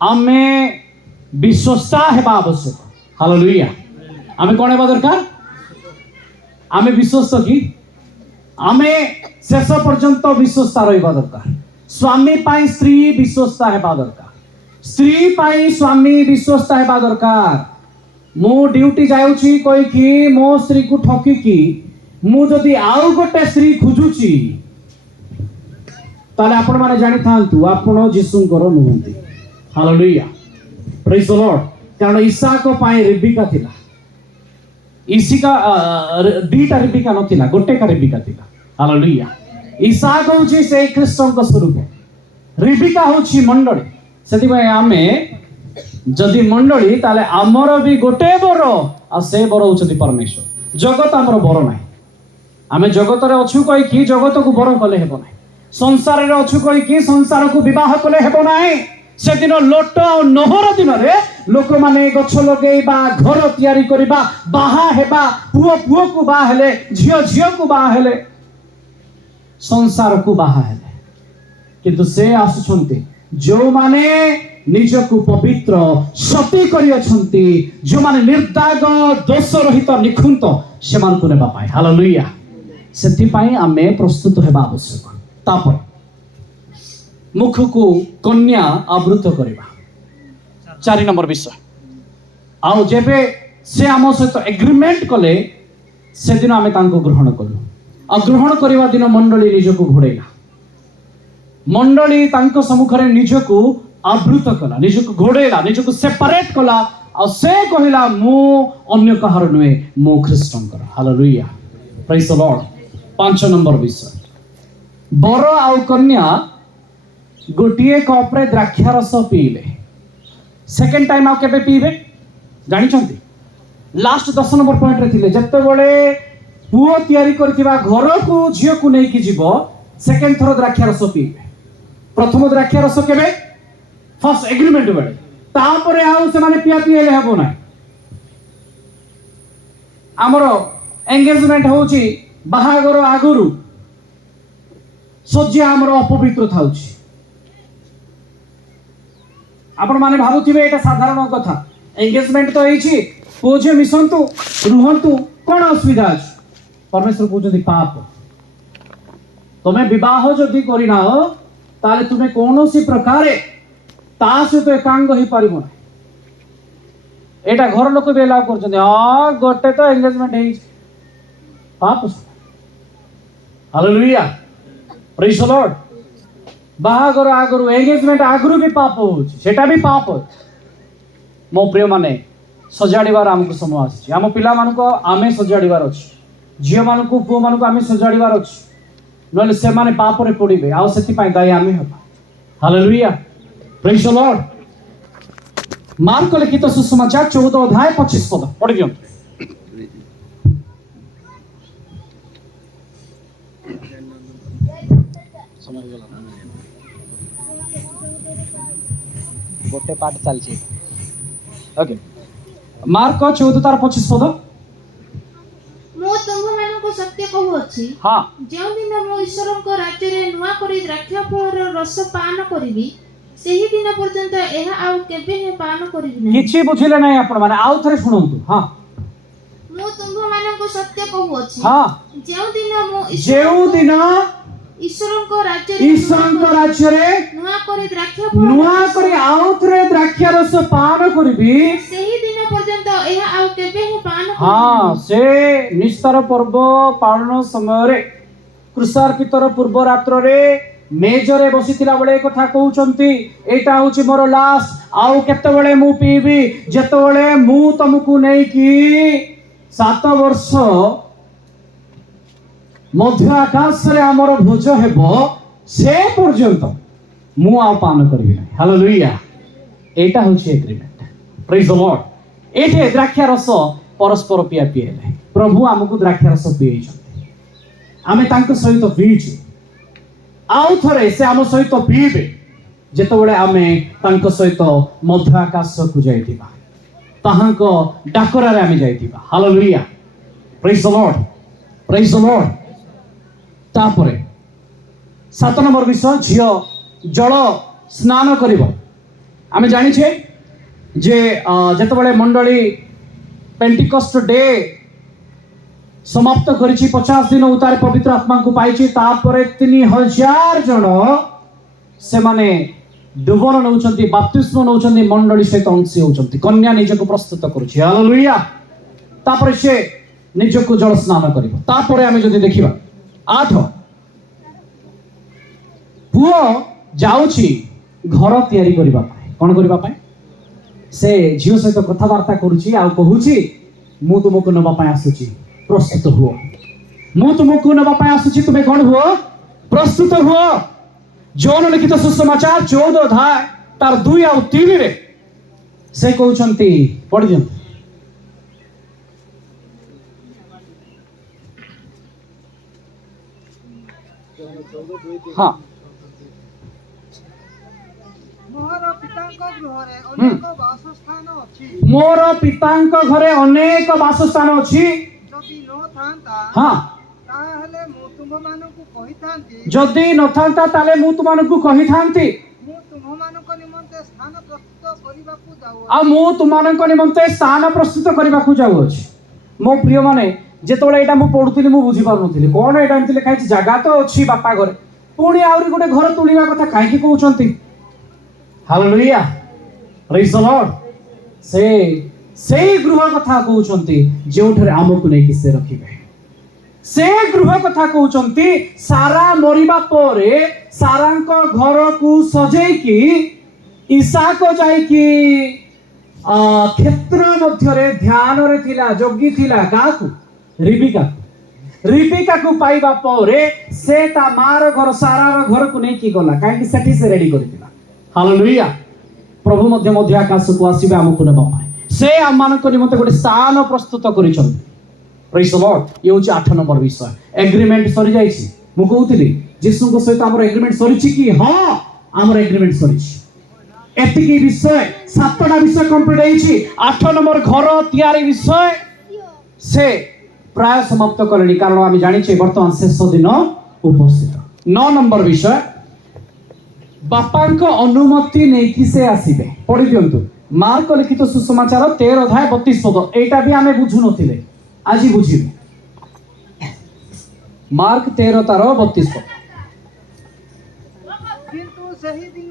आमे विश्वस्ता हेबा आवश्यक। हालेलुया। आमे कोन हेबा दरकार? आमे विश्वस्त की आमे शेष पर्यंत विश्वस्ता रहिबा दरकार। स्वामी पाई स्त्री विश्वस्ता हेबा दरकार, स्त्री पाई स्वामी विश्वस्ता हेबा दरकार। मु ड्यूटी जाउची कोई कि मो स्त्री को ठकी कि मु जदी आउ गोटे स्त्री खुजुची ताले आपण माने जानि थांतु आपण जीसुंकर नुहंती। Hallelujah, praise the Lord. कारण इसहाक पाई रिबिका थिला, इसिका दीटा रिबिका नथिला, गोटे का रिबिका थिला। हालेलुया। इसहाक होची से ख्रीष्टन का स्वरूप, रिबिका होची मंडली। सेति भाई आमे जदि मंडली ताले आमर भी गोटे बर आ से बर होचती परमेश्वर। जगत आमर बर नाही। आमे जगत रे अछु कहि कि जगत को बर कले हेबो नाही, संसार रे अछु कहि कि संसार को विवाह कले हेबो नाही। से दिन लोट और नहर दिन रे लोक माने गछ लगेबा, घर तयारी करबा, बाहा हेबा, पुओ पुओ को बाहा हेले, झियो झियो को बाहा हेले, संसार को बाहा हेले। किंतु से आसुछंती जो माने निजकु पवित्र सती करि अछंती, जो माने निर्दाग दोष रहित निखुंत से मान को नेबा पाए। हालेलुया। सेति पाई आमे प्रस्तुत हेबा आवश्यक। तापर मुख को कन्या आवृत करबा, 4 नंबर विषय। आउ जेबे से आम सहित एग्रीमेंट कले से दिन आमे तांको ग्रहण कलु आ ग्रहण करवा दिन मंडली निजको घोड़ेला मंडली तांको सम्मुखरे निजको आवृत कला निजको घोड़ेला निजको सेपरेट कला आ से कहिला मु अन्य कहार नुहे मु ख्रीष्टंकर hallelujah praise the Lord 5 number विषय बर आउ कन्या गोटिए कप रे द्राक्षा रस पीले सेकेंड टाइम आउ केबे पीबे जानि छंती लास्ट 10 नंबर पॉइंट रे थिले जत्ते बळे पुओ तयारी करथिबा घर को झियो को नै कि जीवो सेकेंड थरो द्राक्षा रस पीबे प्रथम द्राक्षा रस केबे फर्स्ट एग्रीमेंट बळे तापरे आउ से माने पिया पिएले हबो ना हमरो एंगेजमेंट होउची बाहागर आगुरु सज्जा हमरो अपवित्र थाउची आपण माने भाबुथिबे एटा साधारण कथा एंगेजमेंट तो होईची पूजे मिसंतु रुहंतु कोन असुविधा अछि परमेश्वर पूजति पाप तमे विवाह जदि करिना हो ताले तुमे कोनोसी प्रकारे ता सहित एकांग ही पारिबो ना एटा घर लोक भी अलाउ करछन हां गोटे तो एंगेजमेंट है पाप हालेलुया प्रेज द लॉर्ड बाहागर आगरु एंगेजमेंट आगरु भी पाप होछि सेटा भी पाप मो प्रिय माने सजाड़ीबार आमको समय आसी आम पिला मान को आमे सजाड़ीबार अछि झियो मान को पुओ मान को आमे सजाड़ीबार अछि नले से माने पाप रे पड़िबे आ सेति पय दाई आमे हबा hallelujah praise the Lord mark लिखित सुसमाचार 14 अध्याय 25 पद पढ़ि दियौ समय गेला गोटे पाठ चलछि ओके मार्क 14 तार 25 पद मो तुम मानको सत्य कहूछि हां जो दिन मो ईश्वर को राज्य रे नुआ करी द्राक्षा फल रस पान करिवि सेही दिन पर्यंत एहा आउ केबे हे पान करिवि नै किछि बुझिले नै आपण माने आउ थरे सुनंतु हां मो तुम मानको सत्य कहूछि हां जो दिन मो जेउ दिन ईश्वर को राज्य रे नुआ करी द्राक्षा फल नुआ करी आउ थरे द्राक्षा रस पान करिवि सेही दिन पर्यंत एहा आउ केबे हे पान हाँ से निस्तार पर्व पालन समय रे कृषार्पितर पूर्व रात्र रे मेजरे बसिथिला बेले कथा कहउचंती एटा होची मोर लास्ट आउ केते बेले मु पीबी जेते बेले मु तुमको नै कि 7 वर्ष मध्य आकाश रे हमर भोज हेबो से पर्यंत मु आ पान करबी नै हालेलुया एटा होची एग्रीमेंट प्रेज द लॉर्ड एठे द्राक्षा रस परस्पर पिया पिएले प्रभु हमको द्राक्षा रस पिएछन आमे तांको सहित पीछु आउ थरे से आम सहित पीबे जेते बेले आमे तांको सहित मध्य आकाश को जाइतिबा ताहांको डाकरा रे आमे जाइतिबा hallelujah praise the Lord praise the Lord तापरे 7 नंबर विषय झियो जल स्नान करिवो आमे जानि छे जे जेते बेले मंडली पेंटिकस्ट डे समाप्त करिछि 50 दिन उतारे पवित्र आत्मा को पाइछि तापरे 3000 जन से माने डुबन नउचंती बप्तिस्म नउचंती मंडली सहित अंशी होउचंती कन्या निजको प्रस्तुत करूछि हालेलुया तापरे से निजको जल स्नान करिवो तापरे आमे जदि देखिबा 8 पुओ जाउछि घर तयारी करिबा पाए कोन करिबा पाए से झियो सहित कथावार्ता करूछि आ कहूछि मु तुमको नबा पाए आसुछि प्रस्तुत हुओ मु तुमको नबा पाए आसुछि तुमे कोन हुओ प्रस्तुत हुओ जॉन लिखित सुसमाचार 14 अध्याय तार 2 आ 3 रे से कहउछंती पढि दियौ हां मोर पितांक घरे अनेक वासस्थान अछि हाँ जदि न थांता ताले मु तुमनको कहिथांती आ मु तुमनको निमंते स्थान प्रस्तुत करबाकू जाउ अछि मो प्रिय माने जेतोले एटा मु पढुतिली मु बुझी पारुनथिली कोन एटा एमति लिखा अछि जागा तो अछि बापा घरे पुणी आउरी गोटे घर तुलिबा कथा काहे की कहउचंती हालेलुया प्रेज द लॉर्ड से गृह कथा कहउचंती जेउठरे आमको नै कि से रखिबे से गृह कथा कहउचंती सारा मरिबा परे सारांको घर को सजेकी इसाक जाइकी क्षेत्र मध्यरे ध्यान रे थिला जोगी थिला काकू रिबिका को पाइबा परे से ता मार घर सारा घर को नहीं की गला काहे सेठी से रेडी करथिला हालेलुया प्रभु मध्य मध्य आकाश को आसीबे हमकु नेबा से हम मानक निमंते गोटे स्थान प्रस्तुत करिछन प्रेज द लॉर्ड ये होची 8 नंबर विषय एग्रीमेंट सरी जाईछि मु कहउतिली यीशु को सहित हमर एग्रीमेंट सरीछि कि हां हमर एग्रीमेंट सरीछि एतिकी विषय 7टा विषय कंप्लीट होईछि 8 नंबर घर तयारी विषय से प्राय समाप्त करली कारण आम जानिछे वर्तमान शेष दिन उपस्थित 9 नंबर विषय बापांको अनुमति नहीं कि से आसीबे पढ़ि दियंतु मार्क लिखित सुसमाचार 13 अध्याय 32 पद एटा भी आमे बुझु नथिले आज बुझिबे मार्क 13 तार 32 पद किंतु सही दिन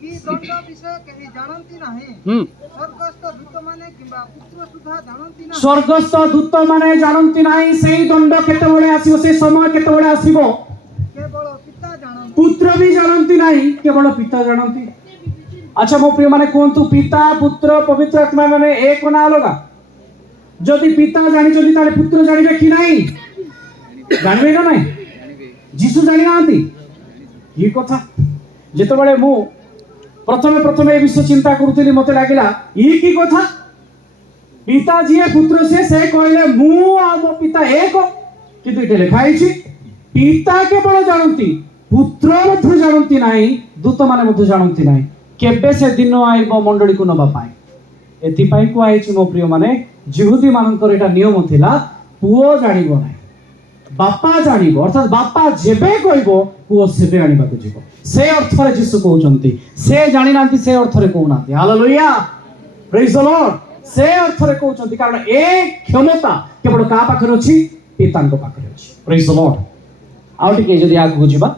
की दंड विषय केहि जानंती नाही स्वर्गस्थ दूत माने किबा पुत्र सुधा जानंती नाही स्वर्गस्थ दूत माने जानंती नाही सेही दंड केते बेले आसीबो से समय केते बेले आसीबो केवल पिता जानंती पुत्र भी जानंती नाही केवल पिता जानंती अच्छा मो प्रिय माने कोंतु पिता पुत्र पवित्र आत्मा माने एक ना अलगा जदि पिता जानि जदि ताले पुत्र जानिबे कि नाही जानबे ना नाही जीसु जानि नांती ये कथा जेते बेले मु प्रथमे ए विषय चिंता करूथिली मते लागिला ई की कथा पिता जी पुत्र से कहले मु आ मो पिता एक किंतु इटे लिखा आइछि पिता केवल जानंती पुत्र मध्य जानंती नाही दूत माने मध्य जानंती नाही केबे से दिन आइबो मंडली को नबा पाए एति पाई को आइछि मो प्रिय माने जिहुदी मानकर एटा नियम थिला पुओ जानिबो नाही बापा जानिबो अर्थात बापा जेबे कहबो पुओ सेबे आनिबा को जिवो से अर्थ रे यीशु कहउचंती से जानि नांती से अर्थ रे कहउनांती हालेलुया प्रेज द लॉर्ड से अर्थ रे कहउचंती कारण ए क्षमता केवल का पाखरे अछि पितांको पाखरे अछि प्रेज द लॉर्ड आउ टिके जदि आगु जिबा